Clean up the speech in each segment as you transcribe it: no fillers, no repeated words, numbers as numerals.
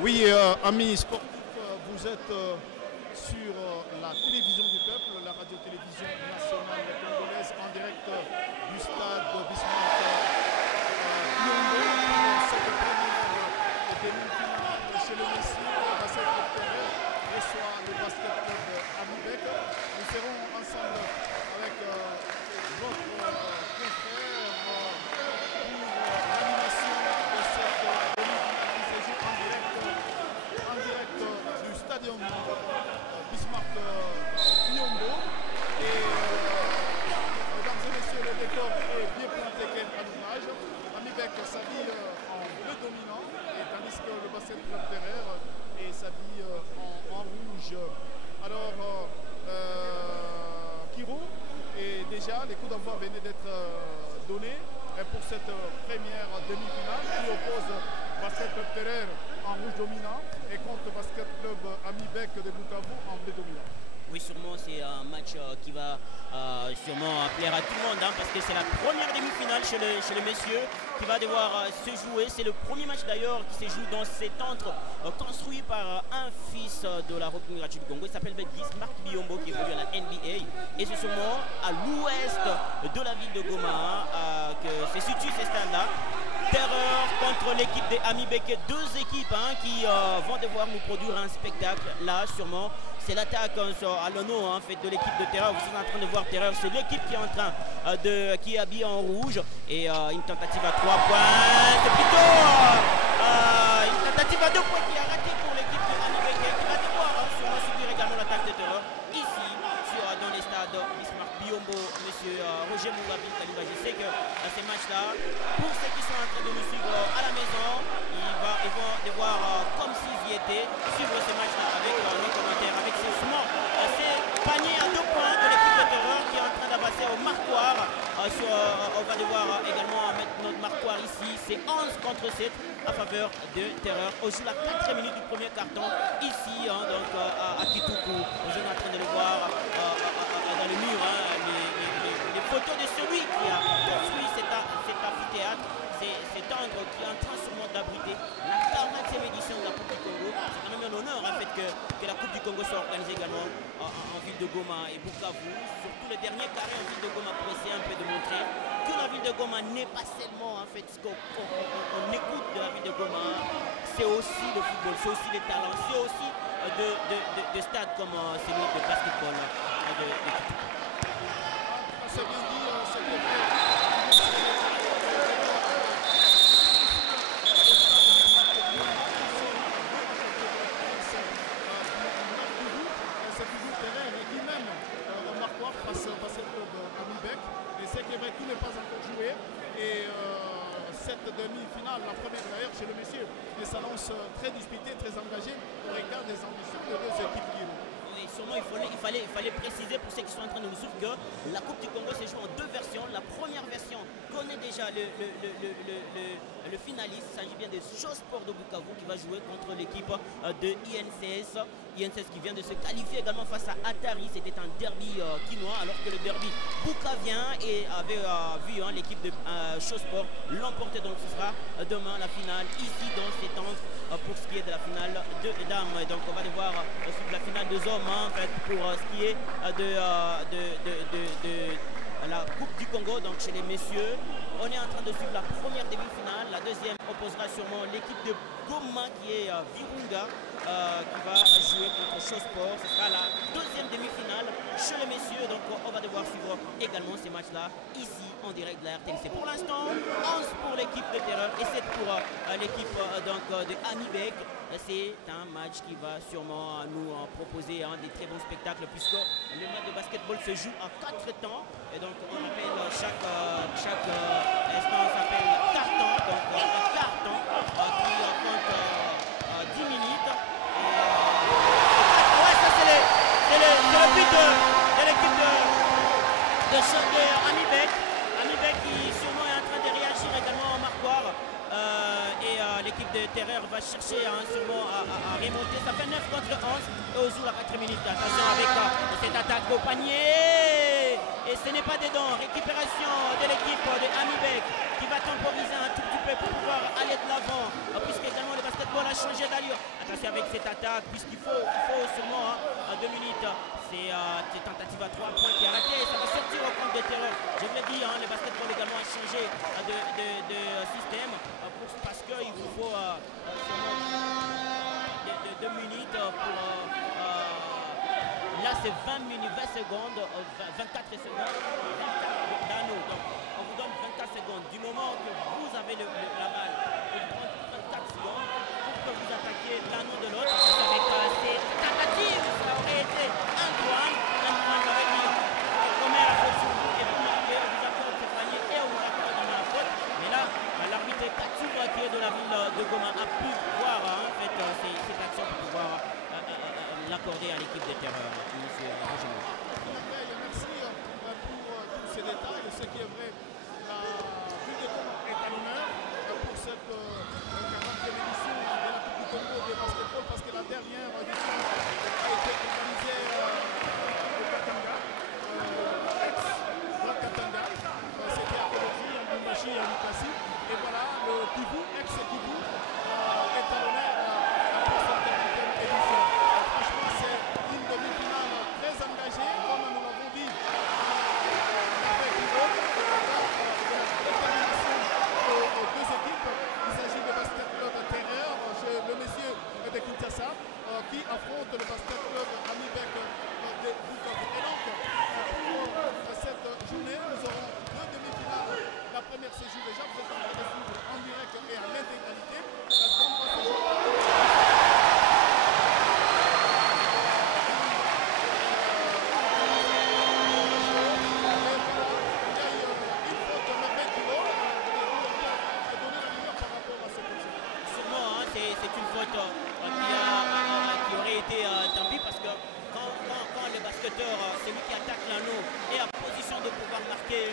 Oui, amis sportifs, vous êtes sur la télévision du peuple, la radio-télévision nationale congolaise en direct du stade Bismarck Biombo pour cette première demi-finale chez le Messi. Le basket terrain reçoit le basket club Amibek. Nous serons ensemble avec votre confrère pour l'animation de cette demi-finale qui se joue en direct du stadium Bismarck Biombo. Et mesdames et messieurs, le décor est bien planté qu'un image. Amibek s'habille en bleu dominant, et tandis que le basket club Terreur s'habille en rouge. Alors, Kiro, et déjà les coups d'envoi venaient d'être donnés pour cette première demi-finale qui oppose Basket Club Terreur en rouge dominant et contre Basket Club Amibek de Bukavu en bleu dominant. Oui, sûrement c'est un match qui va sûrement plaire à tout le monde, hein, parce que c'est la première demi-finale chez les messieurs qui va devoir se jouer. C'est le premier match d'ailleurs qui se joue dans cet antre construit par un fils de la République du Congo. Il s'appelle Bismarck Biombo qui évolue à la NBA. Et c'est sûrement à l'ouest de la ville de Goma que se situe ce stade-là. Terreur contre l'équipe des Amibek, deux équipes qui vont devoir nous produire un spectacle. Là, sûrement, c'est l'attaque à l'honneur en fait, de l'équipe de Terreur. Vous êtes en train de voir Terreur, c'est l'équipe qui est en train qui est habillée en rouge. Et une tentative à 3 points. C'est plutôt une tentative à 2 points qui est arrêtée pour l'équipe de Amibek qui va devoir sûrement subir également l'attaque de Terreur. Ici, dans les stades Bismarck Biombo, monsieur Roger Mugabi Kaliba, je sais que ces matchs-là, pour ceux qui sont en train de nous suivre à la maison, ils vont devoir, comme s'ils y étaient, suivre ces matchs-là avec nos commentaires, avec ces paniers à 2 points de l'équipe de Terreur qui est en train d'avancer au marquoir. On va devoir également mettre notre marquoir ici. C'est 11 contre 7 à faveur de Terreur. On joue la 4e minute du premier carton ici, donc à Kituku. Vous êtes en train de le voir dans le mur, les photos de celui qui a construit cet amphithéâtre, cet angle qui est en train sûrement d'abriter la 40e édition de la Coupe du Congo. C'est quand même un honneur en fait, que la Coupe du Congo soit organisée également en ville de Goma et Bukavu. Surtout le dernier carré en ville de Goma pour essayer un peu de montrer que la ville de Goma n'est pas seulement en fait ce qu'on écoute de la ville de Goma, c'est aussi le football, c'est aussi les talents, c'est aussi de stades comme celui de basketball de C'est bien dit, c'est bien fait. C'est toujours Terreur qui mène au marquoir face au club Amibek. Et c'est que tout n'est pas encore joué. Et cette demi-finale, la première d'ailleurs chez le messieurs, s'annonce très disputée, très engagée au regard des ambitions de deux équipes qui jouent. Sûrement, il fallait préciser pour ceux qui sont en train de nous suivre que la Coupe du Congo se joue en 2 versions. La première version connaît déjà le finaliste. Il s'agit bien des Show-Sport de Bukavu qui va jouer contre l'équipe de INCS. INCS qui vient de se qualifier également face à Atari. C'était un derby quinois, alors que le derby boukavien avait vu l'équipe de Show-Sport l'emporter. Donc ce sera demain la finale ici dans cet angle pour ce qui est de la finale de dames. Donc on va devoir suivre la finale de hommes en fait, pour ce qui est de la Coupe du Congo, donc chez les messieurs. On est en train de suivre la première demi-finale. La deuxième opposera sûrement l'équipe de Goma qui est Virunga qui va jouer contre Show-Sport. Ce sera la deuxième demi-finale chez les messieurs. Donc on va devoir suivre également ces matchs-là ici en direct de la RTNC. Pour l'instant, 11 pour l'équipe de Terreur et 7 pour l'équipe de Amibek. C'est un match qui va sûrement nous proposer des très bons spectacles puisque le match de basketball se joue en 4 temps. Et donc on appelle chaque instant s'appelle carton. Donc un carton qui compte 10 minutes. Ouais, ça c'est le but de l'équipe de Amibek. Amibek qui sûrement est en train de réagir également au marquoir. L'équipe de Terreur va chercher sûrement à remonter. Ça fait 9 contre 11 et on joue la 4 minutes. Attention avec cette attaque au panier. Et ce n'est pas dedans. Récupération de l'équipe de Amibek qui va temporiser un tout petit peu pour pouvoir aller de l'avant. Puisque également le basket basketball a changé d'allure. Attention avec cette attaque, puisqu'il faut seulement 2 minutes. C'est tentative à 3 points qui a raté. Ça va sortir au compte de terreur. Je vous l'ai dit, le basketball également a changé de système parce qu'il vous faut 2 minutes pour... là, c'est 20 minutes, 20 secondes, 24 secondes d'anneau. Donc, on vous donne 24 secondes. Du moment que vous avez la balle, vous prenez 24 secondes pour que vous attaquiez l'anneau de l'autre. Avec ces tentatives, ça aurait été Antoine. Antoine aurait dit Romer a fait sur vous et vous marquez, on vous accorde ce panier et on vous accorde dans la faute. Mais là, l'arbitre Katsura qui est de la ville de Goma a pu voir en fait cette action pour pouvoir l'accorder à l'équipe de terreur. Monsieur Rogemont. Merci pour tous ces détails. Ce qui est vrai, la ville de Goma est à l'honneur pour cette 40e édition de la Coupe du Congo de basketball parce que la dernière édition a été organisée au Katanga, ex-Katanga. C'était à Kolokri, en Bumbashi et en Lukasi. Et voilà, le Kivu, ex-Kivu, est à l'honneur pour cette 40e édition. Franchement, c'est une demi-finale très engagée, comme nous l'avons dit. Avec la détermination aux deux équipes. Il s'agit de Basket Club Terreur, le monsieur de Kinshasa, qui affronte le Basket Club Amibek de Bukavu. Et donc, pour cette journée, nous aurons deux demi-finales. La première se joue déjà, vous êtes en train de suivre en direct et en intégralité. La seconde va se jouer. C'est une faute qui aurait été tant pis parce que quand le basketteur, celui qui attaque l'anneau, est en position de pouvoir marquer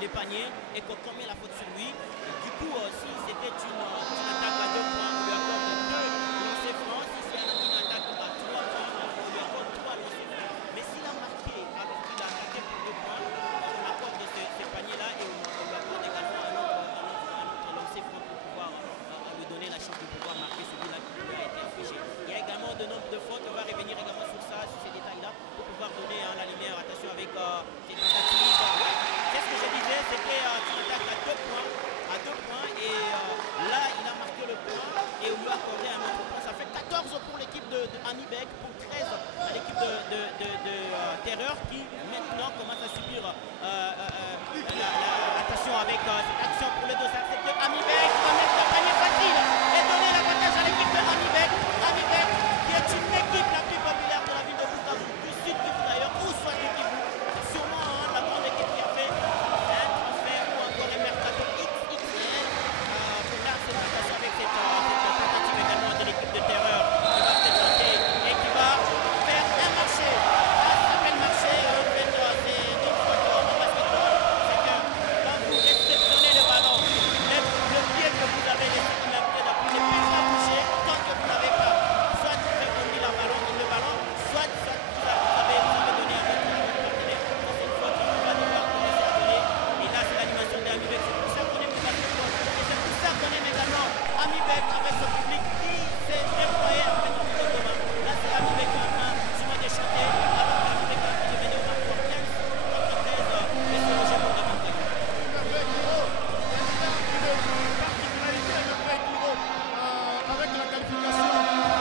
les paniers et qu'on commet la faute sur lui, du coup, si c'était une attaque à 2 points, on lui accorde 2 lancers francs. Si c'est une attaque à 3 points, on lui accorde 3 lancers francs. Mais s'il a marqué alors qu'il a attaqué pour 2 points, on accorde ces paniers-là et on lui accorde également un autre lancer franc pour pouvoir lui donner la chance de pouvoir marquer celui-là qui lui a été infligé. Il y a également de nombre de fautes, on va revenir également sur ça, sur ces détails-là, pour pouvoir donner la lumière. Attention avec ces tentatives. C'est ce que je disais, c'était une attaque à 2 points. Et là, il a marqué le point et on lui a accordé un autre point. Ça fait 14 pour l'équipe de Amibek, pour 13 à l'équipe de Terreur qui maintenant commence à subir attention avec cette action pour les deux axes de Amibek qui va mettre le panier facile et donner l'avantage à l'équipe de Amibek. Amibek qui est une équipe la plus populaire de la ville de Bukavu, du sud Kivu d'ailleurs, ou soit du Kivu. C'est sûrement la grande équipe qui a fait un transfert ou encore un mercato XXL pour là cette attention avec cette tentative également de l'équipe de Terreur qui va se tenter et qui va faire un marché. Après le marché, en fait, c'est une faute en basketball. C'est que quand vous réceptionnez le ballon, le pied que vous avez laissé qui n'a peut-être appuyé ne peut pas bouger tant que vous n'avez pas soit fait tomber le ballon, soit vous avez donné à votre partenaire. C'est une faute qui va devoir commencer à donner. Et là, c'est l'animation d'Amibek. C'est pour ça qu'on aime le basketball. Et c'est pour ça qu'on aime également Amibek avec ce public qui s'est déployé en fait dans le commun. Là, c'est Amibek qui est en train souvent de chanter. Alors Amibek est en train de venir au match pour 15 contre 13. Mais c'est le jeu pour Amibek. Avec la qualification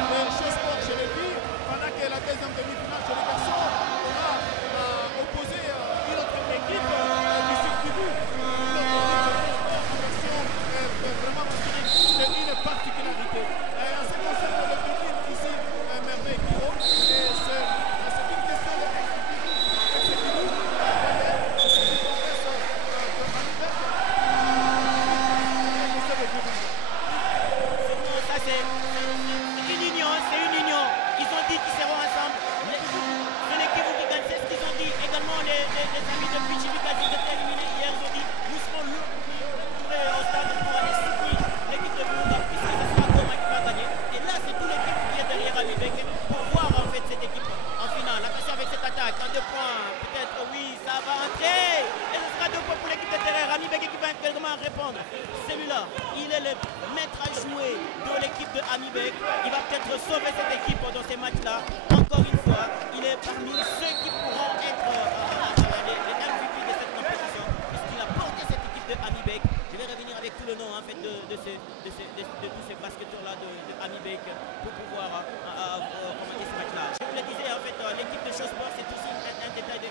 des chez Sport chez les filles, pendant que la deuxième demi-finale chez les garçons, on a opposé une autre équipe du Sud Kivu. Une autre équipe de sport en version vraiment masculine. C'est une particularité. En ce qui concerne le public ici, Merveille Kiro, et c'est une question de ex-Kivu. C'est une union. Ils ont dit qu'ils seront ensemble. C'est l'équipe qui gagne, c'est ce qu'ils ont dit. Également, les amis de Pichibika qui étaient éliminés hier, ils ont dit nous serons au stade pour aller soutenir l'équipe de Burundi. Ici, ce sera Goma qui va gagner. Et là, c'est toute l'équipe qui est derrière Amibek pour voir en fait cette équipe en finale. Attention avec cette attaque. En 2 points, peut-être oui, ça va entrer. Et ce sera 2 points pour l'équipe de terrain. Amibek qui va également répondre. Celui-là, il est le maître à jouer de l'équipe Amibek. Il va peut-être sauver cette équipe dans ces matchs-là. Encore une fois, il est parmi ceux qui pourront être les MVP de cette compétition, puisqu'il a porté cette équipe de Amibek. Je vais revenir avec tout le nom en fait, de tous ces basketteurs-là de Amibek pour pouvoir commenter ce match-là. Je vous le disais, en fait, l'équipe de Chosport, c'est aussi un détail,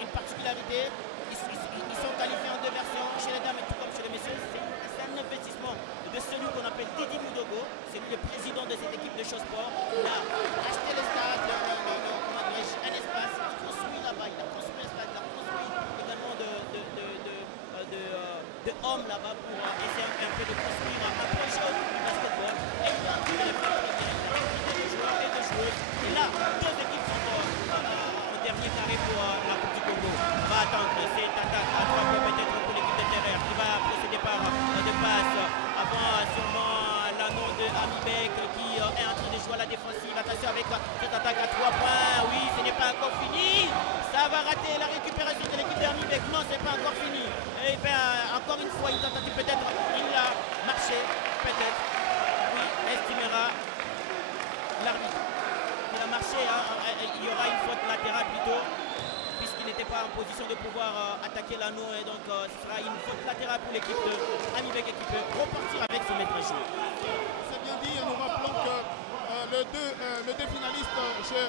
une particularité. Ils sont qualifiés en deux versions, chez les dames et tout comme chez les messieurs. C'est un investissement de celui qu'on appelle Didi Moudogo, c'est lui le président de cette équipe de Chosport. Il a acheté le stade, un espace, il a construit là-bas, il a construit un stade, il a construit également de hommes là-bas pour essayer un peu de construire un projet du basketball. Et il a recruté des joueurs et des joueuses. Et là, deux équipes sont au dernier carré pour la Coupe du Congo. On va attendre cette attaque à 3 points peut-être pour l'équipe de Terreur qui va procéder par des passes avant sûrement l'annonce de Amibek qui est en train de jouer à la défensive. Attention avec cette attaque à 3 points. Oui, ce n'est pas encore fini. Ça va rater la récupération de l'équipe de Amibek. Non, ce n'est pas encore fini. Et bien, encore une fois, une tentative peut-être. Il a marché, peut-être. Oui, estimera l'arbitre. Il a marché, hein. Il y aura une faute latérale plutôt, puisqu'il n'était pas en position de pouvoir attaquer l'anneau. Et donc, ce sera une faute latérale pour l'équipe de Amibek qui peut repartir avec son maître jeu. C'est bien dit, nous rappelons que le deux finalistes chez...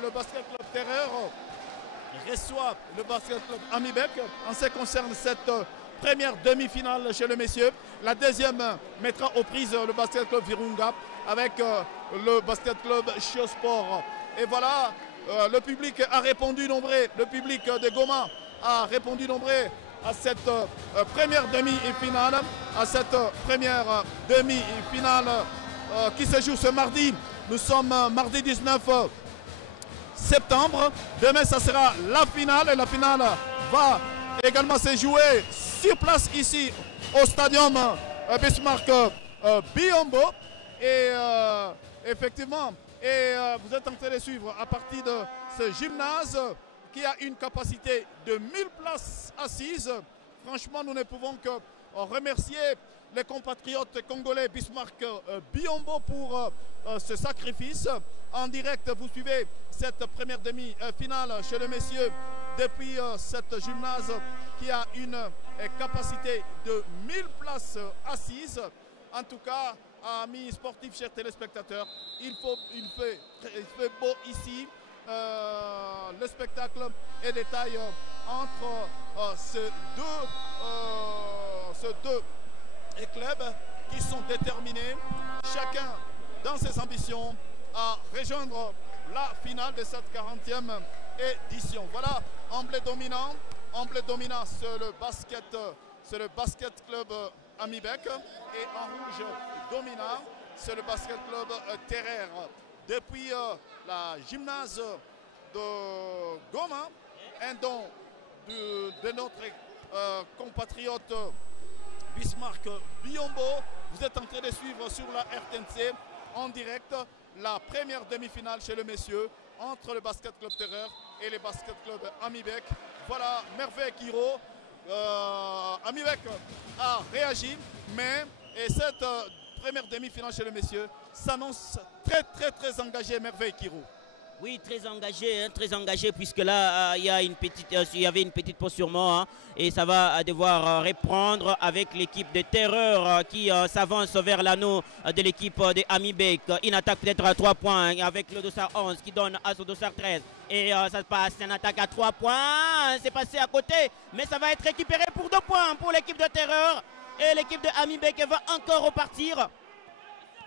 Le Basket Club Terreur reçoit le Basket Club Amibek en ce qui concerne cette première demi-finale chez les messieurs. La deuxième mettra aux prises le Basket Club Virunga avec le Basket Club Chosport. Et voilà, le public a répondu nombreux, le public de Goma a répondu nombreux à cette première demi-finale, qui se joue ce mardi. Nous sommes mardi 19 septembre. Demain, ça sera la finale. Et la finale va également se jouer sur place ici au stadium Bismarck Biombo. Et effectivement, vous êtes en train de suivre à partir de ce gymnase qui a une capacité de 1000 places assises. Franchement, nous ne pouvons que remercier les compatriotes congolais Bismarck Biombo pour ce sacrifice. En direct, vous suivez cette première demi-finale chez les messieurs depuis cette gymnase qui a une capacité de 1000 places assises. En tout cas, amis sportifs, chers téléspectateurs, il fait beau ici. Le spectacle est de taille entre ces deux clubs qui sont déterminés, chacun dans ses ambitions, à rejoindre la finale de cette 40e édition. Voilà, emblée dominant, c'est le basket club Amibek, et en rouge dominant, c'est le basket club Terrer. Depuis la gymnase de Goma, un don de notre compatriote Bismarck Biombo. Vous êtes en train de suivre sur la RTNC en direct la première demi-finale chez le messieurs entre le basket club Terreur et le basket club Amibek. Voilà Merveille Kiro. Amibek a réagi, mais cette première demi-finale chez le messieurs s'annonce très engagée. Merveille Kiro. Oui, très engagé, puisque là, il y avait une petite pause sûrement, hein, et ça va devoir reprendre avec l'équipe de Terreur qui s'avance vers l'anneau de l'équipe de Amibek. Une attaque peut-être à 3 points avec le dossard 11 qui donne à son dossard 13. Et ça se passe, une attaque à 3 points, c'est passé à côté, mais ça va être récupéré pour 2 points pour l'équipe de Terreur. Et l'équipe de Amibek va encore repartir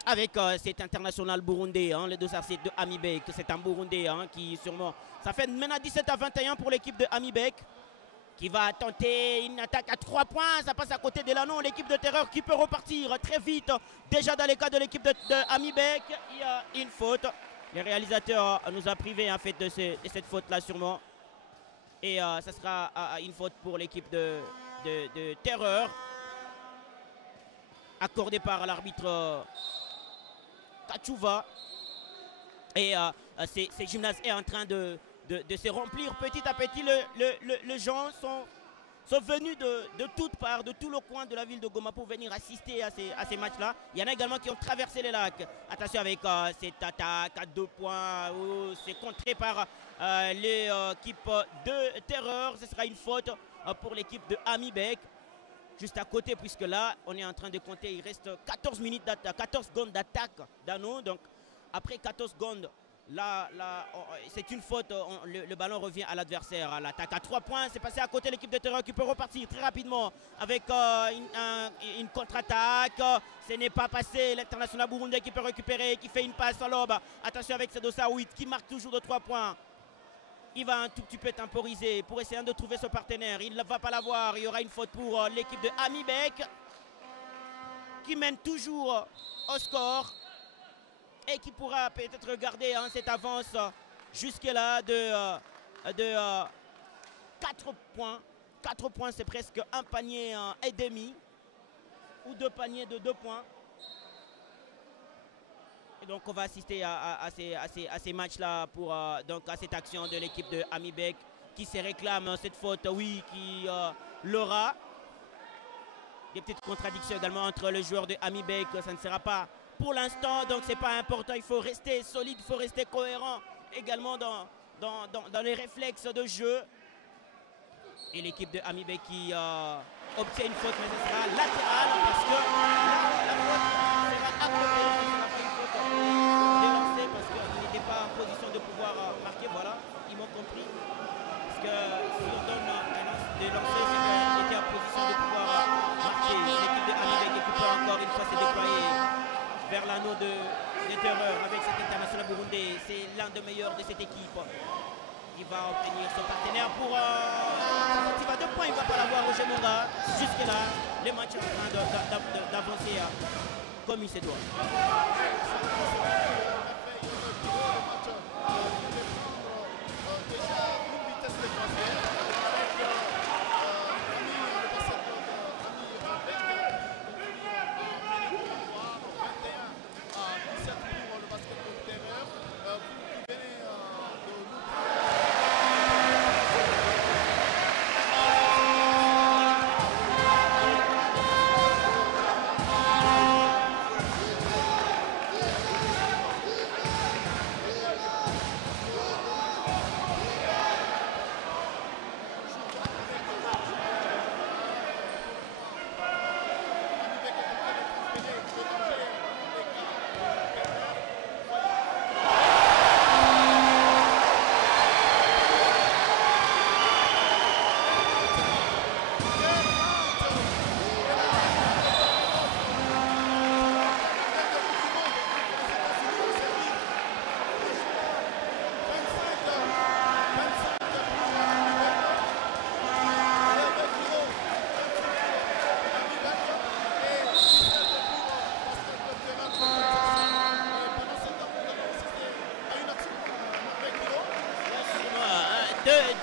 avec cet international burundais, hein, le dossard de Amibek. C'est un burundais, hein, qui sûrement... Ça fait maintenant 17 à 21 pour l'équipe de Amibek qui va tenter une attaque à 3 points. Ça passe à côté de l'anneau. L'équipe de Terreur qui peut repartir très vite. Déjà dans les cas de l'équipe de Amibek, il y a une faute. Le réalisateur nous a privé en fait de cette faute-là sûrement. Et ça sera une faute pour l'équipe de Terreur, accordée par l'arbitre Kachouva. Et ce gymnase est en train de se remplir petit à petit. Les gens sont venus de toutes parts, de tout le coin de la ville de Goma pour venir assister à ces matchs-là. Il y en a également qui ont traversé les lacs. Attention avec cette attaque à 2 points. C'est contré par l'équipe de Terreur. Ce sera une faute pour l'équipe de Amibek. Juste à côté, puisque là, on est en train de compter. Il reste 14 secondes d'attaque d'anneau. Donc, après 14 secondes, là c'est une faute. Le ballon revient à l'adversaire. L'attaque à 3 points, c'est passé à côté. L'équipe de Terreur qui peut repartir très rapidement avec une contre-attaque. Ce n'est pas passé. L'international burundais qui peut récupérer, qui fait une passe à l'aube. Attention avec Sedosa 8 qui marque toujours de 3 points. Il va un tout petit peu temporiser pour essayer de trouver son partenaire. Il ne va pas l'avoir. Il y aura une faute pour l'équipe de Amibek qui mène toujours au score et qui pourra peut-être garder, hein, cette avance jusque-là de 4 points. 4 points, c'est presque un panier et demi ou 2 paniers de 2 points. Et donc on va assister à ces matchs-là pour donc à cette action de l'équipe de Amibek qui se réclame cette faute, oui, qui l'aura. Des petites contradictions également entre les joueurs de Amibek, ça ne sera pas pour l'instant, donc c'est pas important. Il faut rester solide, il faut rester cohérent également dans les réflexes de jeu. Et l'équipe de Amibek qui obtient une faute, mais ce sera latéral parce que la faute sera accordée. Délancé parce qu'il n'était pas en position de pouvoir marquer. Voilà, ils m'ont compris. Parce que si on donne des lancers, c'est qu'il était en position de pouvoir marquer. L'équipe de Amibek qui peut encore une fois se déployer vers l'anneau de Terreur avec cet international burundais. C'est l'un des meilleurs de cette équipe. Il va obtenir son partenaire pour il va 2 points, il ne va pas l'avoir Roger Monga. Jusque là, le match est en train d'avancer comme il se doit.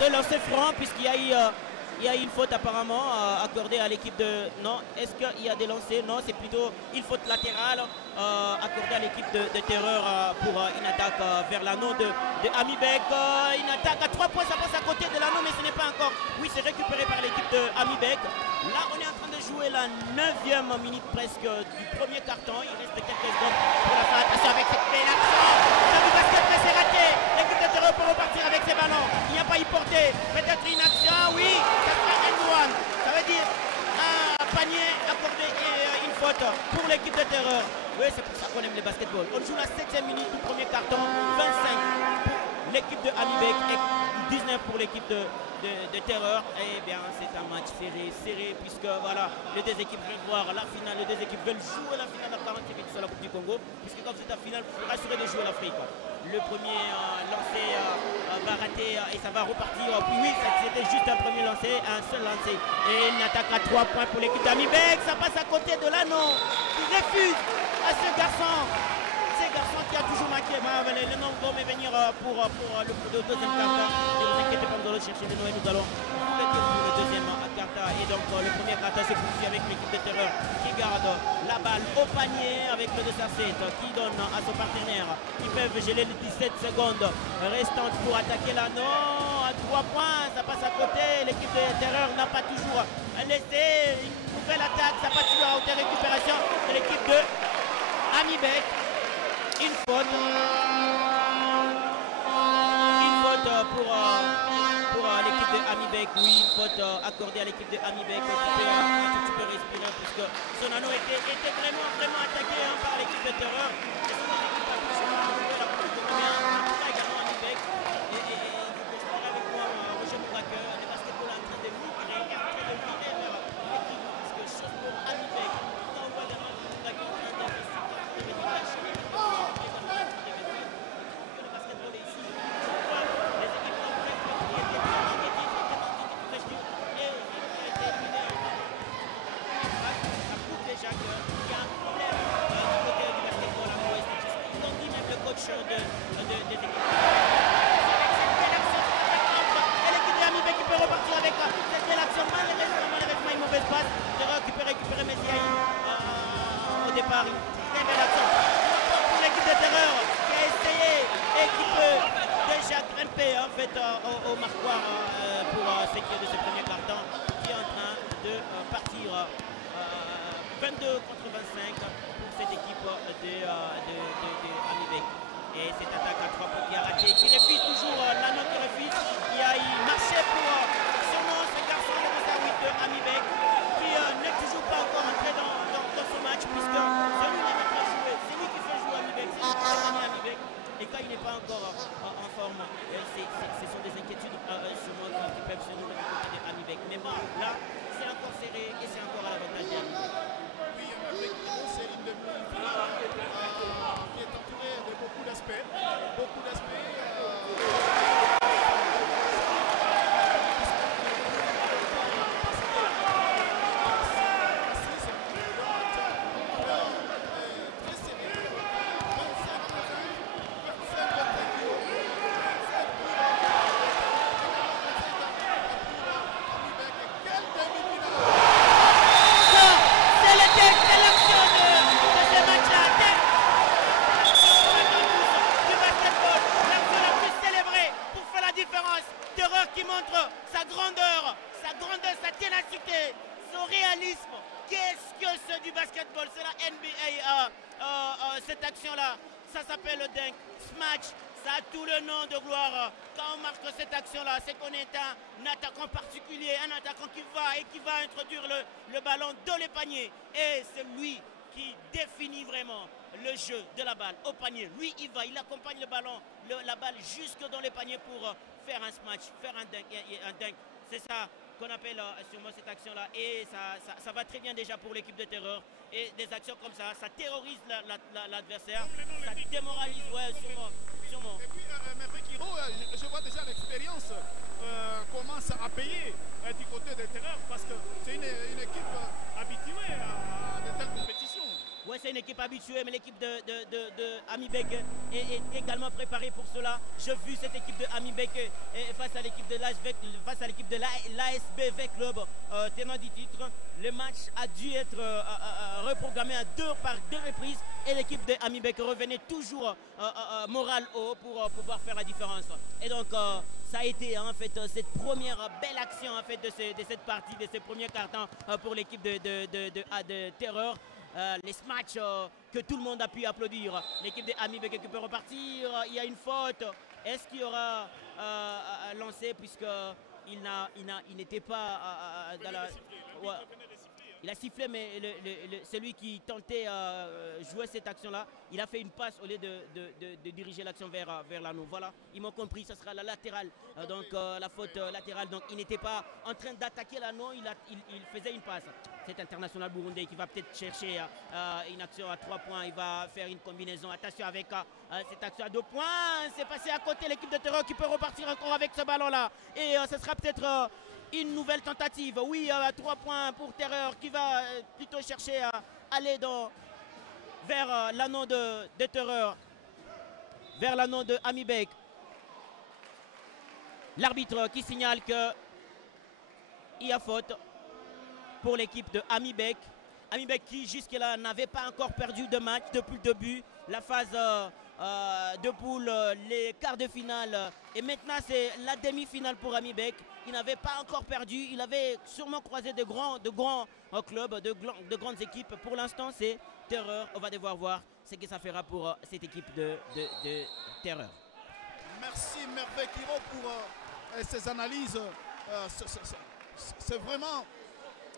de lancer franc puisqu'il y a eu une faute apparemment accordée à l'équipe de... Non, est-ce qu'il y a des lancers? Non, c'est plutôt une faute latérale accordée à l'équipe de Terreur pour une attaque vers l'anneau de Amibek. Une attaque à 3 points, ça passe à côté de l'anneau, mais ce n'est pas encore... Oui, c'est récupéré par l'équipe de Amibek. Là, on est en train de jouer la 9e minute presque du premier carton. Il reste quelques secondes pour la fin. Attention avec cette belle action. Ça du basket, mais c'est raté. L'équipe de Terreur peut repartir avec ses ballons. Il n'y a pas y porté. Peut-être une action, oui. Ça veut dire un panier accordé et une faute pour l'équipe de Terreur. Oui, c'est pour ça qu'on aime les basketball. On joue la 7e minute du premier carton, 25 pour l'équipe de Amibek et 19 pour l'équipe de Terreur. Et bien, c'est un match serré, puisque voilà, les deux équipes veulent voir la finale, les deux équipes veulent jouer la finale à 40 minutes sur la Coupe du Congo, puisque comme c'est la finale, il faut rassurer de jouer l'Afrique. Le premier lancé va rater et ça va repartir. Puis oui, c'était juste un premier lancé, un seul lancé. Et une attaque à 3 points pour l'équipe d'Amibek. Ça passe à côté de l'anneau. Il refuse à ce garçon. Ce garçon qui a toujours manqué. Les noms vont me venir pour le deuxième quart. Ne vous inquiétez pas, nous allons chercher les noms et nous allons vous le dire pour le deuxième quart. Et donc le premier quart se poursuit avec l'équipe de Terreur qui garde la balle au panier avec le 2-7 qui donne à son partenaire. Ils peuvent geler les 17 secondes restantes pour attaquer l'anneau. À 3 points, ça passe à côté. L'équipe de Terreur n'a pas toujours laissé une nouvelle attaque. Ça passe toujours à haute récupération de l'équipe de Amibek. Une faute pour l'équipe de Amibek. Oui, une faute accordée à l'équipe de Amibek. Tu peux respirer puisque son anneau était vraiment attaqué par l'équipe de Terreur. Et son équipe a pu jouer la coupe de également Amibek. Et vous constatez avec moi, Roger Mouraque, le basketball est en train de migrer, en train de virer vers l'équipe. Puisque chose pour Amibek, quand on voit également Mouraque en train d'investir, au marquoir pour ce qui est de ce premier carton qui est en train de partir 22 contre 25 pour cette équipe de Amibek. Et cette attaque à 3 points qui a raté, qui refuse toujours l'anneau qui refuse, qui a marché pour sûrement ce garçon de 8 de Amibek qui n'est toujours pas encore entré dans ce match puisque c'est lui qui fait jouer, c'est lui qui fait jouer Amibek, c'est lui qui fait gagner Amibek. Et quand il n'est pas encore en forme, ce sont des inquiétudes sûrement qui peuvent se nourrir du côté d'Amibek. Mais bon, là, c'est encore serré et c'est encore à l'avantage d'Amibek. Oui, effectivement, c'est une demi-finale qui est entourée de beaucoup d'aspects. Cette action-là, ça s'appelle le dunk. Smash, ça a tout le nom de gloire. Quand on marque cette action-là, c'est qu'on est un attaquant particulier, un attaquant qui va introduire le ballon dans les paniers. Et c'est lui qui définit vraiment le jeu de la balle au panier. Lui, il accompagne le ballon, la balle jusque dans les paniers pour faire un smash, faire un dunk. C'est ça qu'on appelle sûrement cette action-là. Et ça va très bien déjà pour l'équipe de Terreur. Et des actions comme ça terrorise l'adversaire, ça démoralise, ouais, sûrement. Et puis, Maître Kiro, je vois déjà l'expérience commence à payer du côté des Terreurs parce que c'est une équipe habituée à de telles compétitions. Ouais, c'est une équipe habituée, mais l'équipe de Amibek est également préparée pour cela. J'ai vu cette équipe de Amibek face à l'équipe de l'ASB V Club, tenant du titre. Le match a dû être reprogrammé par deux reprises et l'équipe de Amibek revenait toujours moral haut pour pouvoir faire la différence. Et donc, ça a été en fait cette première belle action en fait de cette partie, de ce premier carton pour l'équipe de Terreur. Les matchs que tout le monde a pu applaudir. L'équipe de Amibek qui peut repartir. Il y a une faute. Est-ce qu'il y aura lancé puisqu'il n'était pas dans la... Ouais. Il a sifflé, mais celui qui tentait jouer cette action-là, il a fait une passe au lieu de diriger l'action vers l'anneau. Voilà, ils m'ont compris, ce sera la latérale, donc la faute latérale. Donc il n'était pas en train d'attaquer l'anneau, il faisait une passe. Cet international burundais qui va peut-être chercher une action à 3 points, il va faire une combinaison. Attention avec cette action à 2 points, c'est passé à côté, l'équipe de Terreur qui peut repartir encore avec ce ballon-là. Et ce sera peut-être... une nouvelle tentative, oui, 3 points pour Terreur qui va plutôt chercher à aller vers l'anneau de Terreur, vers l'anneau de Amibek. L'arbitre qui signale qu'il y a faute pour l'équipe de Amibek. Amibek qui jusque-là n'avait pas encore perdu de match depuis le début, la phase de poule, les quarts de finale et maintenant c'est la demi-finale pour Amibek. Il n'avait pas encore perdu, il avait sûrement croisé de grands clubs, de grandes équipes. Pour l'instant c'est Terreur, on va devoir voir ce que ça fera pour cette équipe de Terreur. Merci Merveille Kiro pour ces analyses. C'est vraiment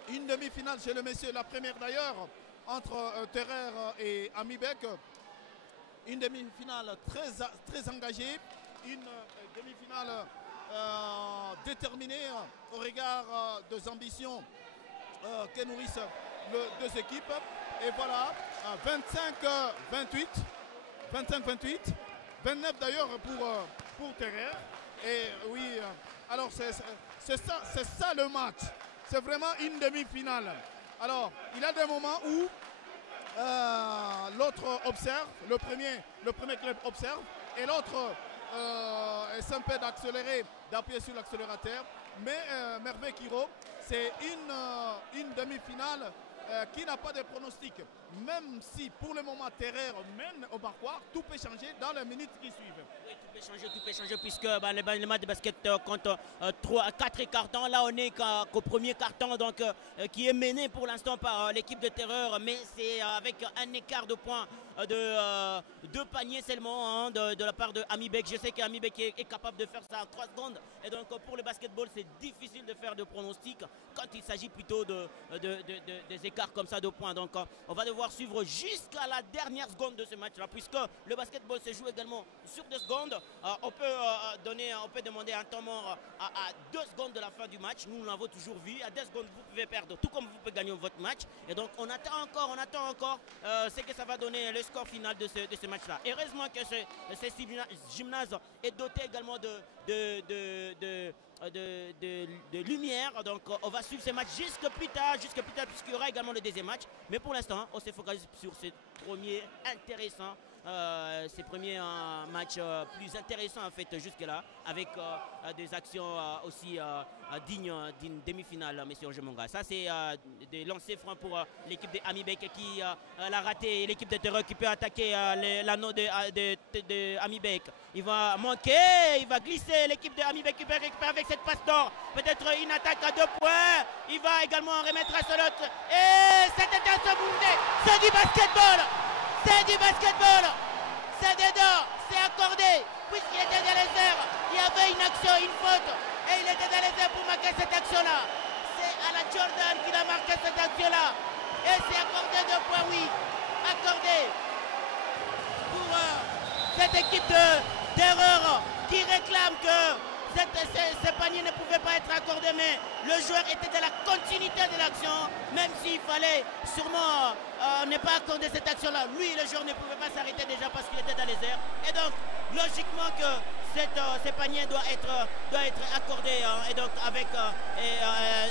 une demi-finale chez le messieurs, la première d'ailleurs entre Terreur et Amibek. Une demi-finale très engagée, une demi-finale déterminée au regard des ambitions que nourrissent les deux équipes. Et voilà, 25-28, 29 d'ailleurs pour Terreur. Et oui, alors c'est ça le match. C'est vraiment une demi-finale. Alors, il y a des moments où l'autre observe, le premier club observe et l'autre essaie un peu d'accélérer, d'appuyer sur l'accélérateur. Mais Merveille Kiro, c'est une demi-finale qui n'a pas de pronostic. Même si pour le moment Terreur mène au barquois, tout peut changer dans les minutes qui suivent. Oui, tout peut changer puisque le match de basket compte 4 cartons. Là on est qu'au premier carton donc, qui est mené pour l'instant par l'équipe de Terreur, mais c'est avec un écart de points de 2 paniers seulement hein, de la part de Amibek. Je sais qu'Amibek est capable de faire ça en 3 secondes et donc pour le basketball c'est difficile de faire de pronostics quand il s'agit plutôt des écarts comme ça de points. Donc on va devoir suivre jusqu'à la dernière seconde de ce match-là, puisque le basketball se joue également sur 2 secondes. On peut demander un temps mort à 2 secondes de la fin du match. Nous l'avons toujours vu. À 2 secondes, vous pouvez perdre, tout comme vous pouvez gagner votre match. Et donc, on attend encore ce que ça va donner le score final de ce match-là. Heureusement que ce gymnase est doté également de lumière. Donc on va suivre ce match jusque plus tard puisqu'il y aura également le deuxième match. Mais pour l'instant on se focalise sur ce premier intéressant, ces premiers matchs plus intéressants en fait jusque là avec des actions aussi dignes d'une demi-finale, messieurs Jemonga. Ça c'est des lancers francs pour l'équipe de Amibek qui l'a raté, l'équipe de Terreur qui peut attaquer l'anneau de Amibek. Il va manquer, il va glisser, l'équipe de Amibek qui peut récupérer avec cette passe d'or, peut-être une attaque à 2 points. Il va également remettre à son autre et c'est un bourdet. C'est du basketball, c'est du basketball, c'est dedans, c'est accordé puisqu'il était dans les airs, il y avait une action, une faute et il était dans les airs pour marquer cette action là. C'est à la Jordan qu'il a marqué cette action là et c'est accordé 2 points, oui, accordé pour cette équipe de Terreur qui réclame que ce panier ne pouvait pas être accordé, mais le joueur était dans la continuité de l'action, même s'il fallait sûrement ne pas accorder cette action-là. Lui, le joueur ne pouvait pas s'arrêter déjà parce qu'il était dans les airs. Et donc, logiquement que ce panier doit être accordé et donc avec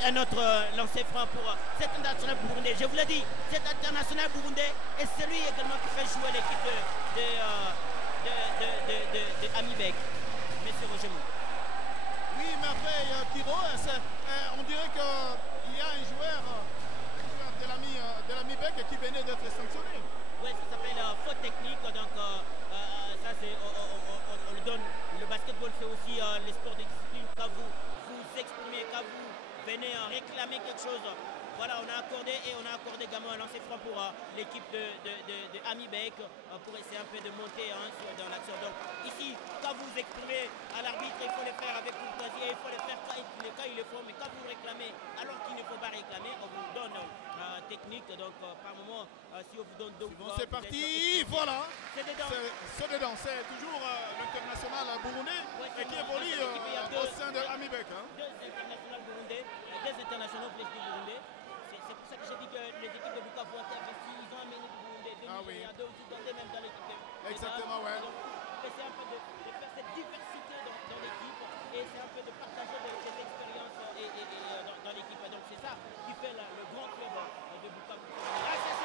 un autre lancer franc pour cet international burundais. Je vous l'ai dit, cet international burundais est celui également qui fait jouer l'équipe de Amibek. Monsieur Roger Mou. Oui, merveille, Kiro. On dirait qu'il y a un joueur de l'Amibek qui venait d'être sanctionné. Oui, ça s'appelle faute technique. Donc, ça, on le donne. Le basketball, c'est aussi les sports de discipline. Quand vous vous exprimez, quand vous venez réclamer quelque chose, voilà, on a accordé également un lancer franc pour l'équipe de Amibek pour essayer un peu de monter dans l'action. Donc ici, quand vous vous exprimez à l'arbitre, il faut le faire avec courtoisie, il faut le faire quand il le faut, mais quand vous réclamez alors qu'il ne faut pas réclamer, on vous donne technique. Donc par moment, si on vous donne deux fois... C'est parti, voilà. C'est dedans. C'est dedans, c'est toujours l'international burundais qui évolue au sein de Amibek. Deux internationaux burundais, deux internationaux flèches burundais. C'est pour ça que j'ai dit que les équipes de Bukavu ont investi, ils ont amené du Burundi, il y a deux même dans l'équipe. Exactement, ouais. Donc, c'est un peu de faire cette diversité dans l'équipe et c'est un peu de partager des expériences dans l'équipe. Donc c'est ça qui fait le grand club de Bukavu. Là, c'est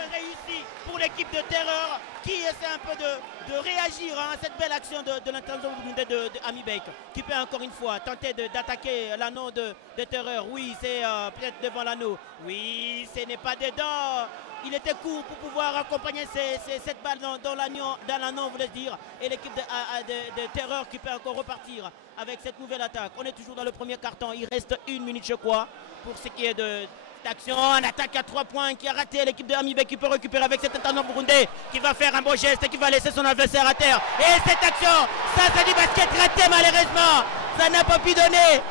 une réussi pour l'équipe de Terreur qui essaie un peu de réagir à cette belle action de l'international burundais de Amibek qui peut encore une fois tenter d'attaquer l'anneau de Terreur. Oui, c'est peut-être devant l'anneau. Oui, ce n'est pas dedans. Il était court pour pouvoir accompagner cette balle dans l'anneau, on voulait dire. Et l'équipe de Terreur qui peut encore repartir avec cette nouvelle attaque. On est toujours dans le premier carton. Il reste 1 minute, je crois, pour ce qui est de action, une attaque à 3 points qui a raté l'équipe de Amibek qui peut récupérer avec cet international burundais qui va faire un beau geste et qui va laisser son adversaire à terre. Et cette action, ça c'est du basket raté malheureusement. Ça n'a pas pu donner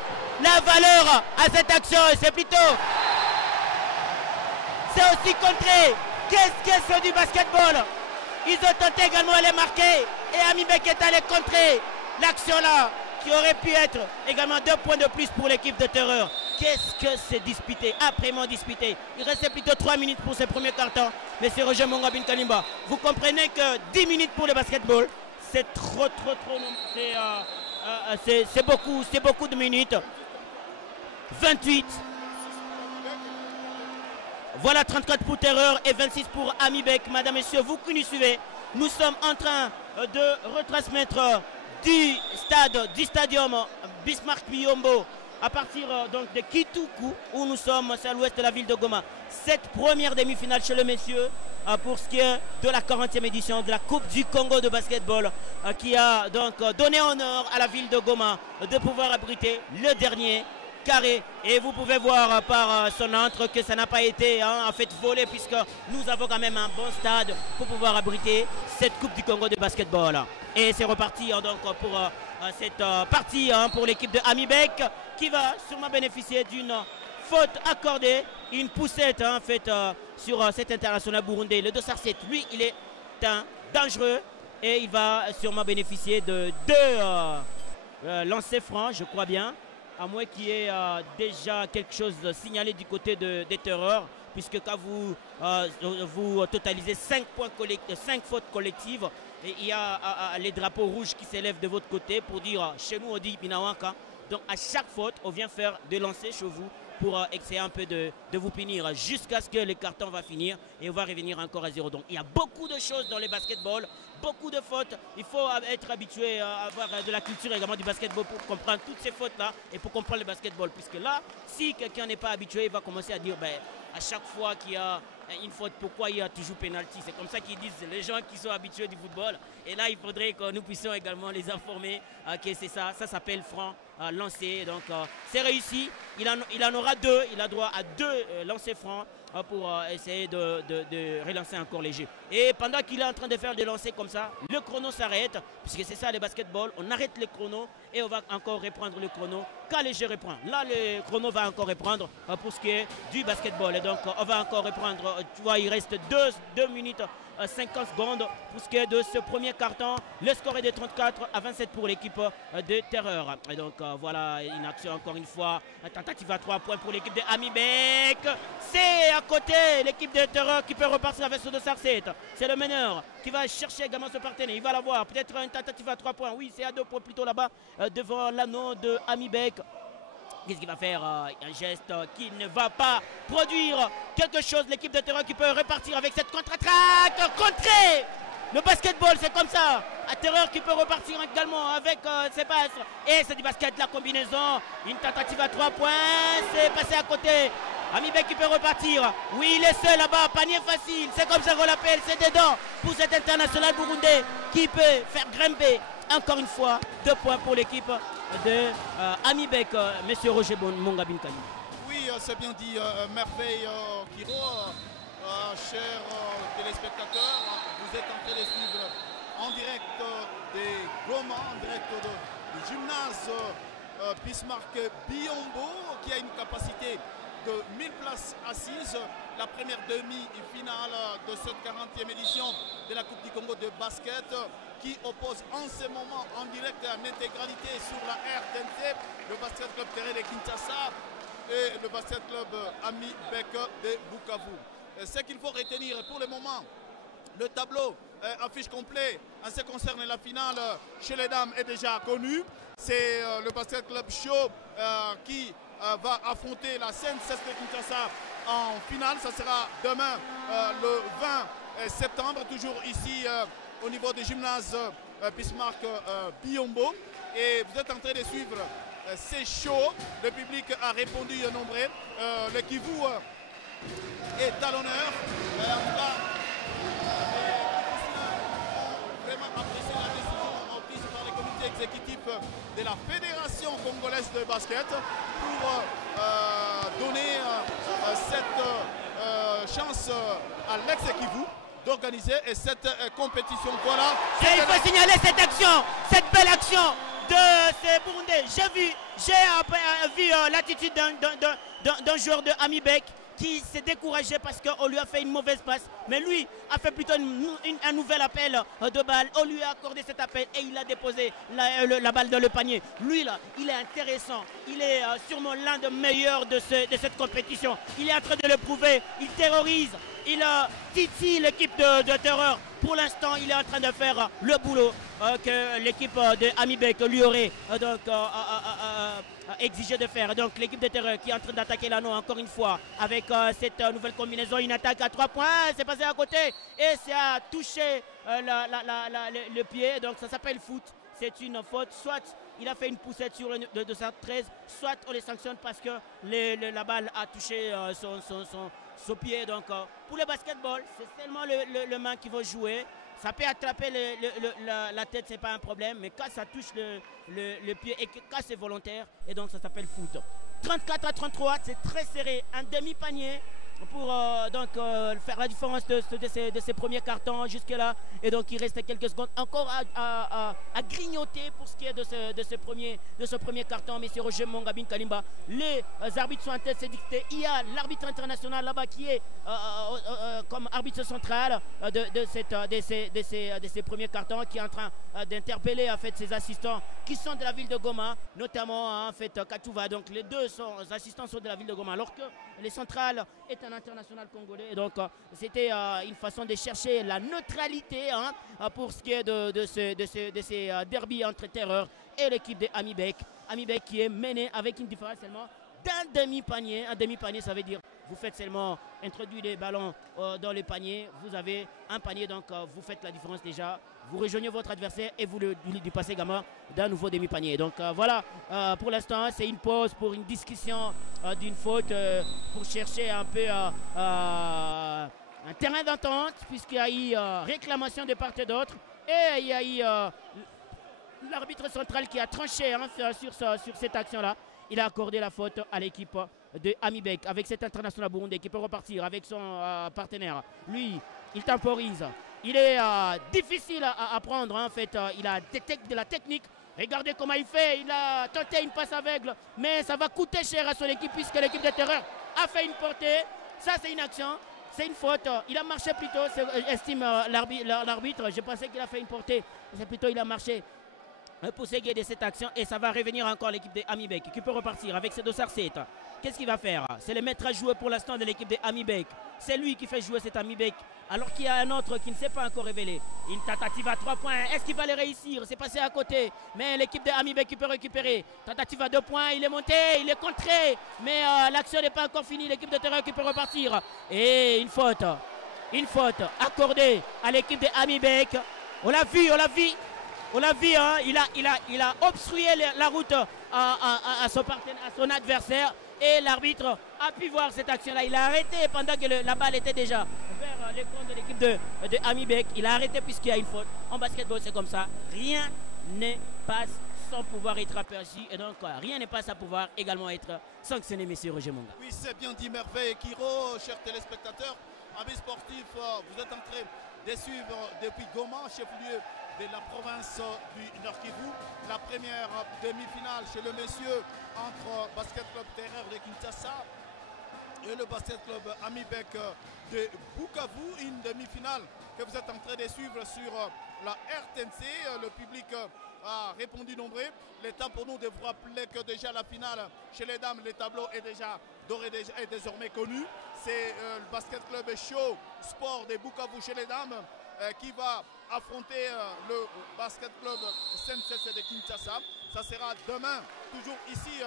la valeur à cette action. C'est plutôt... C'est aussi contré. Qu'est-ce que c'est du basketball? Ils ont tenté également à les marquer. Et Amibek est allé contrer l'action là qui aurait pu être également 2 points de plus pour l'équipe de Terreur. Qu'est-ce que c'est disputé, âprement disputé. Il restait plutôt 3 minutes pour ce premier carton. Monsieur Roger Mongabin Kalimba, vous comprenez que 10 minutes pour le basketball, c'est trop. C'est beaucoup de minutes. 28. Voilà 34 pour Terreur et 26 pour Amibek. Madame, Messieurs, vous qui nous suivez, nous sommes en train de retransmettre du stadium Bismarck Biyombo à partir donc de Kituku où nous sommes, c'est à l'ouest de la ville de Goma. Cette première demi-finale chez les messieurs pour ce qui est de la 40e édition de la Coupe du Congo de basketball qui a donc donné honneur à la ville de Goma de pouvoir abriter le dernier carré. Et vous pouvez voir par son entre que ça n'a pas été en fait volé puisque nous avons quand même un bon stade pour pouvoir abriter cette Coupe du Congo de basketball. Et c'est reparti donc pour cette partie pour l'équipe de Amibek qui va sûrement bénéficier d'une faute accordée, une poussette en fait sur cet international burundais. Le dossard 7, lui, il est un dangereux et il va sûrement bénéficier de 2 lancers francs, je crois bien, à moins qu'il y ait déjà quelque chose signalé du côté des Terreurs, puisque quand vous totalisez 5 fautes collectives, et il y a les drapeaux rouges qui s'élèvent de votre côté pour dire, chez nous on dit Binawanka. Donc à chaque faute, on vient faire des lancers chez vous pour essayer un peu de vous punir jusqu'à ce que le carton va finir et on va revenir encore à 0. Donc il y a beaucoup de choses dans le basketball, beaucoup de fautes. Il faut être habitué à avoir de la culture également du basketball pour comprendre toutes ces fautes-là et pour comprendre le basketball. Puisque là, si quelqu'un n'est pas habitué, il va commencer à dire, ben, à chaque fois qu'il y a une faute, pourquoi il y a toujours pénalty? C'est comme ça qu'ils disent les gens qui sont habitués du football. Et là, il faudrait que nous puissions également les informer que c'est ça. Ça s'appelle franc lancé. Donc, c'est réussi. Il en aura 2. Il a droit à 2 lancers francs pour essayer de relancer encore les jeux. Et pendant qu'il est en train de faire des lancers comme ça, le chrono s'arrête. Puisque c'est ça le basketball. On arrête le chrono et on va encore reprendre le chrono quand le jeu reprend. Là, le chrono va encore reprendre pour ce qui est du basketball. Et donc, on va encore reprendre. Tu vois, il reste 2 minutes 50 secondes pour ce qui est de ce premier carton. Le score est de 34-27 pour l'équipe de Terreur. Et donc voilà une action encore une fois. Tentative à 3 points pour l'équipe de Amibek. C'est à côté l'équipe de Terreur qui peut repartir avec ce de Sarset. C'est le meneur qui va chercher également ce partenaire. Il va l'avoir. Peut-être une tentative à 3 points. Oui, c'est à 2 points plutôt là-bas devant l'anneau de Amibek. Qu'est-ce qu'il va faire? Un geste qui ne va pas produire quelque chose. L'équipe de Terreur qui peut repartir avec cette contre-attaque. Contrer le basketball, c'est comme ça. À Terreur qui peut repartir également avec ses passes. Et c'est du basket, la combinaison. Une tentative à 3 points. C'est passé à côté. Amibek qui peut repartir. Oui, il est seul là-bas. Panier facile. C'est comme ça qu'on l'appelle. C'est dedans pour cet international burundais qui peut faire grimper encore une fois 2 points pour l'équipe de Amibek, monsieur Roger Mongabinkani. Oui, c'est bien dit, merveille Kiro. Chers téléspectateurs, vous êtes en train de suivre en direct des Goma, en direct du gymnase Bismarck Biombo, qui a une capacité de 1000 places assises. La première demi-finale de cette 40e édition de la Coupe du Congo de basket, qui oppose en ce moment en direct en intégralité sur la RTNC le basket club Terre de Kinshasa et le basket club Amibek de Bukavu. Ce qu'il faut retenir pour le moment, le tableau affiche complet en ce qui concerne la finale chez les dames est déjà connu. C'est le basket club Show qui va affronter la CNCS de Kinshasa en finale. Ça sera demain le 20 septembre, toujours ici au niveau du gymnase Bismarck Biombo. Et vous êtes en train de suivre ces shows. Le public a répondu nombreux. Le Kivu est à l'honneur. En tout cas, les vraiment apprécié la décision prise par le comité exécutif de la Fédération congolaise de basket pour donner cette chance à l'ex-Kivu d'organiser cette compétition. Voilà. Et il faut signaler cette action, cette belle action de ces Burundais. J'ai vu l'attitude d'un joueur de Amibek qui s'est découragé parce qu'on lui a fait une mauvaise passe. Mais lui a fait plutôt un nouvel appel de balle. On lui a accordé cet appel et il a déposé la balle dans le panier. Lui là, il est intéressant. Il est sûrement l'un des meilleurs de cette compétition. Il est en train de le prouver. Il terrorise. Il titille l'équipe de Terreur. Pour l'instant, il est en train de faire le boulot que l'équipe de Amibek lui aurait exigé de faire. Donc l'équipe de Terreur qui est en train d'attaquer l'anneau encore une fois avec cette nouvelle combinaison. Une attaque à 3 points. C'est passé à côté et ça a touché le pied. Donc ça s'appelle foot. C'est une faute. Soit il a fait une poussette sur le 213, soit on les sanctionne parce que la balle a touché son pied. Donc pour le basketball, c'est seulement le main qui va jouer. Ça peut attraper la tête, c'est pas un problème, mais quand ça touche le pied et que quand c'est volontaire, et donc ça s'appelle foot. 34 à 33, c'est très serré, un demi-panier pour faire la différence de ces premiers cartons jusque là. Et donc il reste quelques secondes encore à grignoter pour ce qui est de ce premier carton. Monsieur Roger Mongabin Kalimba, les arbitres sont en tête, c'est dicté. Il y a l'arbitre international là-bas qui est comme arbitre central de ces premiers cartons, qui est en train d'interpeller en fait ses assistants qui sont de la ville de Goma, notamment en fait Katouva. Donc les deux assistants sont de la ville de Goma, alors que les centrales est un international congolais. Et donc c'était une façon de chercher la neutralité pour ce qui est de ces derbies entre Terreur et l'équipe de Amibek. Amibek qui est mené avec une différence seulement d'un demi-panier. Un demi-panier, ça veut dire vous faites seulement introduire les ballons dans le panier. Vous avez un panier, donc vous faites la différence déjà. Vous rejoignez votre adversaire et vous lui passez également d'un nouveau demi-panier. Donc voilà, pour l'instant, c'est une pause pour une discussion d'une faute pour chercher un peu un terrain d'entente, puisqu'il y a eu réclamation de part et d'autre. Et il y a eu l'arbitre central qui a tranché sur cette action-là. Il a accordé la faute à l'équipe de Amibek avec cet international burundais qui peut repartir avec son partenaire. Lui, il temporise. Il est difficile à prendre en fait. Il a de la technique. Regardez comment il fait. Il a tenté une passe aveugle. Mais ça va coûter cher à son équipe puisque l'équipe de Terreur a fait une portée. Ça, c'est une action. C'est une faute. Il a marché plutôt, estime l'arbitre. Je pensais qu'il a fait une portée. C'est plutôt il a marché pour s'égayer de cette action. Et ça va revenir encore l'équipe de Amibek qui peut repartir avec ses dossards 7. Qu'est-ce qu'il va faire? C'est le maître à jouer pour l'instant de l'équipe de Amibek. C'est lui qui fait jouer cet Amibek. Alors qu'il y a un autre qui ne s'est pas encore révélé. Une tentative à 3 points. Est-ce qu'il va le réussir? C'est passé à côté. Mais l'équipe de Amibek qui peut récupérer. Tentative à 2 points. Il est monté. Il est contré. Mais l'action n'est pas encore finie. L'équipe de Terreur qui peut repartir. Et une faute. Une faute accordée à l'équipe de Amibek. On l'a vu, on l'a vu. On l'a vu, hein, il a obstrué la route à son adversaire. Et l'arbitre a pu voir cette action-là. Il a arrêté pendant que la balle était déjà vers l'écran de l'équipe de Amibek. Il a arrêté puisqu'il y a une faute. En basketball, c'est comme ça. Rien ne passe sans pouvoir être aperçu. Et donc, rien ne passe à pouvoir également être sanctionné, monsieur Roger Monga. Oui, c'est bien dit, Merveille Kiro, chers téléspectateurs. Amis sportifs, vous êtes en train de suivre depuis Goma, chef-lieu de la province du Nord Kivu, la première demi-finale chez le messieurs entre Basket Club Terreur de Kinshasa et le Basket Club Amibek de Bukavu, une demi-finale que vous êtes en train de suivre sur la RTNC. Le public a répondu nombreux. L'état pour nous de vous rappeler que déjà la finale chez les dames, le tableau est déjà désormais connu. C'est le Basket Club Show Sport de Bukavu chez les dames qui va affronter le Basket Club SNCC de Kinshasa. Ça sera demain, toujours ici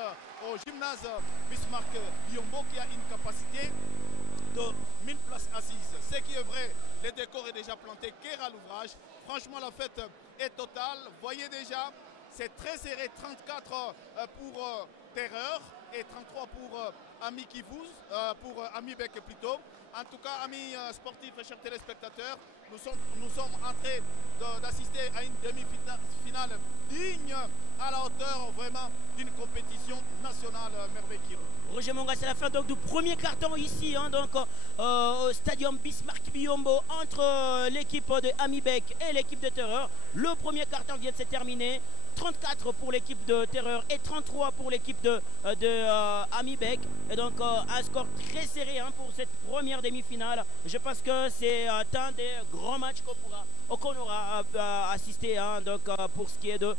au gymnase Bismarck Biombo, qui a une capacité de 1000 places assises. Ce qui est vrai, le décor est déjà planté, qu'est à l'ouvrage. Franchement, la fête est totale. Voyez déjà, c'est très serré, 34 pour Terreur et 33 pour Ami Kivuz, pour Amibek plutôt. En tout cas, amis sportifs et chers téléspectateurs, nous sommes en train d'assister à une demi-finale digne, à la hauteur vraiment d'une compétition nationale, Merveille Kiro. Roger Monga, c'est la fin donc, du premier carton ici, hein, donc, au stadium Bismarck Biombo entre l'équipe de Amibek et l'équipe de Terreur. Le premier carton vient de se terminer. 34 pour l'équipe de Terreur et 33 pour l'équipe de Amibek. Et donc un score très serré, hein, pour cette première demi-finale. Je pense que c'est un des grands matchs qu'on aura assisté, hein, donc, pour ce qui est de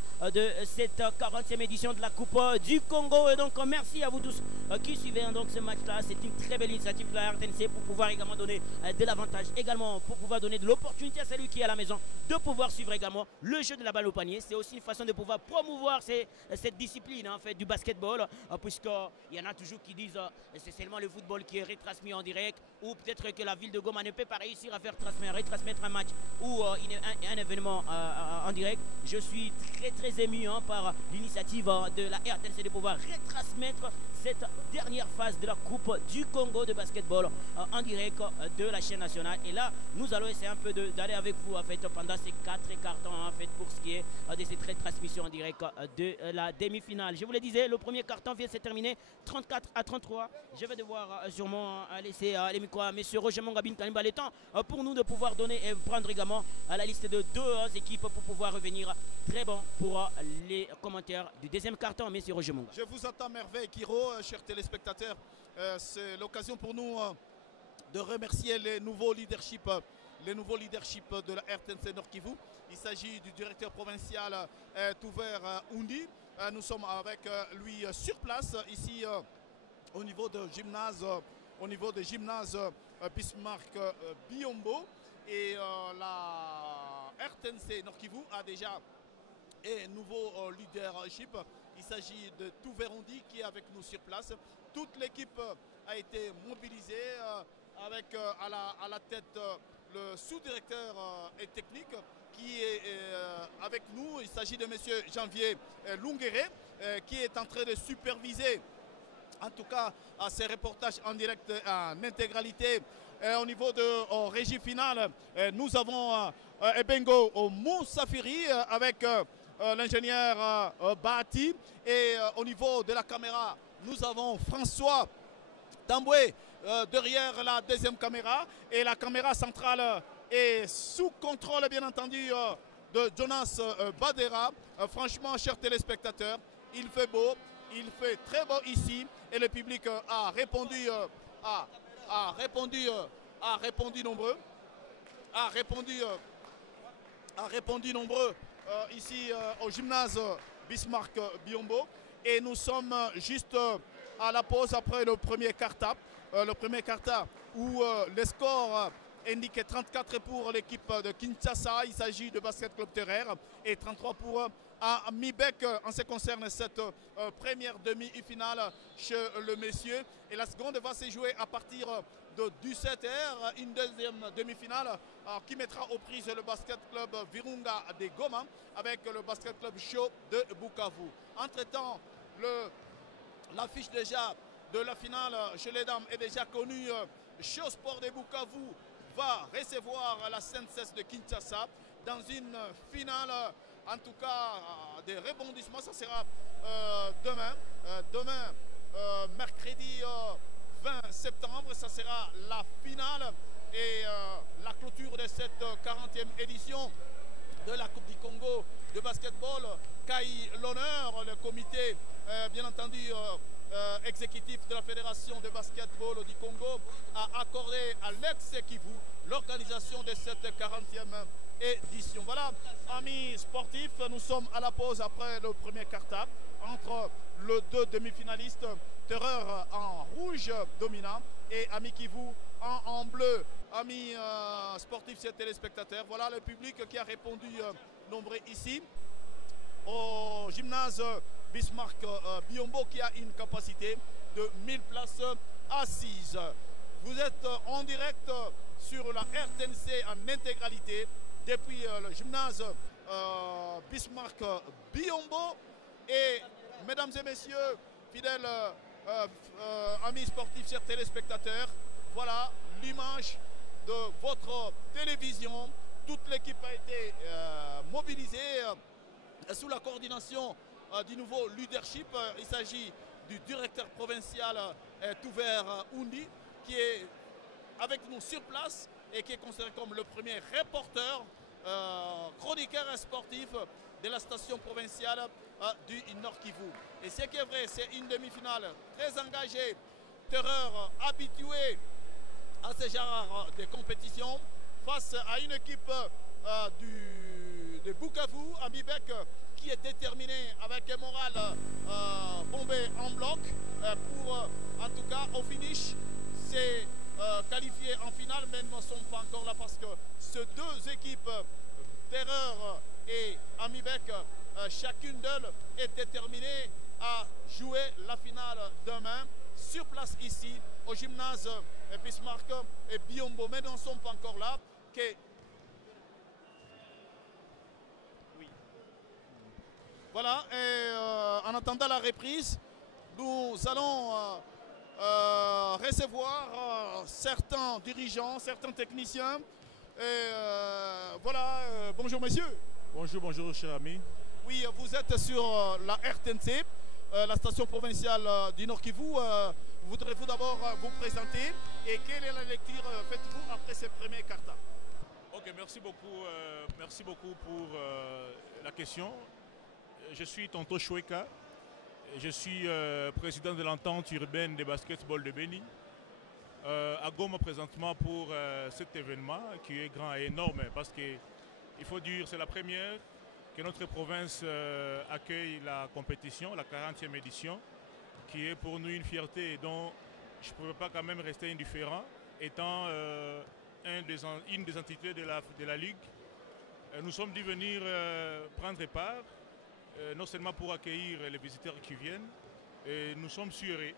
cette 40e édition de la Coupe du Congo. Et donc merci à vous tous qui suivez, hein, donc, ce match-là. C'est une très belle initiative de la RTNC pour pouvoir également donner de l'avantage, également pour pouvoir donner de l'opportunité à celui qui est à la maison de pouvoir suivre également le jeu de la balle au panier. C'est aussi une façon de pouvoir promouvoir cette discipline, en fait, du basketball, puisqu'il y en a toujours qui disent c'est seulement le football qui est retransmis en direct, ou peut-être que la ville de Goma ne peut pas réussir à faire retransmettre un match ou un événement en direct. Je suis très ému, hein, par l'initiative de la RTNC de pouvoir retransmettre cette dernière phase de la Coupe du Congo de basketball en direct de la chaîne nationale. Et là, nous allons essayer un peu d'aller avec vous, en fait, pendant ces 4 quarts-temps, en fait, pour ce qui est de cette retransmission en direct de la demi-finale. Je vous le disais, le premier quart-temps vient de se terminer 34-33. Je vais devoir sûrement laisser les micros à M. Roger Mongabin Kanimba. Le temps pour nous de pouvoir donner et prendre également à la liste de 2 équipes pour pouvoir revenir très bon pour les commentaires du deuxième quart-temps, M. Roger Monga. Je vous attends, Merveille Kiro, chers téléspectateurs. C'est l'occasion pour nous de remercier les nouveaux leaderships de la RTNC Nord Kivu. Il s'agit du directeur provincial Touver Undi. Nous sommes avec lui sur place ici au niveau de gymnase Bismarck Biombo. Et la RTNC Nord Kivu a déjà un nouveau leadership. Il s'agit de Touver Undi qui est avec nous sur place. Toute l'équipe a été mobilisée avec à la tête le sous-directeur et technique qui est avec nous. Il s'agit de M. Janvier Lungere qui est en train de superviser en tout cas ces reportages en direct en intégralité. Au niveau de régie finale, nous avons Ebengo Moussafiri avec l'ingénieur Bahati. Et au niveau de la caméra, nous avons François Tamboué derrière la deuxième caméra. Et la caméra centrale est sous contrôle, bien entendu, de Jonas Badera. Franchement, chers téléspectateurs, il fait beau, il fait très beau ici. Et le public a répondu a répondu nombreux. A répondu nombreux ici au gymnase Bismarck Biombo. Et nous sommes juste à la pause après le premier quart-temps. Où les scores indiquaient 34 pour l'équipe de Kinshasa. Il s'agit de Basket Club Terraire et 33 pour Amibek en ce qui concerne cette première demi-finale chez le messieurs. Et la seconde va se jouer à partir de 17h, une deuxième demi-finale qui mettra aux prises le Basket Club Virunga de Goma avec le Basket Club Show de Bukavu. Entre-temps, l'affiche déjà de la finale chez les dames est déjà connue. Show Sport de Bukavu va recevoir la Senses de Kinshasa dans une finale, en tout cas des rebondissements. Ça sera demain, mercredi 20 septembre, ça sera la finale et la clôture de cette 40e édition de la Coupe du Congo de basketball. Caille l'honneur, le comité bien entendu exécutif de la Fédération de basketball du Congo a accordé à l'ex-Kivu l'organisation de cette 40e édition. Voilà, amis sportifs, nous sommes à la pause après le premier quart-temps entre les deux demi-finalistes, Terreur en rouge dominant et Ami Kivu en bleu. Amis sportifs et téléspectateurs, voilà le public qui a répondu nombreux ici au gymnase Bismarck Biombo qui a une capacité de 1000 places assises. Vous êtes en direct sur la RTNC en intégralité depuis le gymnase Bismarck Biombo. Et mesdames et messieurs, fidèles amis sportifs, chers téléspectateurs, voilà l'image de votre télévision. Toute l'équipe a été mobilisée sous la coordination du nouveau leadership. Il s'agit du directeur provincial Touvert Undi qui est avec nous sur place et qui est considéré comme le premier reporter, chroniqueur sportif de la station provinciale du Nord Kivu. Et ce qui est vrai, c'est une demi-finale très engagée, Terreur habituée à ce genre de compétition face à une équipe de Bukavu, Amibek, qui est déterminé avec un moral bombé en bloc pour, en tout cas, au finish, c'est qualifié en finale, mais nous ne sommes pas encore là parce que ces deux équipes, Terreur et Amibek, chacune d'elles est déterminée à jouer la finale demain sur place ici au gymnase Bismarck et Biombo, mais nous ne sommes pas encore là. Voilà, et en attendant la reprise, nous allons recevoir certains dirigeants, certains techniciens. Et voilà, bonjour messieurs. Bonjour, bonjour cher ami. Oui, vous êtes sur la RTNC, la station provinciale du Nord Kivu. Voudrez-vous d'abord vous présenter et quelle est la lecture faites-vous après ces premiers cartons? Ok, merci beaucoup pour la question. Je suis Tonto Choueka, je suis président de l'entente urbaine de basketball de Beni, à Goma présentement pour cet événement qui est grand et énorme parce qu'il faut dire c'est la première que notre province accueille la compétition, la 40e édition, qui est pour nous une fierté et dont je ne pouvais pas quand même rester indifférent, étant une des entités de la Ligue. Nous sommes dû venir prendre part, non seulement pour accueillir les visiteurs qui viennent, et nous sommes sués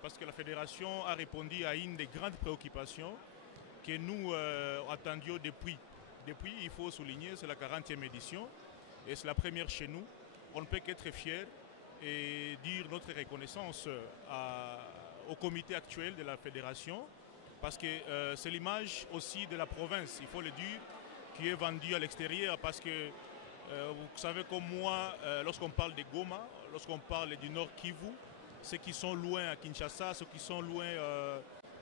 parce que la fédération a répondu à une des grandes préoccupations que nous attendions depuis. Depuis, il faut souligner, c'est la 40e édition et c'est la première chez nous. On ne peut qu'être fiers et dire notre reconnaissance au comité actuel de la fédération parce que c'est l'image aussi de la province, il faut le dire, qui est vendue à l'extérieur parce que vous savez comme moi, lorsqu'on parle de Goma, lorsqu'on parle du Nord Kivu, ceux qui sont loin à Kinshasa, ceux qui sont loin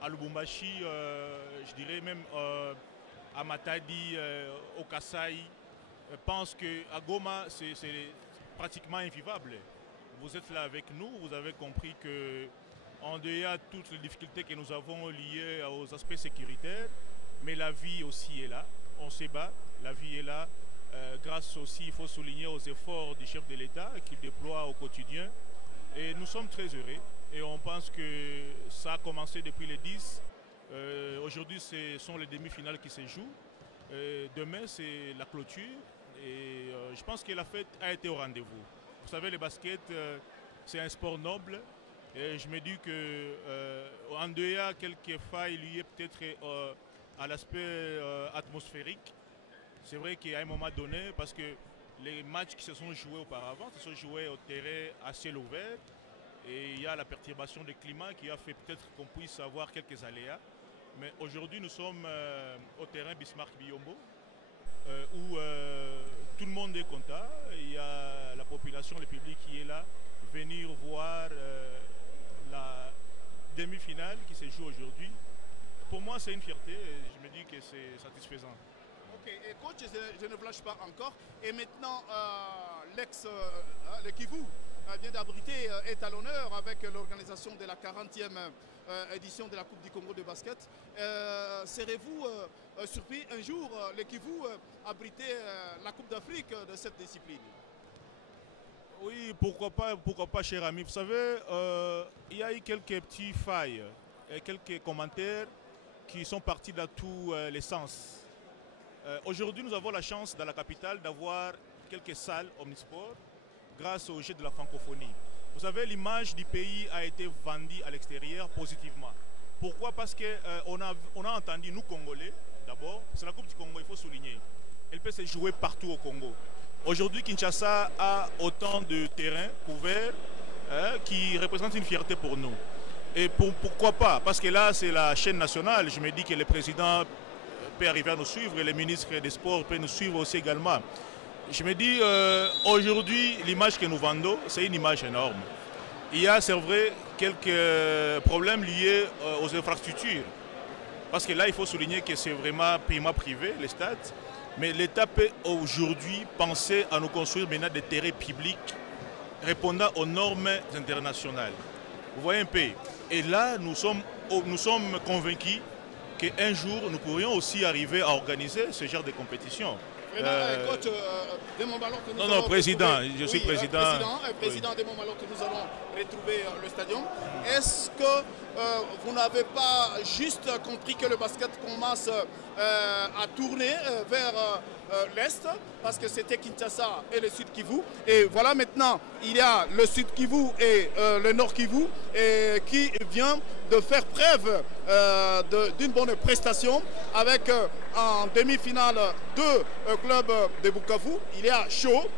à Lubumbashi, je dirais même à Matadi, au Kasai, pensent qu'à Goma, c'est pratiquement invivable. Vous êtes là avec nous, vous avez compris que en dehors de toutes les difficultés que nous avons liées aux aspects sécuritaires, mais la vie aussi est là. On se bat, la vie est là. Grâce aussi, il faut souligner, aux efforts du chef de l'État qu'il déploie au quotidien. Et nous sommes très heureux. Et on pense que ça a commencé depuis le 10. Aujourd'hui, ce sont les demi-finales qui se jouent. Demain, c'est la clôture. Et je pense que la fête a été au rendez-vous. Vous savez, le basket, c'est un sport noble. Et je me dis qu'en dehors, quelques failles liées peut-être à l'aspect atmosphérique. C'est vrai qu'à un moment donné, parce que les matchs qui se sont joués auparavant se sont joués au terrain à ciel ouvert. Et il y a la perturbation du climat qui a fait peut-être qu'on puisse avoir quelques aléas. Mais aujourd'hui, nous sommes au terrain Bismarck-Biyombo, où tout le monde est content. Il y a la population, le public qui est là, venir voir la demi-finale qui se joue aujourd'hui. Pour moi, c'est une fierté et je me dis que c'est satisfaisant. Ok, et coach, je ne flash pas encore. Et maintenant, le Kivu vient d'abriter, est à l'honneur avec l'organisation de la 40e édition de la Coupe du Congo de basket. Serez-vous surpris un jour, le Kivu, abriter la Coupe d'Afrique de cette discipline? Oui, pourquoi pas, cher ami. Vous savez, il y a eu quelques petites failles et quelques commentaires qui sont partis dans tous les sens. Aujourd'hui, nous avons la chance dans la capitale d'avoir quelques salles omnisports grâce au jeu de la francophonie. Vous savez, l'image du pays a été vendue à l'extérieur positivement. Pourquoi? Parce qu'on a entendu, nous Congolais, d'abord, c'est la Coupe du Congo, il faut souligner. Elle peut se jouer partout au Congo. Aujourd'hui, Kinshasa a autant de terrains couverts qui représentent une fierté pour nous. Et pourquoi pas? Parce que là, c'est la chaîne nationale. Je me dis que le président peut arriver à nous suivre et les ministres des Sports peuvent nous suivre aussi également. Je me dis, aujourd'hui, l'image que nous vendons, c'est une image énorme. Il y a, c'est vrai, quelques problèmes liés aux infrastructures. Parce que là, il faut souligner que c'est vraiment privé, les stades. Mais l'État peut aujourd'hui penser à nous construire maintenant des terrains publics répondant aux normes internationales. Vous voyez un peu. Et là, nous sommes convaincus qu'un jour, nous pourrions aussi arriver à organiser ce genre de compétition. Coach, de Montballon que nous non, président, je suis président. Président de Montballon que nous allons retrouver le stadium. Est-ce que vous n'avez pas juste compris que le basket commence à tourner vers l'Est, parce que c'était Kinshasa et le Sud Kivu. Et voilà, maintenant, il y a le Sud Kivu et le Nord Kivu qui vient de faire preuve d'une bonne prestation avec en demi-finale deux clubs de Bukavu. Il y a Show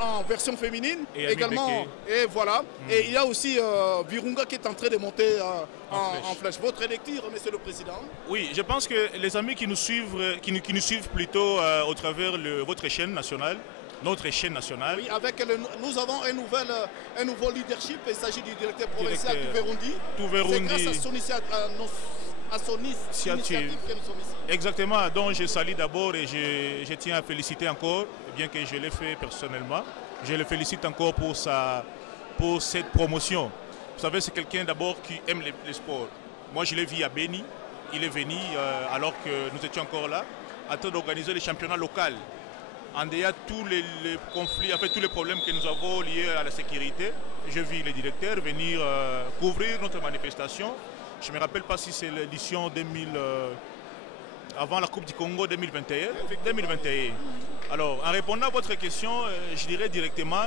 en version féminine et également. Et voilà. Et il y a aussi Virunga qui est en train de monter en flèche. Votre lecture, Monsieur le Président? Oui, je pense que les amis qui nous suivent, qui nous suivent plutôt au travers votre chaîne nationale, notre chaîne nationale. Oui, avec nous avons un nouveau leadership. Il s'agit du directeur provincial Touverundi. C'est grâce à son initiative que nous sommes ici. Exactement, donc je salue d'abord et je tiens à féliciter encore, bien que je l'ai fait personnellement, je le félicite encore pour cette promotion. Vous savez, c'est quelqu'un d'abord qui aime les sports. Moi, je l'ai vu à Beni, il est venu alors que nous étions encore là, en train d'organiser les championnats locaux. En dehors de tous les conflits, en fait, tous les problèmes que nous avons liés à la sécurité, je vis les directeurs venir couvrir notre manifestation. Je ne me rappelle pas si c'est l'édition 2000, avant la Coupe du Congo 2021. Alors, en répondant à votre question, je dirais directement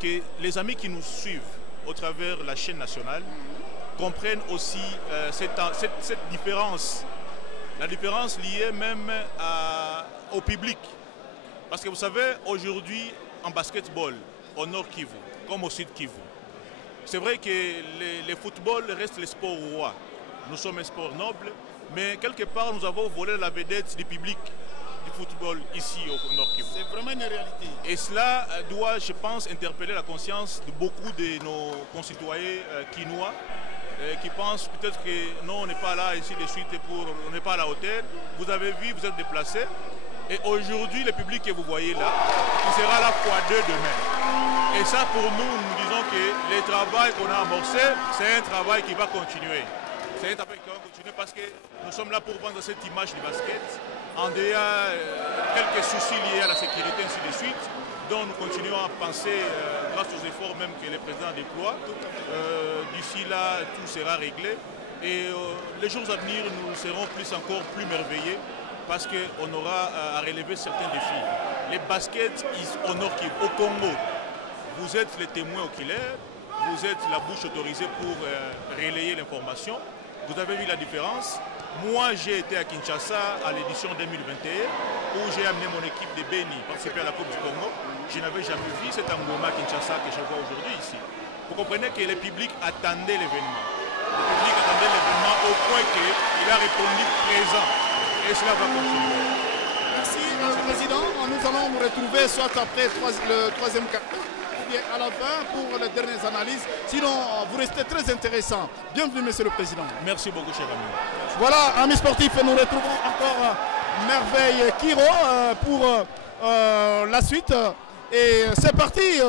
que les amis qui nous suivent au travers de la chaîne nationale comprennent aussi cette différence. La différence liée même au public. Parce que vous savez, aujourd'hui, en basketball, au Nord Kivu, comme au Sud Kivu, c'est vrai que le football reste le sport roi. Nous sommes un sport noble, mais quelque part, nous avons volé la vedette du public du football ici au Nord Kivu. C'est vraiment une réalité. Et cela doit, je pense, interpeller la conscience de beaucoup de nos concitoyens quinois qui pensent peut-être que non, on n'est pas là ici de suite, on n'est pas à la hauteur. Vous avez vu, vous êtes déplacés. Et aujourd'hui, le public que vous voyez là, il sera là x2 demain. Et ça, pour nous, nous disons que le travail qu'on a amorcé, c'est un travail qui va continuer. C'est un travail qui va continuer parce que nous sommes là pour vendre cette image du basket. En dehors, quelques soucis liés à la sécurité, ainsi de suite, dont nous continuons à penser, grâce aux efforts même que le président déploie. D'ici là, tout sera réglé. Et les jours à venir, nous serons encore plus merveilleux parce qu'on aura à relever certains défis. Les baskets au Nord Kivu, au Congo, vous êtes les témoins oculaires, vous êtes la bouche autorisée pour relayer l'information. Vous avez vu la différence. Moi, j'ai été à Kinshasa à l'édition 2021 où j'ai amené mon équipe de Beni participer à la Coupe du Congo. Je n'avais jamais vu cet engouement à Kinshasa que je vois aujourd'hui ici. Vous comprenez que le public attendait l'événement. Le public attendait l'événement au point qu'il a répondu présent. Et cela va continuer. Merci, Président. Nous allons vous retrouver soit après le troisième quart-temps, ou bien à la fin pour les dernières analyses. Sinon, vous restez très intéressant. Bienvenue, Monsieur le Président. Merci beaucoup, cher ami. Voilà, amis sportifs, nous retrouvons encore Merveille Kiro pour la suite. Et c'est parti,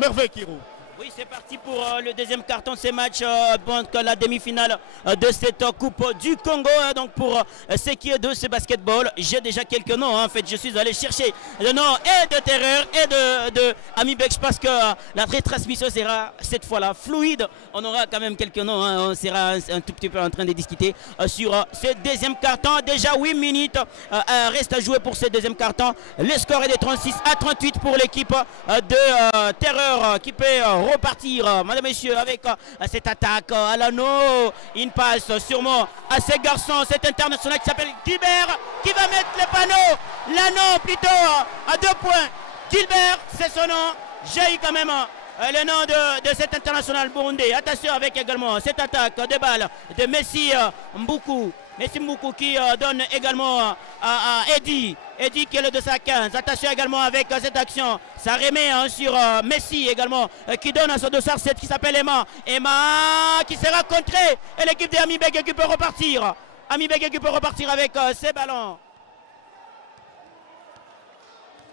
Merveille Kiro. Oui, c'est parti pour le deuxième carton de ces matchs, donc la demi-finale de cette Coupe du Congo. Donc pour ce qui est de ce basketball, j'ai déjà quelques noms. En fait, je suis allé chercher le nom et de Terreur et de Amibek parce que la retransmission sera cette fois-là fluide. On aura quand même quelques noms. On sera un tout petit peu en train de discuter sur ce deuxième carton. Déjà 8 minutes reste à jouer pour ce deuxième carton. Le score est de 36-38 pour l'équipe de Terreur qui peut repartir, madame, messieurs, avec cette attaque à l'anneau. Une passe sûrement à ces garçons, cet international qui s'appelle Gilbert, qui va mettre le panneau, l'anneau plutôt à 2 points. Gilbert, c'est son nom. J'ai eu quand même le nom de cet international burundais. Attention avec également cette attaque de balle de Messi Mboukou. Messi Mboukou qui donne également à Eddy. Eddy qui est le 215. Attention également avec cette action. Ça remet sur Messi également qui donne à son 207 qui s'appelle Emma. Emma qui sera contrée. Et l'équipe de Amibek qui peut repartir. Amibek qui peut repartir avec ses ballons.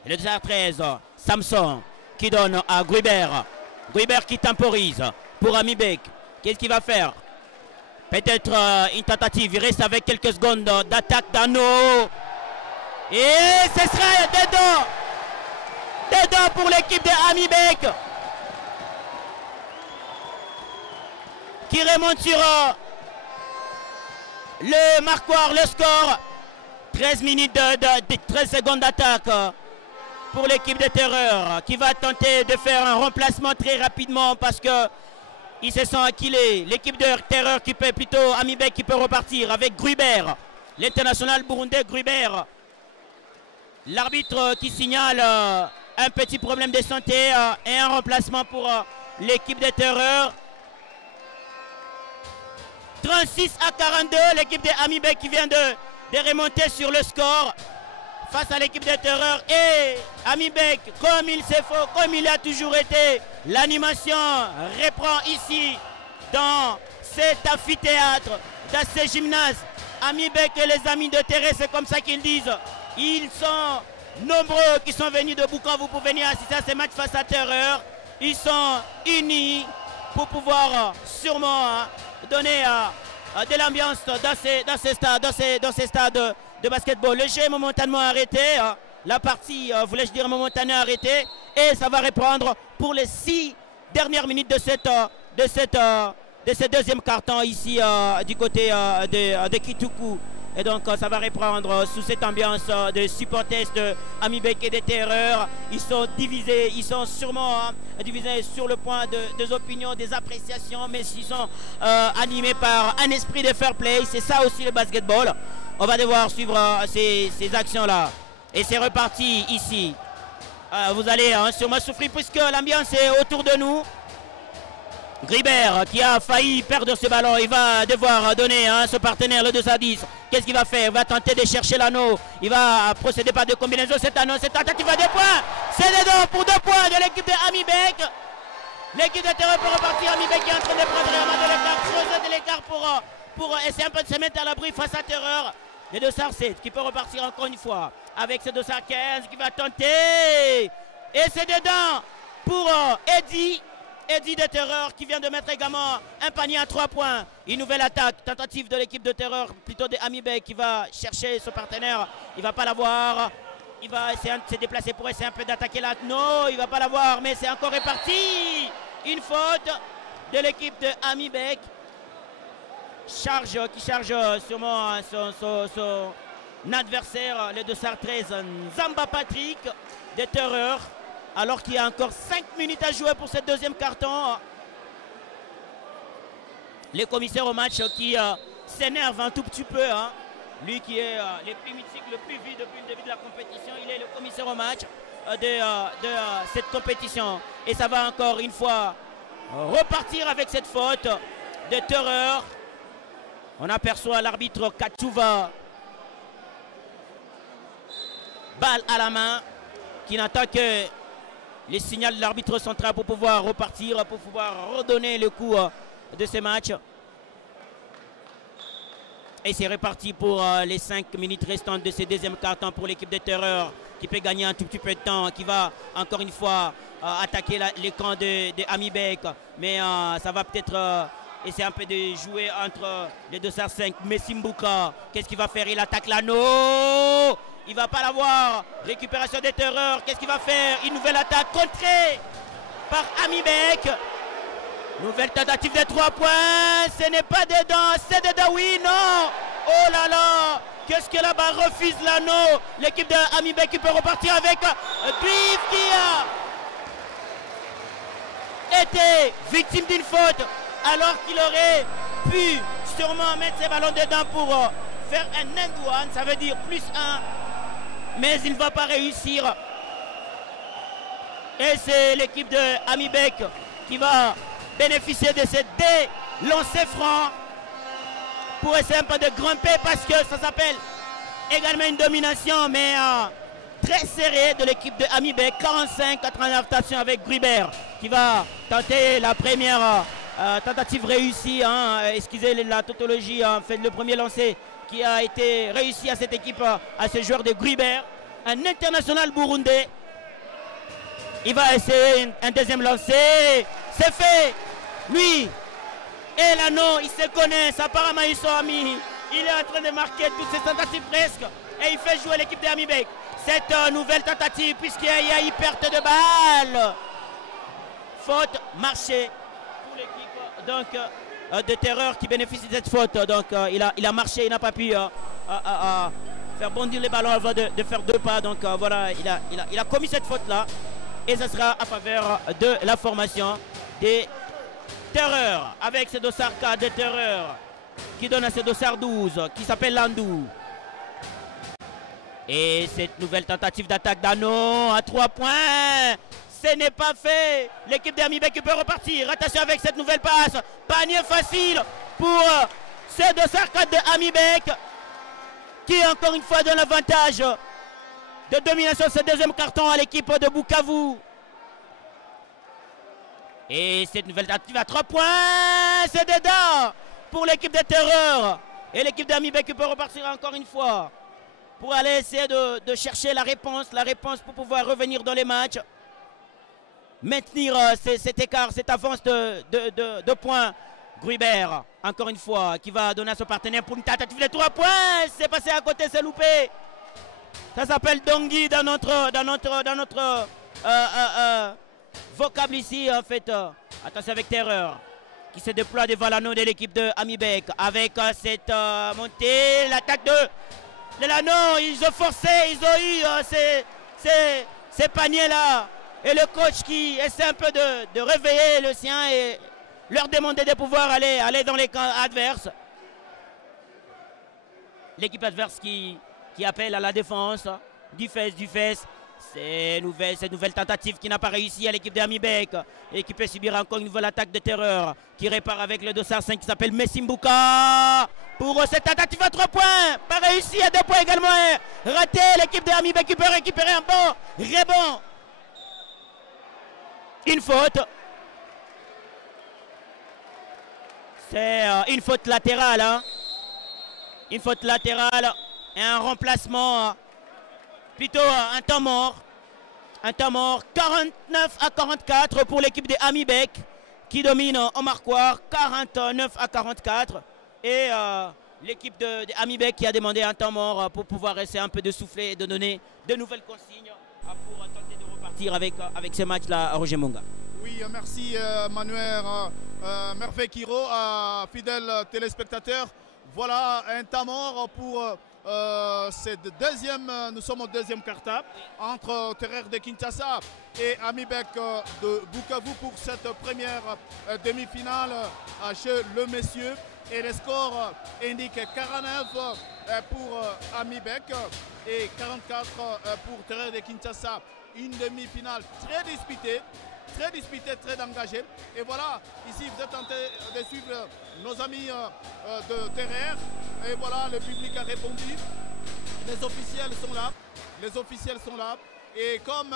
Et le 213. Samson qui donne à Guibert. Guibert qui temporise pour Amibek. Qu'est-ce qu'il va faire? Peut-être une tentative. Il reste avec quelques secondes d'attaque d'anneau. Et ce sera dedans. Dedans pour l'équipe de Amibek. Qui remonte sur le marquoir, le score. 13 minutes 13 secondes d'attaque pour l'équipe de Terreur qui va tenter de faire un remplacement très rapidement parce que ils se sont acquillés. L'équipe de Terreur qui peut plutôt Amibek qui peut repartir avec Gruber, l'international burundais Gruber. L'arbitre qui signale un petit problème de santé et un remplacement pour l'équipe de Terreur. 36-42, l'équipe de Amibek qui vient de remonter sur le score face à l'équipe de Terreur. Et Amibek, comme il s'est fait, comme il a toujours été, l'animation reprend ici dans cet amphithéâtre, dans ce gymnase. Amibek et les amis de terrain, c'est comme ça qu'ils disent. Ils sont nombreux qui sont venus de Bukavu pour venir assister à ces matchs face à Terreur. Ils sont unis pour pouvoir sûrement donner de l'ambiance dans ces stades de basketball. Le jeu est momentanément arrêté. La partie, voulais-je dire, momentanément arrêtée. Et ça va reprendre pour les 6 dernières minutes de ce deuxième carton ici du côté de Kituku. Et donc ça va reprendre sous cette ambiance de supporters de Amibek et de Terreur. Ils sont divisés, ils sont sûrement divisés sur le point des opinions, des appréciations, mais ils sont animés par un esprit de fair play. C'est ça aussi le basketball. On va devoir suivre ces actions-là. Et c'est reparti ici. Vous allez sûrement souffrir puisque l'ambiance est autour de nous. Gribert qui a failli perdre ce ballon, il va devoir donner à ce partenaire le 2-10. Qu'est-ce qu'il va faire? Il va tenter de chercher l'anneau. Il va procéder par des combinaisons. Cet anneau, cette tentative à 2 points. C'est dedans pour 2 points de l'équipe de Amibek. L'équipe de Terreur peut repartir. Amibek qui est en train de prendre de l'écart, creuser de l'écart pour essayer un peu de se mettre à l'abri face à Terreur. Le 207 qui peut repartir encore une fois avec ce 215 qui va tenter. Et c'est dedans pour Eddy. Eddie de Terreur qui vient de mettre également un panier à 3 points. Une nouvelle attaque, tentative de l'équipe de Terreur, plutôt de Amibek qui va chercher son partenaire. Il ne va pas l'avoir. Il va essayer de se déplacer pour essayer un peu d'attaquer là. Non, il ne va pas l'avoir, mais c'est encore réparti. Une faute de l'équipe de Amibek. Qui charge sûrement son adversaire, le dossard 13, Nzamba Patrick de Terreur. Alors qu'il y a encore 5 minutes à jouer pour cette deuxième carton. Les commissaires au match qui s'énervent un tout petit peu. Hein. Lui qui est le plus mythique, le plus vu depuis le début de la compétition. Il est le commissaire au match de cette compétition. Et ça va encore une fois repartir avec cette faute de Terreur. On aperçoit l'arbitre Katouva. Balle à la main. Qui n'attend que les signaux de l'arbitre central pour pouvoir repartir, pour pouvoir redonner le coup de ce match. Et c'est reparti pour les 5 minutes restantes de ce deuxième carton pour l'équipe de Terreur qui peut gagner un tout petit peu de temps, qui va encore une fois attaquer les camps de Amibek. Mais ça va peut-être essayer un peu de jouer entre les deux R5. Messimbuka, qu'est-ce qu'il va faire? Il attaque l'anneau. Il ne va pas l'avoir. Récupération des Terreurs. Qu'est-ce qu'il va faire? Une nouvelle attaque contrée par Amibek. Nouvelle tentative de 3 points. Ce n'est pas dedans. C'est dedans. Oui, non. Oh là là. Qu'est-ce que là-bas refuse l'anneau? L'équipe de Amibek qui peut repartir avec Griff qui a été victime d'une faute alors qu'il aurait pu sûrement mettre ses ballons dedans pour faire un end one. Ça veut dire +1. Mais il ne va pas réussir. Et c'est l'équipe de Amibek qui va bénéficier de ces lancers francs pour essayer un peu de grimper parce que ça s'appelle également une domination, mais très serrée de l'équipe de Amibek. 45-89, attention avec Grubert qui va tenter la première tentative réussie. Hein, excusez la tautologie, en fait, le premier lancer qui a été réussi à cette équipe, à ce joueur de Grubert, un international burundais. Il va essayer un deuxième lancer. C'est fait. Lui et l'anneau, ils se connaissent. Apparemment, ils sont amis. Il est en train de marquer toutes ces tentatives presque. Et il fait jouer l'équipe d'Amibek. Cette nouvelle tentative, puisqu'il y a eu perte de balle. Faute marché pour l'équipe donc de Terreur qui bénéficie de cette faute. Donc il a marché, il n'a pas pu faire bondir les ballons avant de faire 2 pas. Donc voilà, il a commis cette faute-là. Et ce sera à faveur de la formation des Terreurs. Avec ce dossard 4 de Terreur qui donne à ce dossard 12 qui s'appelle Landou. Et cette nouvelle tentative d'attaque d'Anno à 3 points. Ce n'est pas fait. L'équipe d'Amibek peut repartir. Attention avec cette nouvelle passe. Panier facile pour ce dossard 4 de Amibek qui encore une fois donne l'avantage de domination ce deuxième carton à l'équipe de Bukavu. Et cette nouvelle tentative à 3 points. C'est dedans pour l'équipe de Terreur. Et l'équipe d'Amibek peut repartir encore une fois pour aller essayer de chercher la réponse pour pouvoir revenir dans les matchs. Maintenir cet écart, cette avance de points. Grubert, encore une fois, qui va donner à son partenaire pour une tentative de 3 points. C'est passé à côté, c'est loupé. Ça s'appelle Dongui dans notre vocable ici, en fait. Attention avec Terreur, qui se déploie devant l'anneau de l'équipe de Amibek. Avec cette montée, l'attaque de l'anneau. Ils ont forcé, ils ont eu ces paniers-là. Et le coach qui essaie un peu de réveiller le sien et leur demander de pouvoir aller dans les camps adverses. L'équipe adverse qui appelle à la défense. Du fesse. Cette nouvelle tentative qui n'a pas réussi à l'équipe d'Amibek et qui peut subir encore une nouvelle attaque de Terreur qui répare avec le dossard 5 qui s'appelle Messimbuka. Pour cette tentative à 3 points. Pas réussi à 2 points également. Raté. L'équipe d'Amibek qui peut récupérer un bon rebond. Une faute. C'est une faute latérale. Hein. Une faute latérale et un remplacement. Plutôt un temps mort. Un temps mort. 49-44 pour l'équipe de Amibek. qui domine en marquoir 49-44. Et l'équipe de Amibek qui a demandé un temps mort pour pouvoir essayer un peu de souffler et de donner de nouvelles consignes pour tenter de repartir avec ce match-là à Roger Monga. Oui, merci Manuel Merveille Kiro, fidèle téléspectateur. Voilà un temps mort pour nous sommes au deuxième quart-temps entre Terreur de Kinshasa et Amibek de Bukavu pour cette première demi-finale chez le messieurs. Et le score indique 49 pour Amibek et 44 pour Terreur de Kinshasa. Une demi-finale très disputée, très engagée. Et voilà, ici vous êtes en train de suivre nos amis de Terreur. Et voilà, le public a répondu. Les officiels sont là. Et comme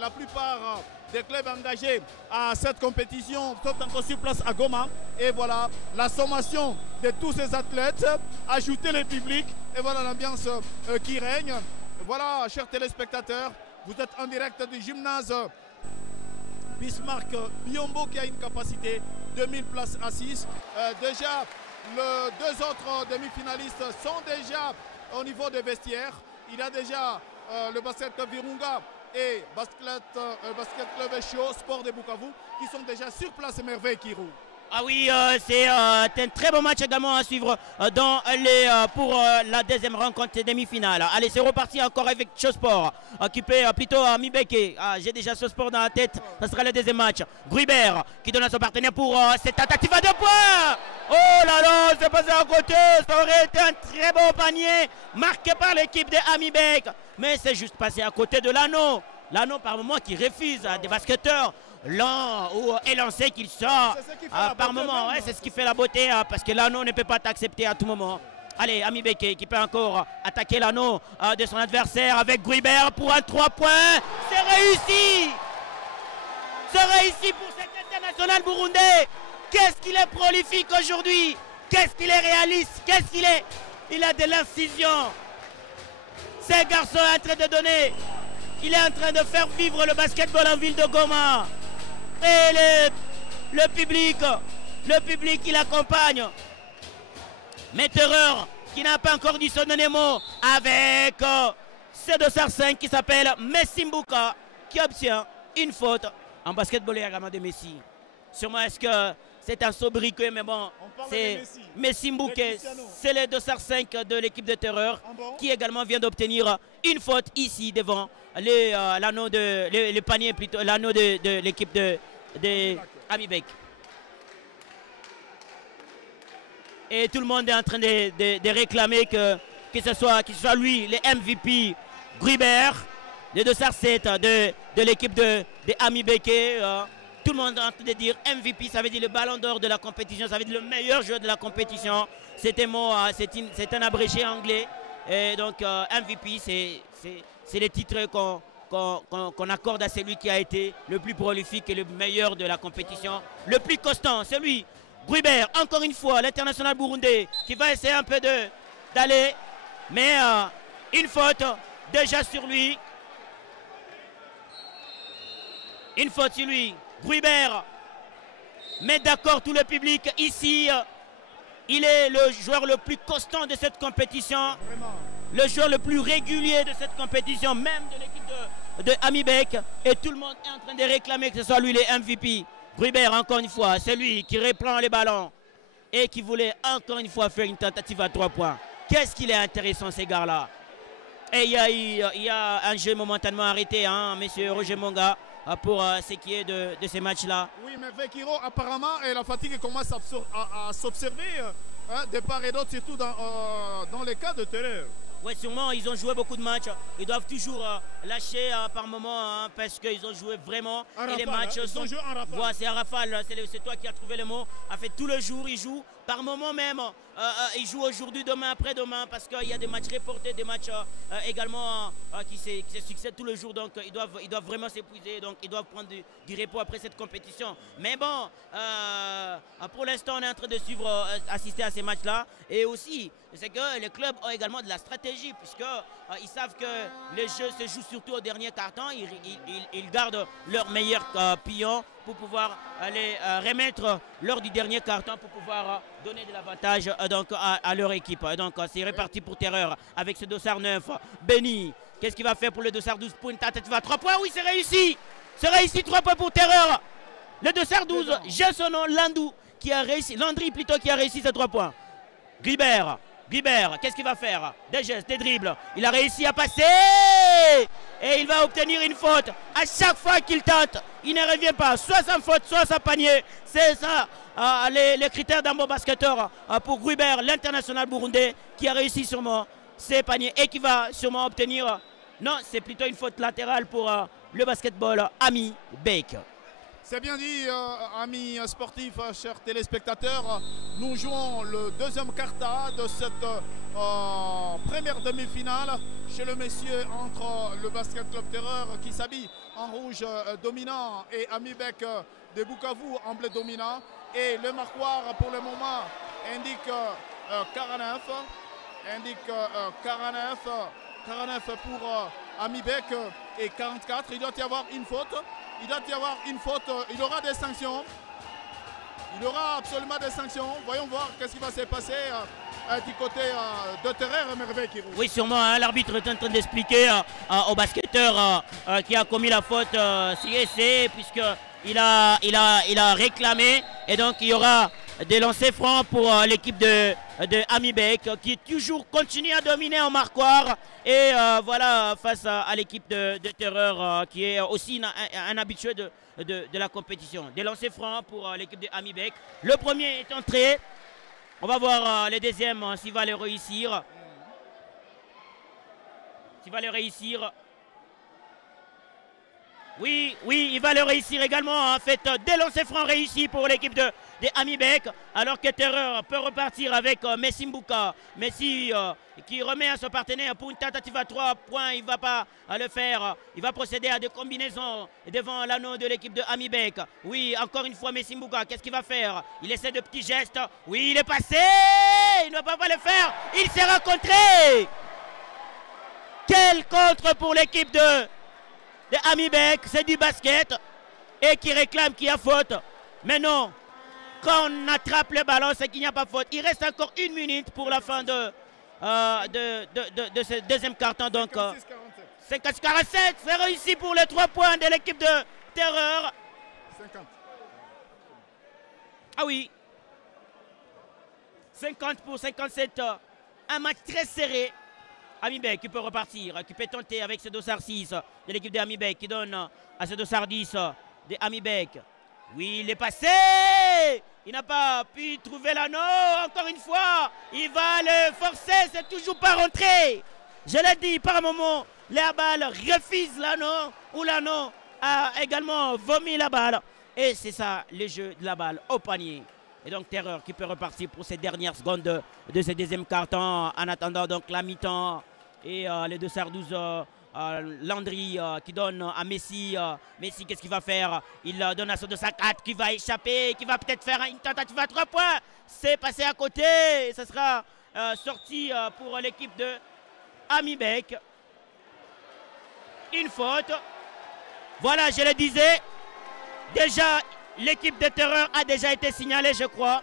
la plupart des clubs engagés à cette compétition sont encore sur place à Goma. Et voilà, la sommation de tous ces athlètes, ajouter le public. Et voilà l'ambiance qui règne. Voilà, chers téléspectateurs, vous êtes en direct du gymnase Bismarck Biombo qui a une capacité de 2000 places assises. Déjà, les deux autres demi-finalistes sont déjà au niveau des vestiaires. Il y a déjà le basket club Virunga et basket club Chaud Sport de Bukavu qui sont déjà sur place. Merveille Kirou. Ah oui, c'est un très bon match également à suivre pour la deuxième rencontre demi-finale. Allez, c'est reparti encore avec Chosport, occupé plutôt à Mibeke. J'ai déjà Chosport dans la tête, ça sera le deuxième match. Gruibert qui donne à son partenaire pour cette tentative à 2 points. Oh là là, c'est passé à côté, ça aurait été un très bon panier marqué par l'équipe de Amibek. Mais c'est juste passé à côté de l'anneau. L'anneau par moment qui refuse à des basketteurs. Lent ou élancé qu'il sort par moment, ouais, c'est ce qui fait la beauté parce que l'anneau ne peut pas t'accepter à tout moment. Allez, Amibeke qui peut encore attaquer l'anneau de son adversaire avec Gruibert pour un 3 points. C'est réussi! C'est réussi pour cet international burundais. Qu'est-ce qu'il est prolifique aujourd'hui! Qu'est-ce qu'il est réaliste! Qu'est-ce qu'il est! Il a de l'incision. Ce garçon est en train de donner. Il est en train de faire vivre le basketball en ville de Goma. Et le public, il accompagne. Mais Terreur, qui n'a pas encore dit son dernier mot, avec ce dossard 5 qui s'appelle Messimbuka, qui obtient une faute en basketball également de Messi. Sûrement, est-ce que c'est un sobriquet, mais bon, c'est Messimbuka, c'est le dossard 5 de l'équipe de Terreur, qui également vient d'obtenir une faute ici devant l'anneau le panier, plutôt l'anneau de l'équipe de Amibek. Et tout le monde est en train de réclamer que ce soit lui, le MVP Gruibert, le dossard 7 de l'équipe de Amibek. Tout le monde est en train de dire MVP, ça veut dire le ballon d'or de la compétition, ça veut dire le meilleur joueur de la compétition. C'est un abrégé anglais. Et donc MVP, c'est le titre qu'on accorde à celui qui a été le plus prolifique et le meilleur de la compétition. Le plus constant, c'est lui, Gruibert, encore une fois, l'international burundais, qui va essayer un peu d'aller. Mais une faute déjà sur lui. Une faute sur lui. Gruibert met d'accord tout le public ici. Il est le joueur le plus constant de cette compétition. Vraiment. Le joueur le plus régulier de cette compétition, même de l'équipe de Amibek. Et tout le monde est en train de réclamer que ce soit lui le MVP. Gruibert, encore une fois, c'est lui qui reprend les ballons et qui voulait encore une fois faire une tentative à 3 points. Qu'est-ce qu'il est intéressant, ces gars-là. Et il y a un jeu momentanément arrêté, hein, monsieur Roger Monga, pour ce qui est de ces matchs-là. Oui, mais Vekiro, apparemment, la fatigue commence à s'observer de part et d'autre, surtout dans les cas de Terreur. Oui, sûrement, ils ont joué beaucoup de matchs. Ils doivent toujours lâcher par moment hein, parce qu'ils ont joué vraiment. Et les matchs sont. Voilà, c'est un rafale, c'est toi qui as trouvé le mot. En fait, tout le jour, ils jouent. Par moment même, ils jouent aujourd'hui, demain, après-demain, parce qu'il y a des matchs reportés, des matchs également qui se succèdent tout le jour. Donc, ils doivent vraiment s'épuiser. Donc, ils doivent prendre du repos après cette compétition. Mais bon, pour l'instant, on est en train de suivre, assister à ces matchs-là. Et aussi, c'est que les clubs ont également de la stratégie, puisqu'ils savent que les jeux se jouent surtout au dernier quart-temps. Ils gardent leurs meilleurs pions pour pouvoir les remettre lors du dernier carton pour pouvoir donner de l'avantage donc à leur équipe. Donc c'est réparti pour Terreur avec ce dossard 9. Benny, qu'est-ce qu'il va faire pour le dossard 12 pour une tentative à 3 points? Oui, c'est réussi. C'est réussi, 3 points pour Terreur. Le dossard 12, j'ai son nom, Landry qui a réussi ces 3 points. Guibert, qu'est-ce qu'il va faire? Des gestes, des dribbles. Il a réussi à passer et il va obtenir une faute. À chaque fois qu'il tente, il ne revient pas. Soit sans faute, soit sans panier. C'est ça les critères d'un bon basketteur pour Guibert, l'international burundais, qui a réussi sûrement ses paniers et qui va sûrement obtenir... Non, c'est plutôt une faute latérale pour le basketball Ami Bek. C'est bien dit, amis sportifs, chers téléspectateurs. Nous jouons le deuxième quart de cette première demi-finale chez le messieurs entre le Basket Club Terreur qui s'habille en rouge dominant et Amibek de Bukavu en bleu dominant. Et le marquoir pour le moment indique 49. Indique 49 pour Amibek et 44. Il doit y avoir une faute. Il aura des sanctions. Il y aura absolument des sanctions. Voyons voir qu'est-ce qui va se passer du côté de Terreur Merveille qui roule. Oui, sûrement, hein, l'arbitre est en train d'expliquer au basketteur qui a commis la faute si c'est puisqu'il a réclamé. Et donc, il y aura des lancers francs pour l'équipe de Amibek qui toujours continue à dominer en marquoir. Et voilà, face à l'équipe de Terreur qui est aussi un habitué de la compétition. Des lancers francs pour l'équipe de Amibek. Le premier est entré. On va voir les deuxièmes s'il va le réussir. Oui, il va le réussir également. En fait, des lancers francs réussis pour l'équipe de Amibek. Alors que Terreur peut repartir avec Messi Mbuka. Messi qui remet à son partenaire pour une tentative à 3 points. Il ne va pas le faire. Il va procéder à des combinaisons devant l'anneau de l'équipe de Amibek. Oui, encore une fois Messi Mbuka. Qu'est-ce qu'il va faire? Il essaie de petits gestes. Oui, il est passé. Il ne va pas le faire. Il sera contré. Quel contre pour l'équipe de Amibek, c'est du basket et qui réclame qu'il y a faute. Mais non, quand on attrape le ballon, c'est qu'il n'y a pas faute. Il reste encore 1 minute pour la fin de ce deuxième carton. Donc 56-47, c'est réussi pour les 3 points de l'équipe de Terreur. 50. Ah oui, 50 pour 57, un match très serré. Amibek qui peut repartir, qui peut tenter avec ce dossard 6 de l'équipe de Amibek qui donne à ce dossard 10 de Amibek. Oui, il est passé. Il n'a pas pu trouver l'anneau. Encore une fois, il va le forcer. C'est toujours pas rentré. Je l'ai dit, par moment, la balle refuse l'anneau ou l'anneau a également vomi la balle. Et c'est ça, le jeu de la balle au panier. Et donc Terreur qui peut repartir pour ces dernières secondes de ce deuxième carton en attendant donc la mi-temps. Et les dossards 12, Landry qui donne à Messi. Messi, qu'est-ce qu'il va faire? Il donne à son dossard 4 qui va échapper, qui va peut-être faire une tentative à 3 points. C'est passé à côté. Ce sera sorti pour l'équipe de Amibek. Une faute. Voilà, je le disais. Déjà, l'équipe de Terreur a déjà été signalée, je crois.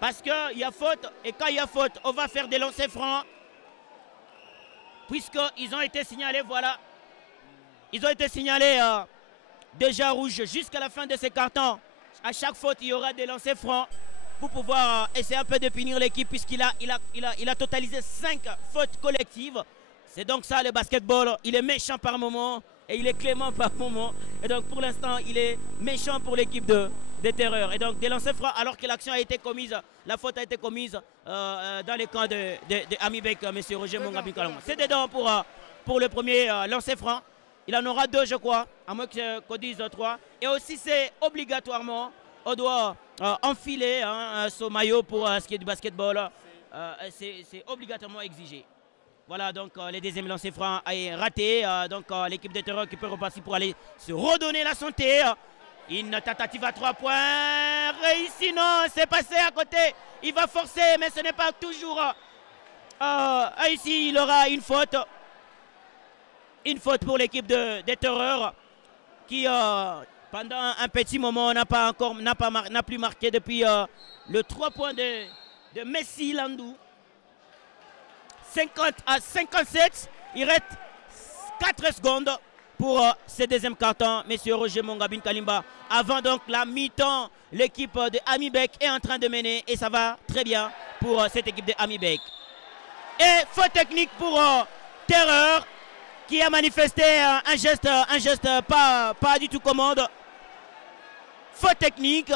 Parce qu'il y a faute. Et quand il y a faute, on va faire des lancers francs. Puisqu'ils ont été signalés, voilà. Ils ont été signalés déjà rouges jusqu'à la fin de ces cartons. À chaque faute, il y aura des lancers francs pour pouvoir essayer un peu de punir l'équipe puisqu'il a totalisé 5 fautes collectives. C'est donc ça le basketball. Il est méchant par moment et il est clément par moment. Et donc pour l'instant, il est méchant pour l'équipe de Terreur. Et donc des lancers francs alors que l'action a été commise, la faute a été commise dans les camps de Amibek, M. Roger Mongabi Kalama. C'est dedans pour le premier lancer franc. Il en aura 2, je crois, à moins qu'on dise 3. Et aussi, c'est obligatoirement, on doit enfiler son maillot pour ce qui est du basketball. C'est obligatoirement exigé. Voilà, donc les deuxièmes lancers francs est raté. Donc l'équipe de Terreur qui peut repartir pour aller se redonner la santé. Une tentative à 3 points. Réussi, non, c'est passé à côté. Il va forcer, mais ce n'est pas toujours ici, il aura une faute. Une faute pour l'équipe des Terreurs qui pendant un petit moment, on n'a plus marqué depuis le 3 points de Messi Landou. 50 à 57, il reste 4 secondes pour ce deuxième carton, monsieur Roger Mongabin Kalimba. Avant donc la mi-temps, l'équipe de Amibek est en train de mener et ça va très bien pour cette équipe de Amibek. Et faute technique pour Terreur qui a manifesté un geste pas du tout commode. Faute technique.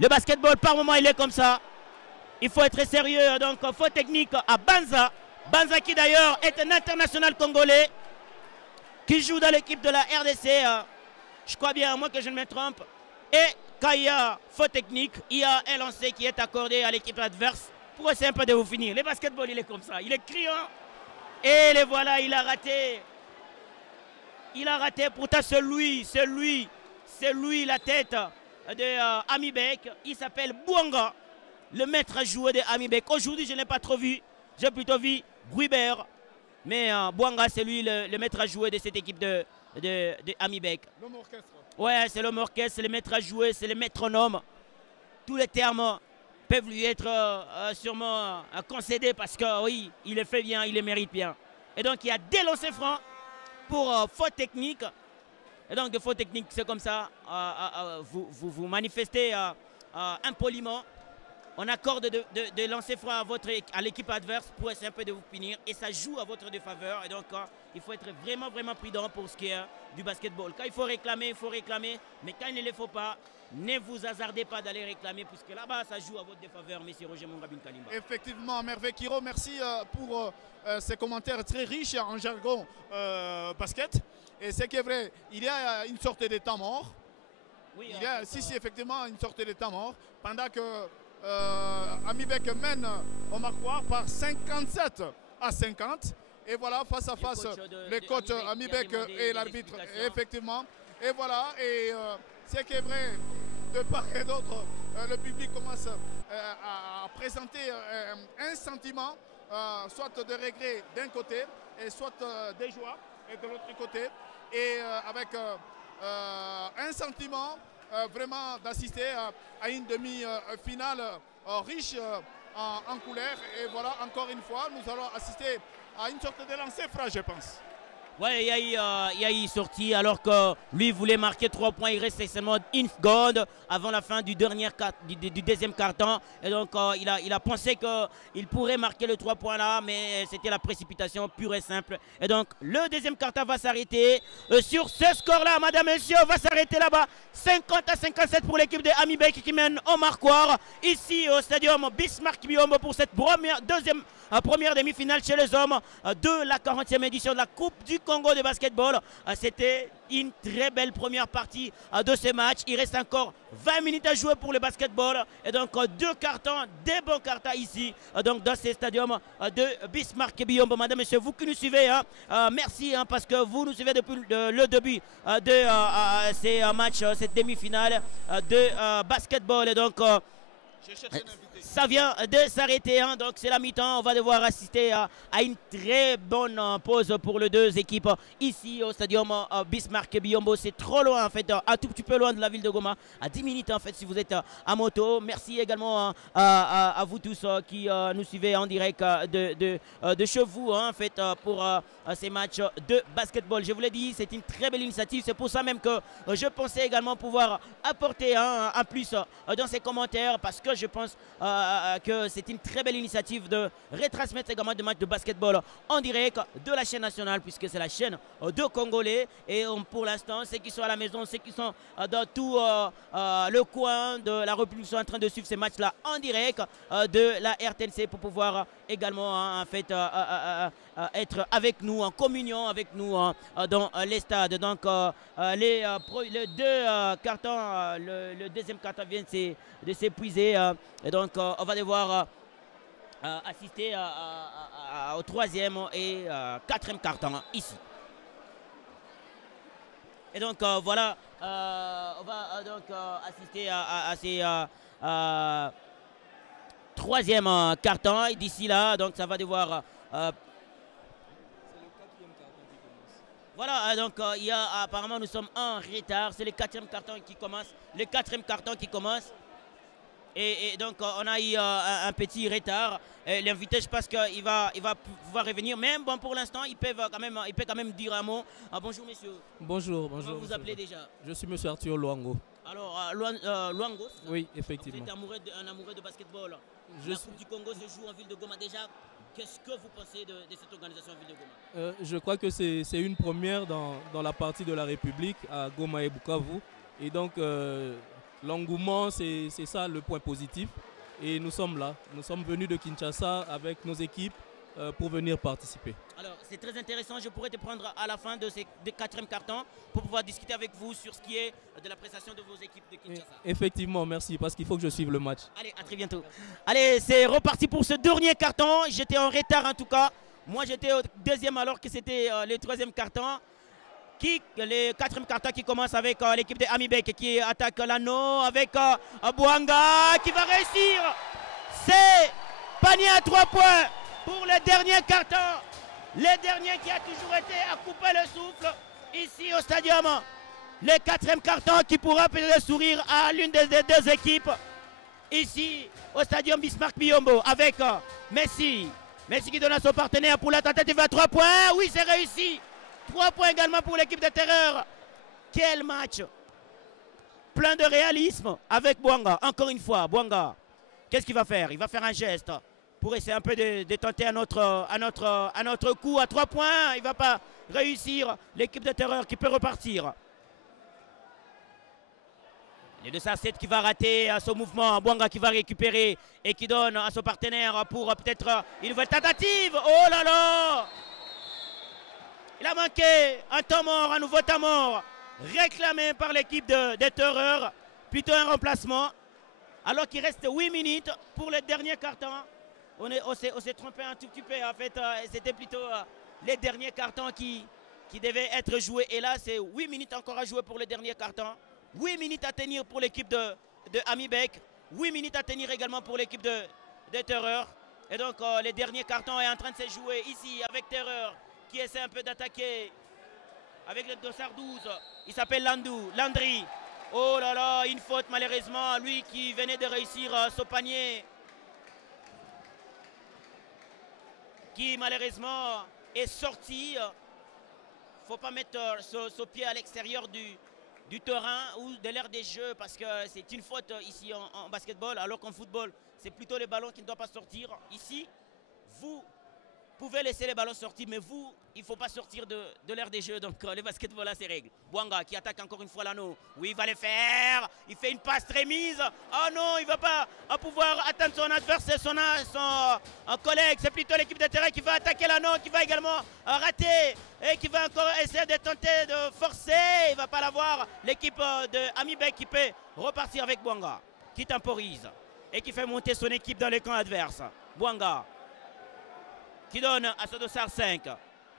Le basketball par moment il est comme ça. Il faut être sérieux, donc faute technique à Banza. Banza qui d'ailleurs est un international congolais qui joue dans l'équipe de la RDC. Je crois bien, à moins que je ne me trompe. Et quand il y a faute technique, il y a un lancer qui est accordé à l'équipe adverse pour essayer un peu de vous finir. Le basketball il est comme ça, il est criant. Et les voilà, il a raté. Il a raté, pourtant c'est lui la tête de Amibek. Il s'appelle Bouanga, le maître à jouer de Amibek. Aujourd'hui, je n'ai pas trop vu, j'ai plutôt vu Guibert. Mais Bouanga, c'est lui le maître à jouer de cette équipe de Amibek. L'homme orchestre. Ouais, c'est l'homme orchestre, c'est le maître à jouer, c'est le métronome. Tous les termes peuvent lui être sûrement concédés parce que oui, il le fait bien, il le mérite bien. Et donc il y a des lancers francs pour faute technique. Et donc de faute technique, c'est comme ça, vous manifestez impoliment. On accorde de lancer francs à l'équipe adverse pour essayer un peu de vous punir. Et ça joue à votre défaveur. Et donc il faut être vraiment prudent pour ce qui est du basketball. Quand il faut réclamer, mais quand il ne le faut pas, ne vous hasardez pas d'aller réclamer, puisque là-bas, ça joue à votre défaveur, monsieur Roger Mongabin Kalimba. Effectivement, Merveille Kiro, merci pour ces commentaires très riches en jargon basket. Et c'est qui est vrai, il y a une sorte de temps mort. Oui, il y a, si, effectivement, une sorte de temps mort. Pendant que Amibek mène au Marquois par 57 à 50. Et voilà, face à face, les coachs Amibek et l'arbitre, effectivement. Et voilà, et ce qui est vrai, de part et d'autre, le public commence à présenter un sentiment, soit de regret d'un côté, et soit de joie de l'autre côté. Et avec un sentiment vraiment d'assister à une demi-finale riche en couleurs. Et voilà, encore une fois, nous allons assister à une sorte de lancer franc, je pense. Ouais, il y a eu sorti alors que lui voulait marquer 3 points. Il reste seulement une seconde avant la fin du deuxième quart-temps. Et donc il a pensé qu'il pourrait marquer le 3 points là, mais c'était la précipitation pure et simple. Et donc le deuxième quart-temps va s'arrêter sur ce score-là, madame, messieurs, va s'arrêter là-bas. 50 à 57 pour l'équipe de Amibek qui mène au Marquoir ici au stadium Bismarck Biombo pour cette première demi-finale chez les hommes de la 40e édition de la Coupe du Congo de basketball. C'était une très belle première partie de ce match. Il reste encore 20 minutes à jouer pour le basketball. Et donc deux cartons, des bons cartons ici donc dans ce stadium de Bismarck Biombo. Madame, monsieur, vous qui nous suivez, merci parce que vous nous suivez depuis le début de ces matchs, cette demi-finale de basketball. Et donc ça vient de s'arrêter, donc c'est la mi-temps. On va devoir assister à une très bonne pause pour les deux équipes ici au stadium Bismarck Biombo. C'est trop loin en fait, un tout petit peu loin de la ville de Goma, à 10 minutes en fait si vous êtes à moto. Merci également à vous tous qui nous suivez en direct de chez vous en fait pour ces matchs de basketball. Je vous l'ai dit, c'est une très belle initiative. C'est pour ça même que je pensais également pouvoir apporter un plus dans ces commentaires, parce que je pense que c'est une très belle initiative de retransmettre également des matchs de basketball en direct de la chaîne nationale, puisque c'est la chaîne de Congolais. Et pour l'instant, ceux qui sont à la maison, ceux qui sont dans tout le coin de la République sont en train de suivre ces matchs-là en direct de la RTNC pour pouvoir également en fait être avec nous, en communion avec nous dans les stades. Donc les deux cartons, le deuxième carton vient de s'épuiser. Et donc on va devoir assister au troisième et quatrième carton ici. Et donc voilà, on va donc assister à ces troisième carton. Et d'ici là, donc ça va devoir Voilà, donc il y a apparemment nous sommes en retard. C'est le quatrième carton qui commence. Le quatrième carton qui commence. Et donc on a eu un petit retard. L'invité, je pense qu'il va pouvoir revenir. Mais bon, pour l'instant, il peut quand même dire un mot. Bonjour monsieur. Bonjour, Comment bonjour. vous appelez déjà? Je suis monsieur Arthur Luango. Alors, Luango. Oui, effectivement. Vous êtes un amoureux de basketball. La Coupe du Congo se joue en ville de Goma déjà. Qu'est-ce que vous pensez de cette organisation en ville de Goma? Je crois que c'est une première dans la partie de la République à Goma et Bukavu. Et donc, l'engouement, c'est ça le point positif. Et nous sommes là. Nous sommes venus de Kinshasa avec nos équipes pour venir participer. Alors, c'est très intéressant. Je pourrais te prendre à la fin de ces quatrième cartons pour pouvoir discuter avec vous sur ce qui est de la prestation de vos équipes de Kinshasa. Effectivement, merci, parce qu'il faut que je suive le match. Allez, à très bientôt. Allez, c'est reparti pour ce dernier carton. J'étais en retard en tout cas. Moi, j'étais au deuxième alors que c'était le troisième carton. Le quatrième carton qui commence avec l'équipe de Amibek qui attaque l'anneau avec Bouanga qui va réussir. C'est panier à 3 points pour le dernier carton. Le dernier qui a toujours été à couper le souffle ici au stadium. Le quatrième carton qui pourra peut-être le sourire à l'une des deux équipes ici au stadium Bismarck Biyombo avec Messi. Messi qui donne à son partenaire pour la tentative à 3 points. Oui, c'est réussi. 3 points également pour l'équipe de Terreur. Quel match! Plein de réalisme avec Bouanga. Encore une fois, Bouanga. Qu'est-ce qu'il va faire? Il va faire un geste pour essayer un peu de tenter un autre coup à 3 points. Il ne va pas réussir. L'équipe de Terreur qui peut repartir. Les 2-7 qui va rater son mouvement. Bouanga qui va récupérer et qui donne à son partenaire pour peut-être une nouvelle tentative. Oh là là! Il a manqué un temps mort, un nouveau temps mort, réclamé par l'équipe des Terreurs, plutôt un remplacement. Alors qu'il reste 8 minutes pour le dernier carton. On s'est trompé un tout petit peu, en fait, c'était plutôt les derniers cartons qui devaient être joués. Et là, c'est 8 minutes encore à jouer pour le dernier carton. 8 minutes à tenir pour l'équipe de Amibek. 8 minutes à tenir également pour l'équipe de Terreur. Et donc, le dernier carton est en train de se jouer ici avec Terreur, qui essaie un peu d'attaquer avec le dossard 12. Il s'appelle Landry. Oh là là, une faute malheureusement. Lui qui venait de réussir ce panier. Qui malheureusement est sorti. Il ne faut pas mettre ce pied à l'extérieur du terrain ou de l'aire des jeux parce que c'est une faute ici en basketball. Alors qu'en football, c'est plutôt le ballon qui ne doit pas sortir. Ici, vous pouvez laisser les ballons sortir, mais vous, il ne faut pas sortir de l'aire des jeux. Donc le basketball a ses règles. Bouanga qui attaque encore une fois l'anneau. Oui, il va le faire. Il fait une passe très mise. Oh non, il ne va pas pouvoir atteindre son adversaire, son collègue. C'est plutôt l'équipe de terrain qui va attaquer l'anneau, qui va également rater et qui va encore essayer de tenter de forcer. Il ne va pas l'avoir. L'équipe de Amibek qui peut repartir avec Bouanga, qui temporise et qui fait monter son équipe dans le camp adverse. Bouanga qui donne à ce dossard 5.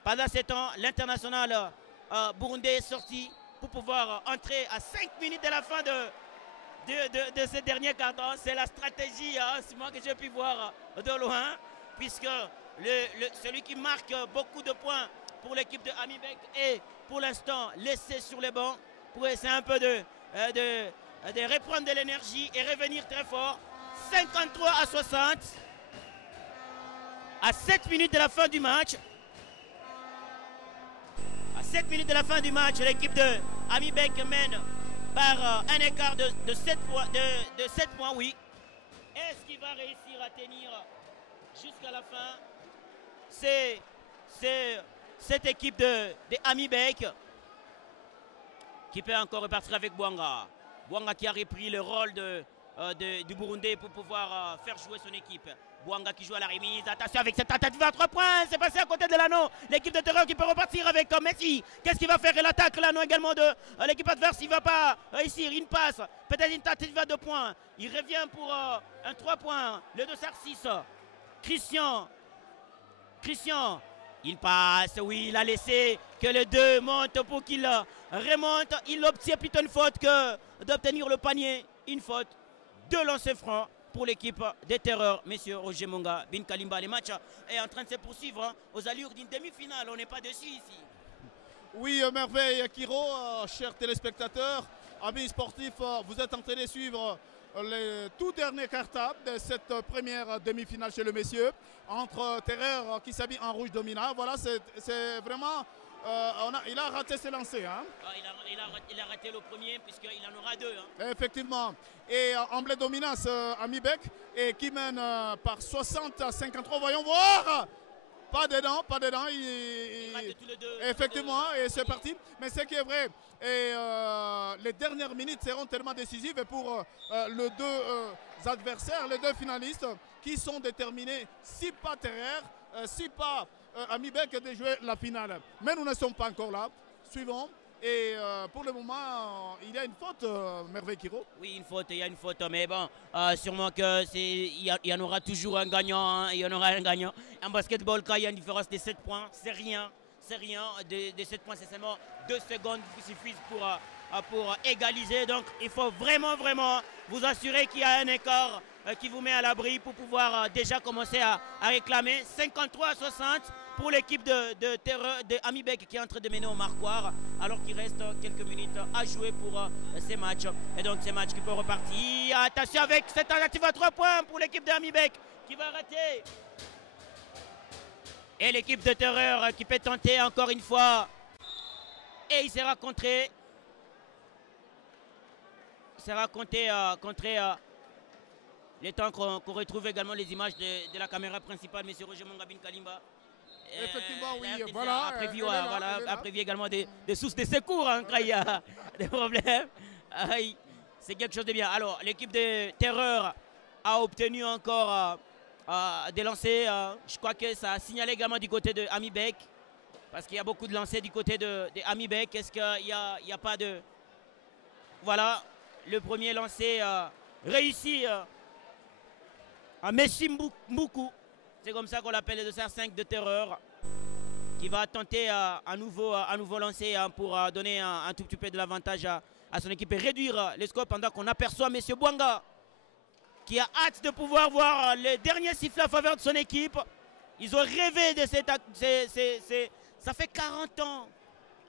Pendant ce temps, l'international burundais est sorti pour pouvoir entrer à 5 minutes de la fin de ce dernier carton. C'est la stratégie, que j'ai pu voir de loin, puisque celui qui marque beaucoup de points pour l'équipe de Amibek est pour l'instant laissé sur les bancs pour essayer un peu de reprendre de l'énergie et revenir très fort. 53-60. À 7 minutes de la fin du match. À 7 minutes de la fin du match, l'équipe de Amibek mène par un écart de 7 points, oui. Est-ce qu'il va réussir à tenir jusqu'à la fin? C'est cette équipe de Amibek qui peut encore repartir avec Bouanga. Bouanga qui a repris le rôle du Burundais pour pouvoir faire jouer son équipe. Bouanga qui joue à la remise. Attention avec cette tentative à 3 points. C'est passé à côté de l'anneau. L'équipe de Terreur qui peut repartir avec Messi. Qu'est-ce qu'il va faire? Il attaque l'anneau également de l'équipe adverse. Il ne va pas réussir. Une passe. Peut-être une tentative à 2 points. Il revient pour un 3 points. Le dossard 6. Christian. Il passe. Oui, il a laissé que le 2 monte pour qu'il remonte. Il obtient plutôt une faute que d'obtenir le panier. Une faute. 2 lancers francs pour l'équipe des Terreurs. Messieurs Roger Monga, Bin Kalimba, les matchs est en train de se poursuivre aux allures d'une demi-finale. On n'est pas dessus ici. Oui, Merveille Kiro, chers téléspectateurs, amis sportifs, vous êtes en train de suivre les tout derniers cartables de cette première demi-finale chez le messieurs entre Terreur qui s'habille en rouge dominant. Voilà, c'est vraiment... il a raté ses lancers. Hein. Il a raté le premier puisqu'il en aura deux. Hein. Effectivement. Et en blé dominance, Amibek, et qui mène par 60 à 53. Voyons voir. Pas dedans, pas dedans. Il rate tous les deux. Effectivement, et c'est parti. Mais ce qui est vrai, et les dernières minutes seront tellement décisives pour les deux adversaires, les deux finalistes qui sont déterminés, si pas Terreur, si pas Amibek, de jouer la finale. Mais nous ne sommes pas encore là. Suivons. Et pour le moment, il y a une faute, Merveille Kiro. Oui, il y a une faute, mais bon, sûrement qu'il y en aura toujours un gagnant, hein, il y en aura un gagnant. En basketball, quand il y a une différence de 7 points, c'est rien, de 7 points, c'est seulement 2 secondes qui suffisent pour égaliser. Donc, il faut vraiment vous assurer qu'il y a un écart qui vous met à l'abri pour pouvoir déjà commencer à réclamer 53-60 pour l'équipe de Terreur de Amibek qui est en train de mener au marquoir alors qu'il reste quelques minutes à jouer pour ces matchs. Et donc ces matchs qui peuvent repartir. Attention avec cette tentative à 3 points pour l'équipe de Amibek qui va rater. Et l'équipe de Terreur qui peut tenter encore une fois. Et il sera contré. Il sera contré les temps qu'on retrouve également les images de la caméra principale, M. Roger Mongabin Kalimba. Effectivement, oui, voilà. A prévu également des sources de secours hein, quand il y a des problèmes. C'est quelque chose de bien. Alors, l'équipe de Terreur a obtenu encore des lancers. Je crois que ça a signalé également du côté de Amibek. Parce qu'il y a beaucoup de lancers du côté de Amibek. Est-ce qu'il n'y a pas de... Voilà, le premier lancé réussi à Messi Mboukou. C'est comme ça qu'on l'appelle le 205 de Terreur. Qui va tenter à nouveau lancer pour donner un tout petit peu de l'avantage à son équipe et réduire les scores pendant qu'on aperçoit M. Bouanga qui a hâte de pouvoir voir les derniers sifflets en faveur de son équipe. Ils ont rêvé de cette... Ça fait 40 ans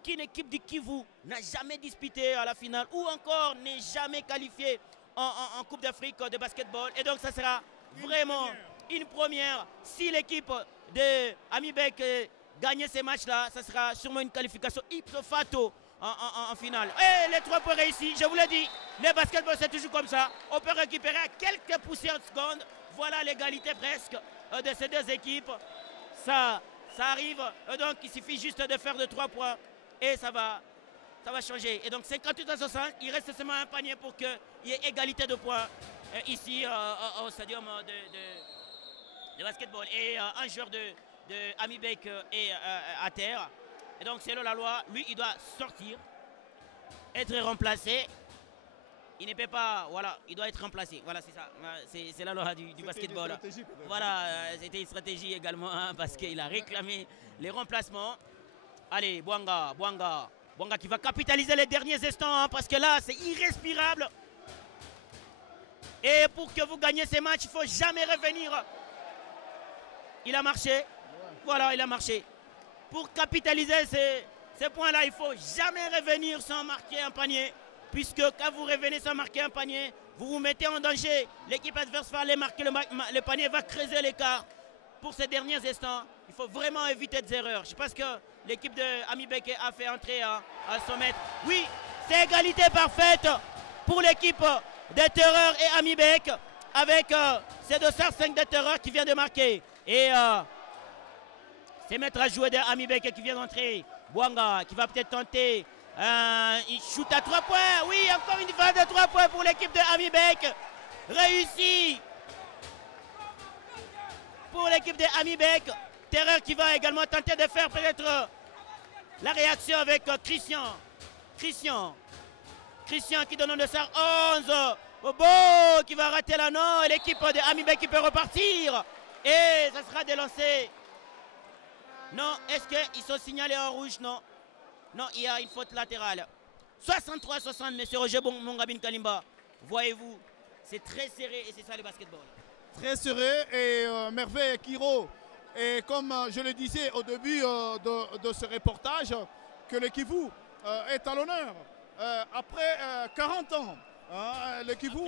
qu'une équipe du Kivu n'a jamais disputé à la finale ou encore n'est jamais qualifiée en Coupe d'Afrique de basketball. Et donc ça sera vraiment une première. Si l'équipe de Amibek gagne ces matchs-là, ça sera sûrement une qualification ipso facto en finale. Et les 3 points réussis, je vous l'ai dit, les basketball c'est toujours comme ça. On peut récupérer à quelques poussières de secondes. Voilà l'égalité presque de ces deux équipes. Ça arrive, donc il suffit juste de faire de 3 points et ça va changer. Et donc 58-60, il reste seulement un panier pour qu'il y ait égalité de points ici au stadium de basketball. Et un joueur de Amibek est à terre. Et donc selon la loi, lui il doit sortir, être remplacé. Il ne peut pas, voilà, il doit être remplacé. Voilà, c'est ça. C'est la loi du basketball. Voilà, c'était une stratégie également hein, parce qu'il a réclamé les remplacements. Allez, Bouanga qui va capitaliser les derniers instants hein, parce que là, c'est irrespirable. Et pour que vous gagnez ces matchs, il ne faut jamais revenir. Il a marché. Voilà, il a marché. Pour capitaliser ces points-là, il ne faut jamais revenir sans marquer un panier. Puisque quand vous revenez sans marquer un panier, vous vous mettez en danger. L'équipe adverse va aller marquer le panier, va creuser l'écart. Pour ces derniers instants, il faut vraiment éviter des erreurs. Je pense que l'équipe de Amibek a fait entrer à son maître. Oui, c'est égalité parfaite pour l'équipe de Terreur et Amibek avec ces 205 de Terreur qui vient de marquer. Et c'est maître à jouer de Amibek qui vient d'entrer. Bouanga qui va peut-être tenter. Il shoot à 3 points. Oui, encore une phase de 3 points pour l'équipe de Amibek. Réussi pour l'équipe de Amibek. Terreur qui va également tenter de faire peut-être la réaction avec Christian qui donne de ça 11. Bobo qui va rater la non. L'équipe de Amibek qui peut repartir. Et ça sera délancé. Non, est-ce qu'ils sont signalés en rouge? Non. Non, il y a une faute latérale. 63-60, M. Roger Mongabin Kalimba. Voyez-vous, c'est très serré et c'est ça le basketball. Très serré et Merveille Kiro. Et comme je le disais au début de ce reportage, que le Kivu est à l'honneur. Après 40 ans, le Kivu,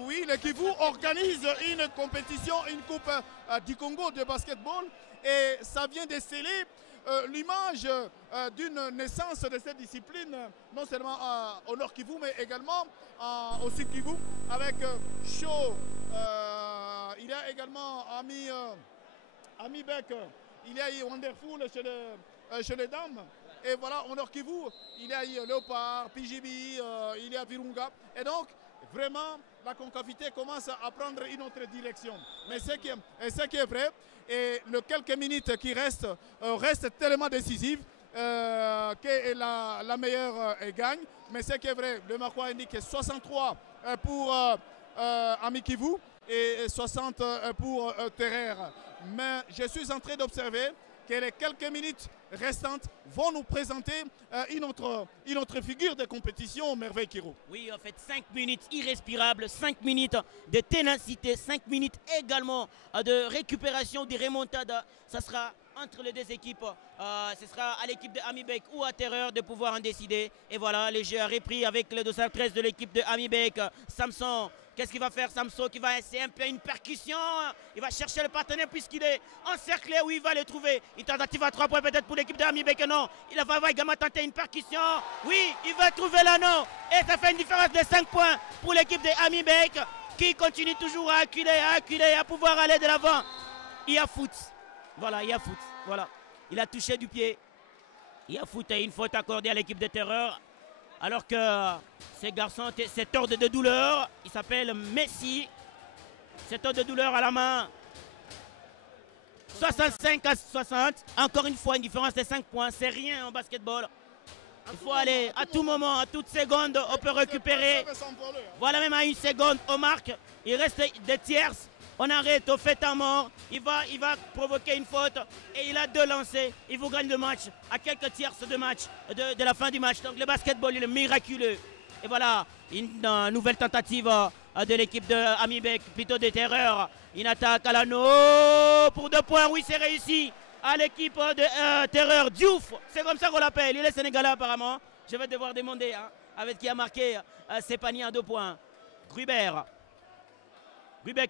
oui, le Kivu organise une compétition, une coupe du Congo de basketball, et ça vient de sceller l'image d'une naissance de cette discipline, non seulement au Nord Kivu, mais également au Sud Kivu, avec Cho, il y a également Ami Beck, il y a Wonderful chez les dames. Et voilà, au Nord Kivu, il y a Léopard, PGB, il y a Virunga. Et donc, vraiment, la concavité commence à prendre une autre direction. Mais ce qui est vrai, et les quelques minutes qui restent tellement décisives que la meilleure gagne. Mais ce qui est vrai, le Marois indique 63 pour Ami Kivu et 60 pour Terrer. Mais je suis en train d'observer que les quelques minutes restantes vont nous présenter une autre figure de compétition, Merveille Kiro. Oui, en fait, 5 minutes irrespirables, 5 minutes de ténacité, 5 minutes également de récupération, des remontades. Ça sera entre les deux équipes. Ce sera à l'équipe de Amibek ou à Terreur de pouvoir en décider. Et voilà, les jeux repris avec le dossard 13 de l'équipe de Amibek. Samson. Qu'est-ce qu'il va faire, Samson, qui va essayer un peu une percussion? Il va chercher le partenaire puisqu'il est encerclé. Où il va le trouver? Une tentative à 3 points peut-être pour l'équipe de Amibek. Non, il va également tenter une percussion. Oui, il va trouver l'anneau. Et ça fait une différence de 5 points pour l'équipe de Amibek qui continue toujours à acculer, à pouvoir aller de l'avant. Il y a foot. Voilà, il y a foot. Voilà. Il a touché du pied. Il y a foot et une faute accordée à l'équipe de Terreur. Alors que ces garçons, cet ordre de douleur, il s'appelle Messi. Cet ordre de douleur à la main. 65 à 60. Encore une fois, une différence de 5 points. C'est rien en basketball. Il faut aller à tout moment, à toute seconde, on peut récupérer. Voilà, même à une seconde, on marque. Il reste des tierces. On arrête, on fait un mort. Il va provoquer une faute. Et il a 2 lancers. Il vous gagne le match à quelques tierces de match, de la fin du match. Donc le basketball, il est miraculeux. Et voilà, une nouvelle tentative de l'équipe de Amibek, plutôt de Terreur. Une attaque à l'anneau pour 2 points. Oui, c'est réussi à l'équipe de Terreur. Diouf, c'est comme ça qu'on l'appelle. Il est sénégalais apparemment. Je vais devoir demander avec qui a marqué ses paniers à 2 points. Gruber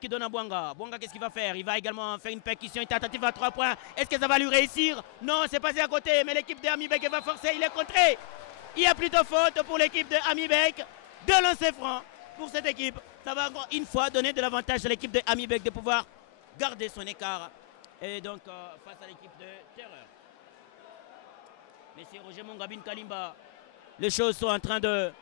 qui donne à Bouanga. Bouanga, qu'est-ce qu'il va faire? Il va également faire une percussion, une tentative à 3 points. Est-ce que ça va lui réussir? Non, c'est passé à côté. Mais l'équipe de Amibek va forcer. Il est contré. Il y a plutôt faute pour l'équipe de Amibek. 2 lancers francs pour cette équipe. Ça va encore une fois donner de l'avantage à l'équipe de Amibek de pouvoir garder son écart. Et donc, face à l'équipe de Terreur. Monsieur Roger Mongabin Kalimba, les choses sont en train de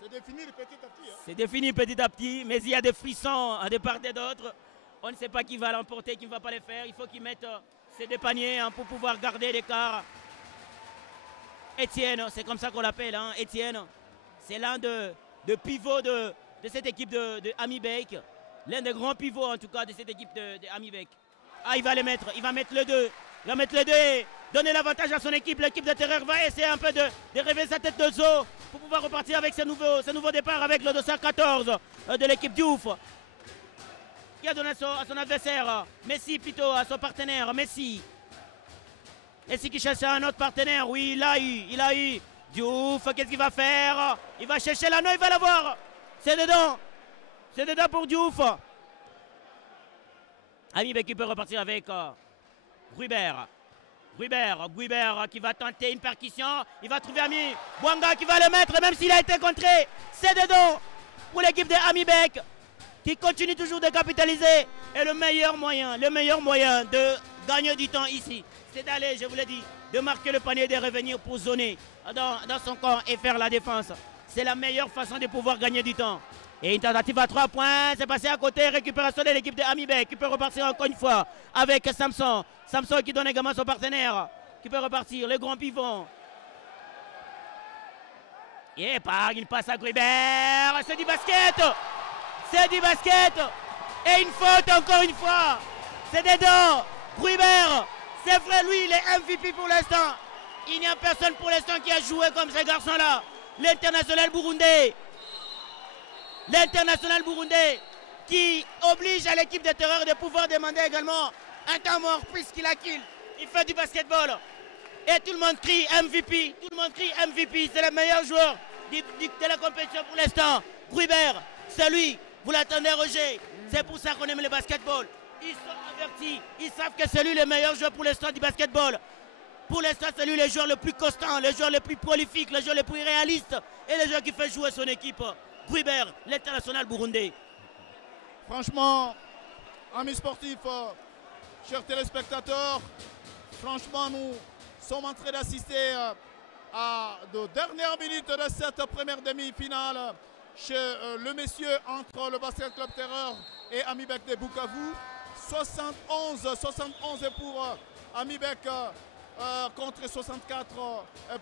c'est défini petit à petit. C'est défini petit à petit, mais il y a des frissons de part et d'autre. On ne sait pas qui va l'emporter, qui ne va pas le faire. Il faut qu'ils mettent ces 2 paniers pour pouvoir garder l'écart. Étienne, c'est comme ça qu'on l'appelle, Étienne. C'est l'un de pivots de cette équipe de Amibek. L'un des grands pivots en tout cas de cette équipe de Amibek. Ah, il va les mettre, il va mettre le 2. Il va mettre le 2 et donner l'avantage à son équipe. L'équipe de Terreur va essayer un peu de réveiller sa tête de zoo pour pouvoir repartir avec ce nouveau départ avec le 214 de l'équipe Diouf. Qui a donné à son adversaire, Messi plutôt, à son partenaire, Messi. Messi qui cherche un autre partenaire, oui, il a eu. Diouf, qu'est-ce qu'il va faire? Il va chercher l'anneau, il va l'avoir. C'est dedans pour Diouf. Amibek qui peut repartir avec Gruber qui va tenter une percussion. Il va trouver Ami Bouanga qui va le mettre même s'il a été contré. C'est dedans pour l'équipe de Amibek qui continue toujours de capitaliser. Et le meilleur moyen de gagner du temps ici, c'est d'aller, je vous l'ai dit, de marquer le panier et de revenir pour zoner dans son camp et faire la défense. C'est la meilleure façon de pouvoir gagner du temps. Et une tentative à 3 points, c'est passé à côté, récupération de l'équipe de Amibek qui peut repartir encore une fois avec Samson. Samson qui donne également son partenaire, qui peut repartir, le grand pivot. Et il passe à Gruber, c'est du basket. Et une faute encore une fois, c'est dedans. Gruber, c'est vrai, lui il est MVP pour l'instant. Il n'y a personne pour l'instant qui a joué comme ce garçon-là. L'international burundais. L'international burundais qui oblige à l'équipe de Terreur de pouvoir demander également un temps mort puisqu'il a kill. Il fait du basketball. Et tout le monde crie MVP. Tout le monde crie MVP. C'est le meilleur joueur de la compétition pour l'instant. Gruibert, c'est lui. Vous l'attendez, Roger. C'est pour ça qu'on aime le basketball. Ils sont avertis. Ils savent que c'est lui le meilleur joueur pour l'instant du basketball. Pour l'instant, c'est lui le joueur le plus constant, le joueur le plus prolifique, le joueur le plus réaliste et le joueur qui fait jouer son équipe. Gruibert, l'international burundais. Franchement, amis sportifs, chers téléspectateurs, franchement, nous sommes en train d'assister à de dernières minutes de cette première demi-finale chez le messieurs entre le Basket Club Terreur et Amibek de Bukavu. 71 pour Amibek contre 64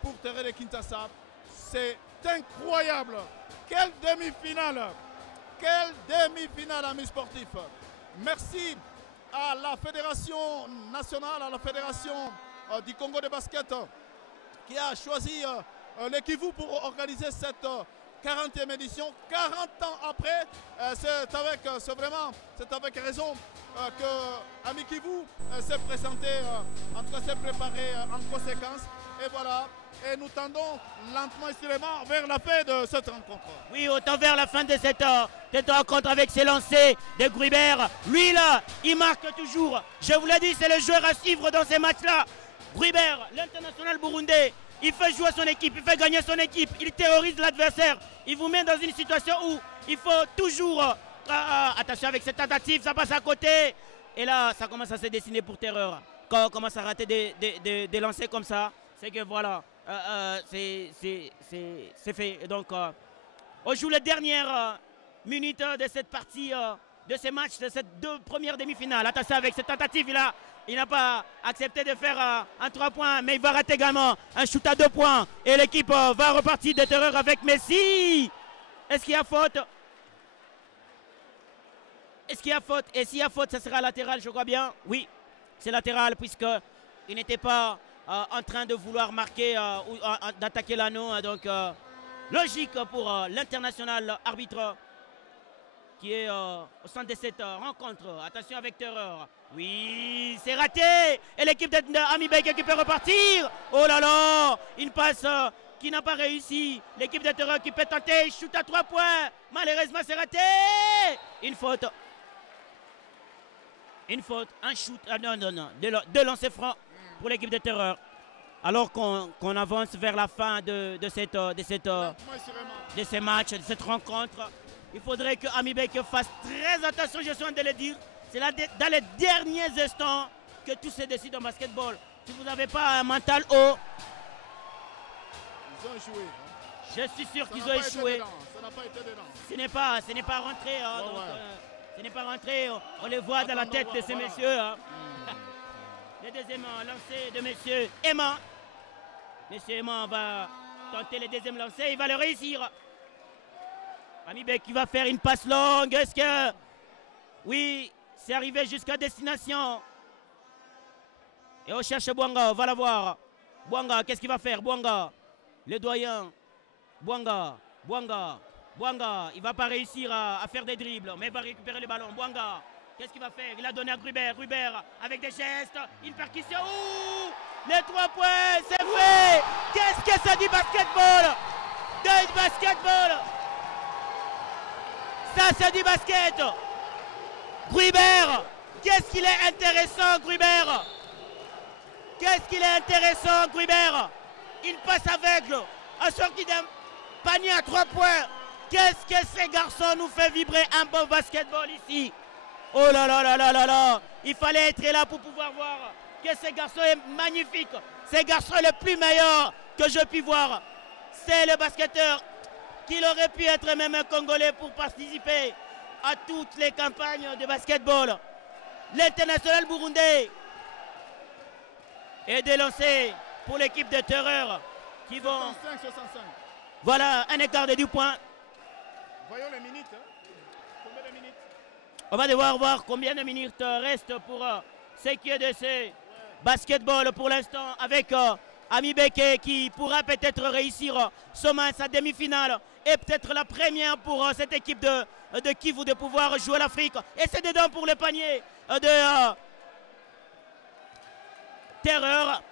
pour Terreur de Kinshasa. C'est incroyable. Quelle demi-finale! Quelle demi-finale, amis sportifs! Merci à la Fédération nationale, à la Fédération du Congo de basket qui a choisi l'Ekivu pour organiser cette 40e édition. 40 ans après, c'est avec raison que Ami Kivu s'est présenté, en tout cas s'est préparé en conséquence. Et voilà, et nous tendons lentement et sûrement vers la fin de cette rencontre. Oui, autant vers la fin de cette rencontre avec ses lancers de Gruibert. Lui là, il marque toujours. Je vous l'ai dit, c'est le joueur à suivre dans ces matchs-là. Gruibert, l'international burundais, il fait jouer son équipe, il fait gagner son équipe, il terrorise l'adversaire. Il vous met dans une situation où il faut toujours... attention avec cette tentative, ça passe à côté. Et là, ça commence à se dessiner pour Terreur. Quand on commence à rater des lancers comme ça, c'est que voilà, c'est fait. Donc, on joue les dernières minutes de cette partie, de ces matchs, de cette deux premières demi-finales. Attention avec cette tentative, il n'a pas accepté de faire un 3 points, mais il va rater également un shoot à 2 points. Et l'équipe va repartir de Terreur avec Messi. Est-ce qu'il y a faute? Est-ce qu'il y a faute? Et s'il y a faute, ça sera latéral, je crois bien. Oui, c'est latéral, puisqu'il n'était pas en train de vouloir marquer ou d'attaquer l'anneau. Donc, logique pour l'international arbitre qui est au centre de cette rencontre. Attention avec Terreur. Oui, c'est raté. Et l'équipe d'Amibek qui peut repartir. Oh là là, une passe qui n'a pas réussi. L'équipe de Terreur qui peut tenter. Shoot à 3 points. Malheureusement, c'est raté. Une faute. Une faute, un shoot, non, deux lancers francs pour l'équipe de Terreur. Alors qu'on avance vers la fin de ces matchs, de cette rencontre, il faudrait que Amibek fasse très attention, je suis en train de le dire. C'est là, dans les derniers instants que tout se décide en basketball. Si vous n'avez pas un mental haut, ils ont échoué. Je suis sûr qu'ils ont échoué. Ça n'a pas été dedans. Ce n'est pas rentré. Hein, donc, ce n'est pas rentré, on les voit dans la tête de ces messieurs. Hein. Le deuxième lancé de monsieur Emma. Monsieur Emma va tenter le deuxième lancé, il va le réussir. Amibek qui va faire une passe longue. Est-ce que... Oui, c'est arrivé jusqu'à destination. Et on cherche Bouanga, on va la voir. Bouanga, qu'est-ce qu'il va faire? Bouanga, le doyen. Bouanga, il ne va pas réussir à faire des dribbles, mais il va récupérer le ballon. Bouanga, qu'est-ce qu'il va faire? Il a donné à Gruibert. Gruibert avec des gestes, une percussion. Ouh, les 3 points, c'est fait. Qu'est-ce que c'est du basketball? Du basketball. Ça, c'est du basket. Gruibert, qu'est-ce qu'il est intéressant, Gruibert. Qu'est-ce qu'il est intéressant, Gruibert. Une passe aveugle, en sortie d'un panier à 3 points. Qu'est-ce que ces garçons nous fait vibrer un bon basketball ici. Oh là là là là là là. Il fallait être là pour pouvoir voir que ces garçons est magnifique. Ces garçons le plus meilleur que je puis voir. C'est le basketteur qu'il aurait pu être même un Congolais pour participer à toutes les campagnes de basketball. L'international burundais est délancé pour l'équipe de Terreur qui vont... 65-65. Voilà, un écart de 10 points. Voyons les minutes. Hein. Combien de minutes? On va devoir voir combien de minutes restent pour ce qui est de ce basketball pour l'instant avec Amibek qui pourra peut-être réussir sa demi-finale et peut-être la première pour cette équipe de Kivu de pouvoir jouer l'Afrique. Et c'est dedans pour le panier de Terreur.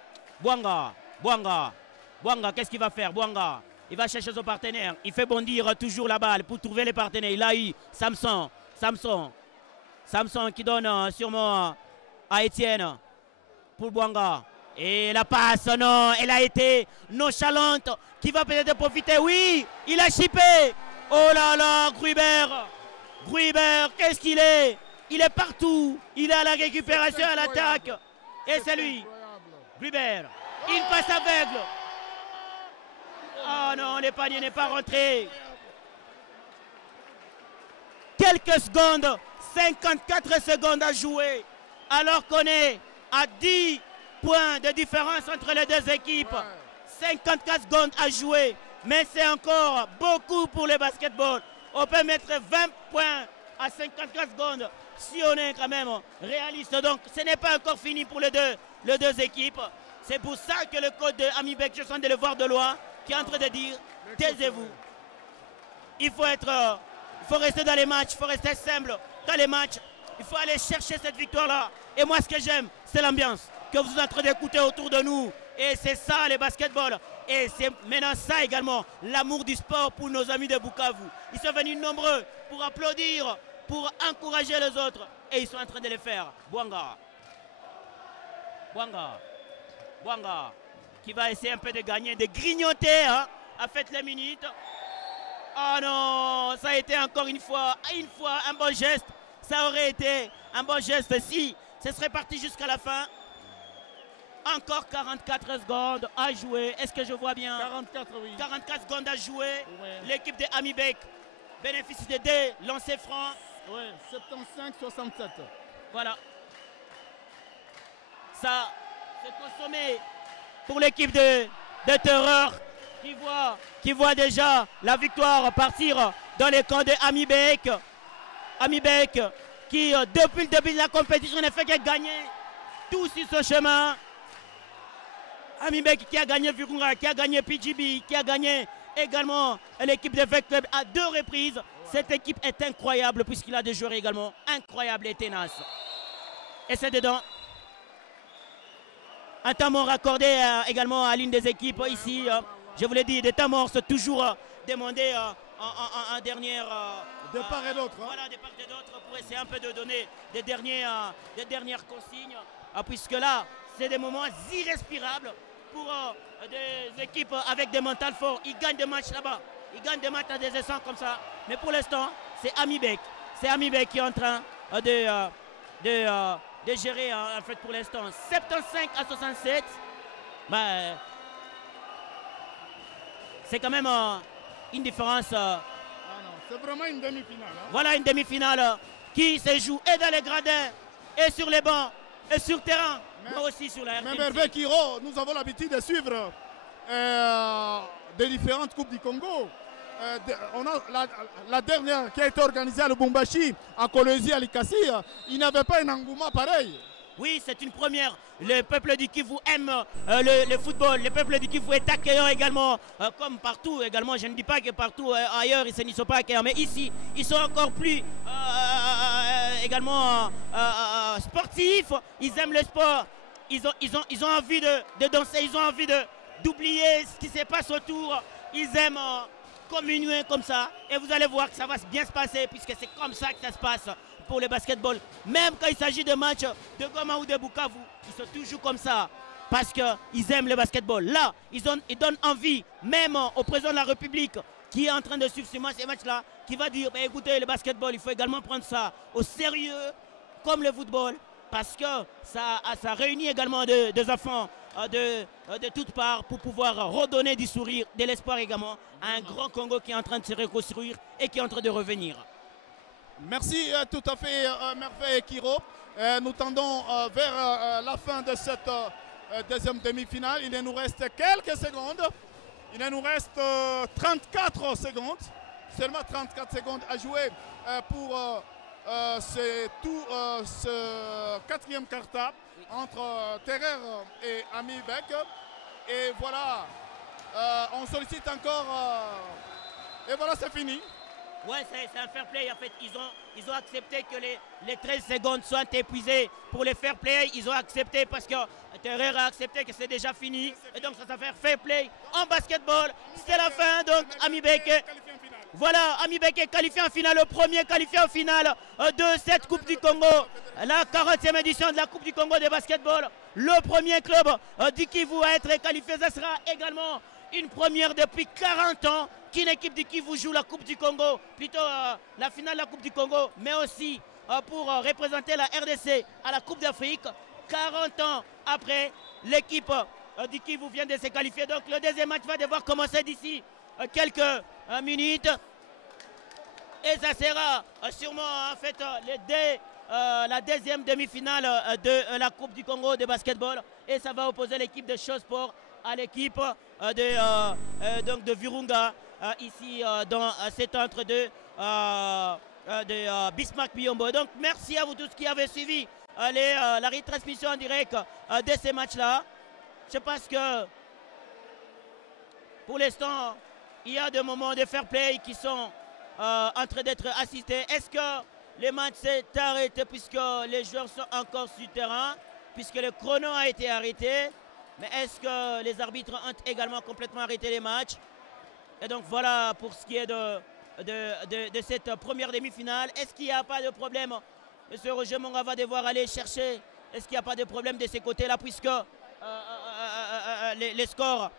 Bouanga Bouanga. Bouanga, qu'est-ce qu'il va faire? Bouanga, il va chercher son partenaire. Il fait bondir toujours la balle pour trouver les partenaires. Il a eu Samson. Samson qui donne sûrement à Étienne pour Bouanga. Et la passe, non, elle a été nonchalante. Qui va peut-être profiter? Oui, il a chippé. Oh là là, Gruber. Gruber, qu'est-ce qu'il est? Il est partout. Il est à la récupération, à l'attaque. Et c'est lui. Gruber. Il passe aveugle. Oh non, le panier n'est pas rentré. Quelques secondes, 54 secondes à jouer. Alors qu'on est à 10 points de différence entre les deux équipes. 54 secondes à jouer. Mais c'est encore beaucoup pour le basketball. On peut mettre 20 points à 54 secondes si on est quand même réaliste. Donc ce n'est pas encore fini pour les deux équipes. C'est pour ça que le coach de Amibek, je sens de le voir de loin, qui est en train de dire, taisez-vous. Il faut rester dans les matchs, il faut rester simple dans les matchs. Il faut aller chercher cette victoire-là. Et moi, ce que j'aime, c'est l'ambiance que vous êtes en train d'écouter autour de nous. Et c'est ça, le basketball. Et c'est maintenant ça également, l'amour du sport pour nos amis de Bukavu. Ils sont venus nombreux pour applaudir, pour encourager les autres. Et ils sont en train de le faire. Bouanga. Bouanga. Bouanga. Qui va essayer un peu de gagner, de grignoter à fait les minutes. Oh non, ça a été encore une fois un bon geste. Ça aurait été un bon geste si ce serait parti jusqu'à la fin. Encore 44 secondes à jouer. Est-ce que je vois bien? 44, oui. 44 secondes à jouer. Oui. L'équipe de Amibek bénéficie de 2 lancers francs. Oui, 75-67. Voilà. Ça, c'est consommé pour l'équipe de Terreur qui voit déjà la victoire partir dans les camps de Amibek. Amibek qui, depuis le début de la compétition, ne fait que gagner tout sur ce chemin. Amibek qui a gagné Virunga, qui a gagné PGB, qui a gagné également l'équipe de Vec Club à 2 reprises. Cette équipe est incroyable puisqu'il a des joueurs également incroyables et tenaces. Et c'est dedans. Un temps mort accordé également à l'une des équipes ici. Je vous l'ai dit, des temps morts sont toujours demandés en dernière... de part et d'autre. Voilà, de part et d'autre pour essayer un peu de donner des dernières consignes. Puisque là, c'est des moments irrespirables pour des équipes avec des mentales forts. Ils gagnent des matchs là-bas. Ils gagnent des matchs à des essais comme ça. Mais pour l'instant, c'est Amibek. C'est Amibek qui est en train de gérer en fait pour l'instant. 75 à 67. Ben, c'est quand même une différence. C'est vraiment une demi-finale. Voilà une demi-finale qui se joue et dans les gradins et sur les bancs et sur le terrain, mais aussi sur la RTNC. Mais Hervé Kiro, nous avons l'habitude de suivre des différentes Coupes du Congo. On a la dernière qui a été organisée à Lubumbashi, à Kolwezi, à Likasi, il n'y avait pas un engouement pareil. Oui, c'est une première. Le peuple du Kivu aime le football. Le peuple du Kivu est accueillant également, comme partout également. Je ne dis pas que partout ailleurs, ils ne sont pas accueillants. Mais ici, ils sont encore plus également sportifs. Ils aiment le sport. Ils ont envie de danser. Ils ont envie d'oublier ce qui se passe autour. Ils aiment communier comme ça. Et vous allez voir que ça va bien se passer puisque c'est comme ça que ça se passe pour le basketball. Même quand il s'agit de matchs de Goma ou de Bukavu, ils sont toujours comme ça parce qu'ils aiment le basketball. Là, ils donnent envie, même au président de la République qui est en train de suivre ces matchs-là, qui va dire, bah, écoutez, le basketball, il faut également prendre ça au sérieux, comme le football, parce que ça réunit également des enfants de toutes parts pour pouvoir redonner du sourire, de l'espoir également à un grand Congo qui est en train de se reconstruire et qui est en train de revenir. Merci tout à fait Merveille Kiro. Nous tendons vers la fin de cette deuxième demi-finale. Il nous reste quelques secondes. Il nous reste 34 secondes. Seulement 34 secondes à jouer pour ce quatrième quart entre Terrer et Amibek. Et voilà, on sollicite encore. Et voilà, c'est fini. Ouais, c'est un fair play. En fait, ils ont accepté que les 13 secondes soient épuisées pour les fair play. Ils ont accepté parce que Terrer a accepté que c'est déjà fini. Et donc, ça s'appelle fair play en basketball. C'est la fin. Donc, Ami Beke. Voilà, Ami Beke qualifié en finale. Le premier qualifié en finale de cette Coupe du Congo. La 40e édition de la Coupe du Congo de basketball. Le premier club du Kivu à être qualifié. Ça sera également une première depuis 40 ans qu'une équipe du Kivu joue la Coupe du Congo, plutôt la finale de la Coupe du Congo, mais aussi pour représenter la RDC à la Coupe d'Afrique. 40 ans après, l'équipe du Kivu vient de se qualifier. Donc le deuxième match va devoir commencer d'ici quelques minutes. Et ça sera sûrement en fait la deuxième demi-finale de la Coupe du Congo de basketball. Et ça va opposer l'équipe de Shosport à l'équipe de Virunga ici dans cet entre de Bismarck Biyombo. Donc merci à vous tous qui avez suivi la retransmission en direct de ces matchs-là. Je pense que pour l'instant, il y a des moments de fair play qui sont en train d'être assistés. Est-ce que le match s'est arrêté puisque les joueurs sont encore sur le terrain, puisque le chrono a été arrêté? Mais est-ce que les arbitres ont également complètement arrêté les matchs? Et donc voilà pour ce qui est de cette première demi-finale. Est-ce qu'il n'y a pas de problème? Monsieur Roger Monga va devoir aller chercher. Est-ce qu'il n'y a pas de problème de ces côtés-là, puisque le score,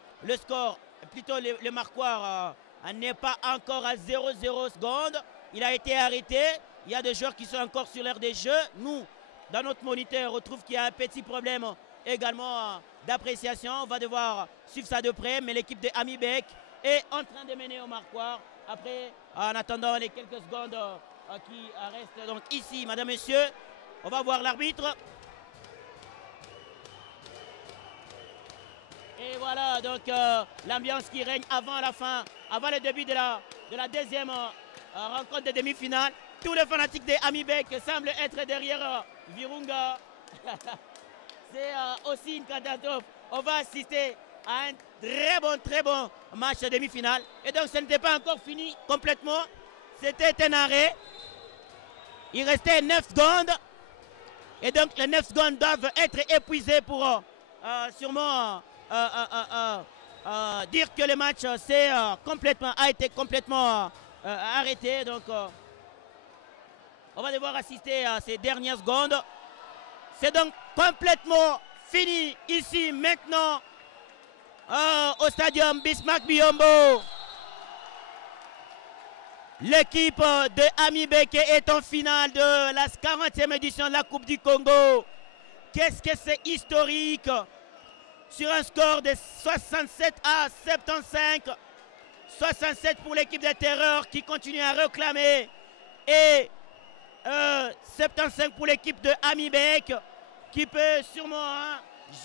plutôt le marquoir n'est pas encore à 0,0 secondes. Il a été arrêté. Il y a des joueurs qui sont encore sur l'aire des jeux. Nous, dans notre moniteur, on trouve qu'il y a un petit problème également d'appréciation. On va devoir suivre ça de près, mais l'équipe de Ami Beke est en train de mener au marquoir. Après, en attendant les quelques secondes qui restent donc ici, madame, messieurs, on va voir l'arbitre. Et voilà donc l'ambiance qui règne avant la fin, avant le début de la deuxième rencontre de demi-finale. Tous les fanatiques de Ami Beke semblent être derrière Virunga. C'est aussi une catastrophe. On va assister à un très bon match de demi-finale. Et donc ce n'était pas encore fini complètement. C'était un arrêt. Il restait 9 secondes. Et donc les 9 secondes doivent être épuisées pour sûrement dire que le match a été complètement arrêté. Donc on va devoir assister à ces dernières secondes. C'est donc complètement fini ici maintenant au stadium Bismarck Biyombo. L'équipe de Ami Beke est en finale de la 40e édition de la Coupe du Congo. Qu'est-ce que c'est historique? Sur un score de 67 à 75. 67 pour l'équipe des Terreurs qui continue à réclamer. Et 75 pour l'équipe de Ami Beke qui peut sûrement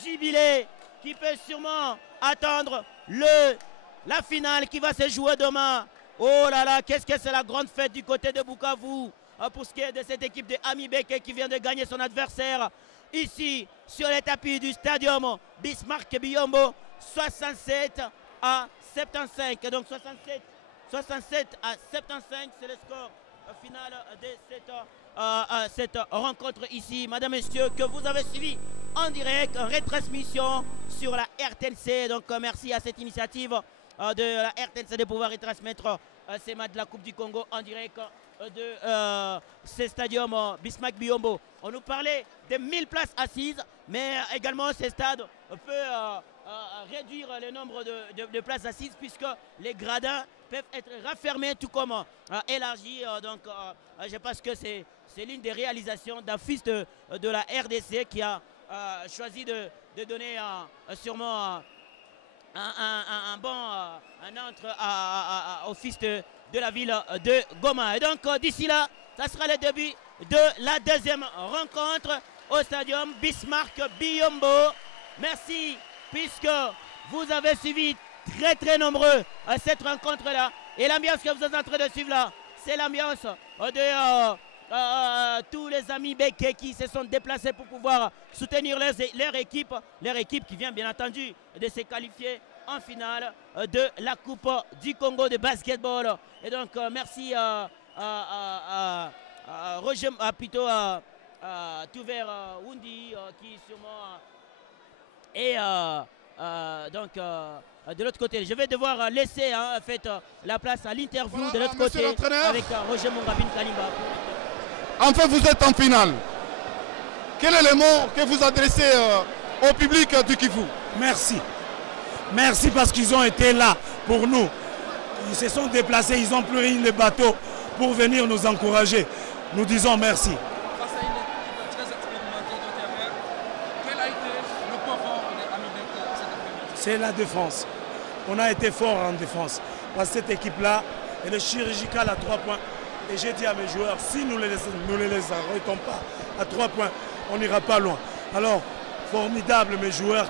jubiler, qui peut sûrement attendre la finale qui va se jouer demain. Oh là là, qu'est-ce que c'est la grande fête du côté de Bukavu pour ce qui est de cette équipe de Ami Beke qui vient de gagner son adversaire ici sur les tapis du stadium Bismarck Biyombo, 67 à 75. Et donc 67 à 75, c'est le score final de cette rencontre ici, madame, messieurs, que vous avez suivi en direct, en retransmission sur la RTNC. Donc merci à cette initiative de la RTNC de pouvoir retransmettre ces matchs de la Coupe du Congo en direct de ce stadium Bismarck Biyombo. On nous parlait de 1000 places assises, mais également ce stade peut réduire le nombre de places assises puisque les gradins peuvent être raffermés tout comme élargis. Donc je pense que c'est l'une des réalisations d'un fils de la RDC qui a choisi de donner sûrement un entre au fils de la ville de Goma. Et donc d'ici là, ça sera le début de la deuxième rencontre au stadium Bismarck Biyombo. Merci puisque vous avez suivi très nombreux à cette rencontre-là. Et l'ambiance que vous êtes en train de suivre là, c'est l'ambiance de tous les amis Beke qui se sont déplacés pour pouvoir soutenir leur équipe qui vient bien entendu de se qualifier en finale de la Coupe du Congo de basketball. Et donc merci à Roger, plutôt à Touver Wundi qui sûrement est donc de l'autre côté. Je vais devoir laisser en fait la place à l'interview Voilà, de l'autre côté avec Roger Mongabin Kalimba. Enfin, vous êtes en finale. Quel est le mot que vous adressez au public du Kivu? Merci. Merci parce qu'ils ont été là pour nous. Ils se sont déplacés, ils ont pris le bateau pour venir nous encourager. Nous disons merci. Face à une équipe très expérimentée de terrain, quel a été le point fort de AMIBEK cet après-midi? C'est la défense. On a été fort en défense. Parce que cette équipe-là, elle est chirurgicale à 3 points. Et j'ai dit à mes joueurs, si nous ne les arrêtons pas à 3 points, on n'ira pas loin. Alors, formidable mes joueurs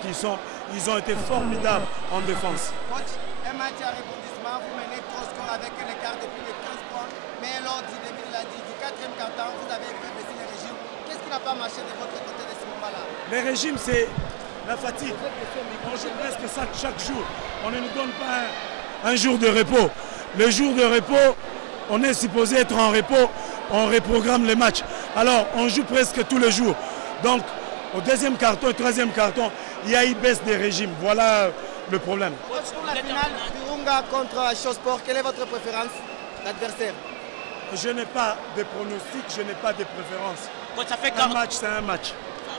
ils ont été formidables en défense. Coach, un match à rebondissement, vous menez 3 scores avec un écart de plus de 15 points. Mais lors du début de du 4e quart-temps, vous avez fait baisser le régime. Qu'est-ce qui n'a pas marché de votre côté de ce moment-là? Le régime, c'est la fatigue. On joue presque ça chaque jour. On ne nous donne pas un jour de repos. Le jour de repos, on est supposé être en repos, on reprogramme les matchs. Alors, on joue presque tous les jours. Donc, au 2e carton et 3e carton, il y a une baisse des régimes. Voilà le problème. Coach, pour la finale du Runga contre Chosport, quelle est votre préférence d'adversaire? Je n'ai pas de pronostic, je n'ai pas de préférence. Coach, ça fait Un match, c'est un match. Ça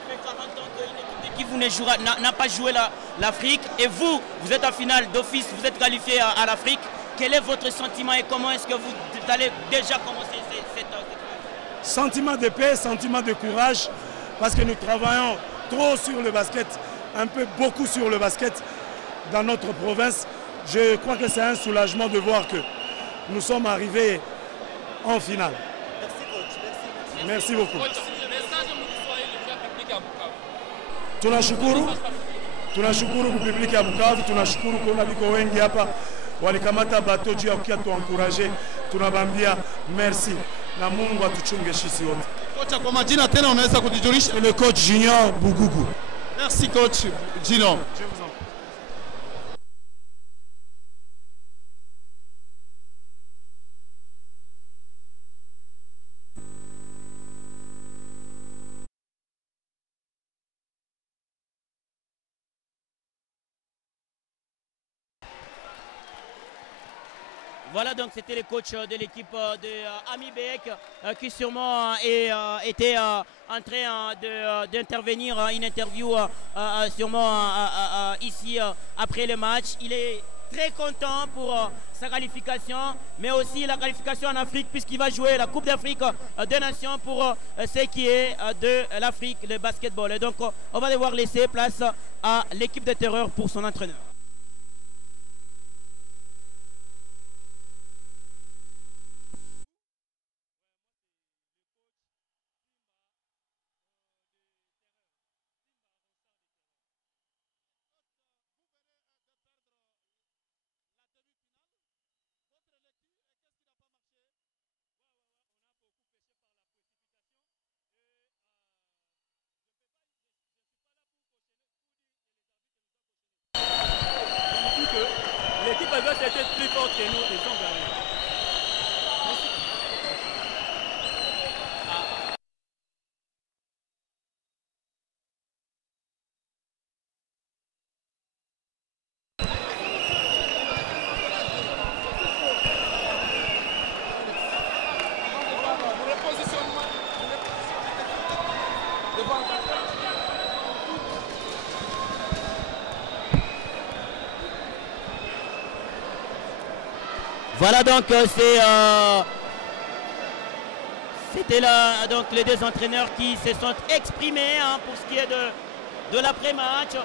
fait 40 ans qu'une équipe de Kivu n'a pas joué l'Afrique. Et vous êtes en finale d'office, vous êtes qualifié à l'Afrique. Quel est votre sentiment et comment est-ce que vous allez déjà commencer cette phase? Sentiment de paix, sentiment de courage, parce que nous travaillons trop sur le basket, beaucoup sur le basket dans notre province. Je crois que c'est un soulagement de voir que nous sommes arrivés en finale. Merci coach, Merci beaucoup. Tunashukuru publiki ya Bukavu, tunashukuru kuona liko wengi hapa walikamata bato juu ya kukia tuankuraje. Tunabambia merci na Mungu atuchunge sisi wote. Kocha, kwa majina tena unaweza kujijulisha? Le coach Junior Bugugu. Merci coach Junior. Je vous en prie. Voilà, donc c'était le coach de l'équipe de AMIBEK qui sûrement était en train d'intervenir, une interview sûrement ici après le match. Il est très content pour sa qualification, mais aussi la qualification en Afrique puisqu'il va jouer la Coupe d'Afrique des Nations pour ce qui est de l'Afrique, le basketball. Et donc on va devoir laisser place à l'équipe de terreur pour son entraîneur. L'équipe adverse était plus forte que nous, ils ont gagné. Voilà donc c'était là donc les deux entraîneurs qui se sont exprimés pour ce qui est de l'après-match.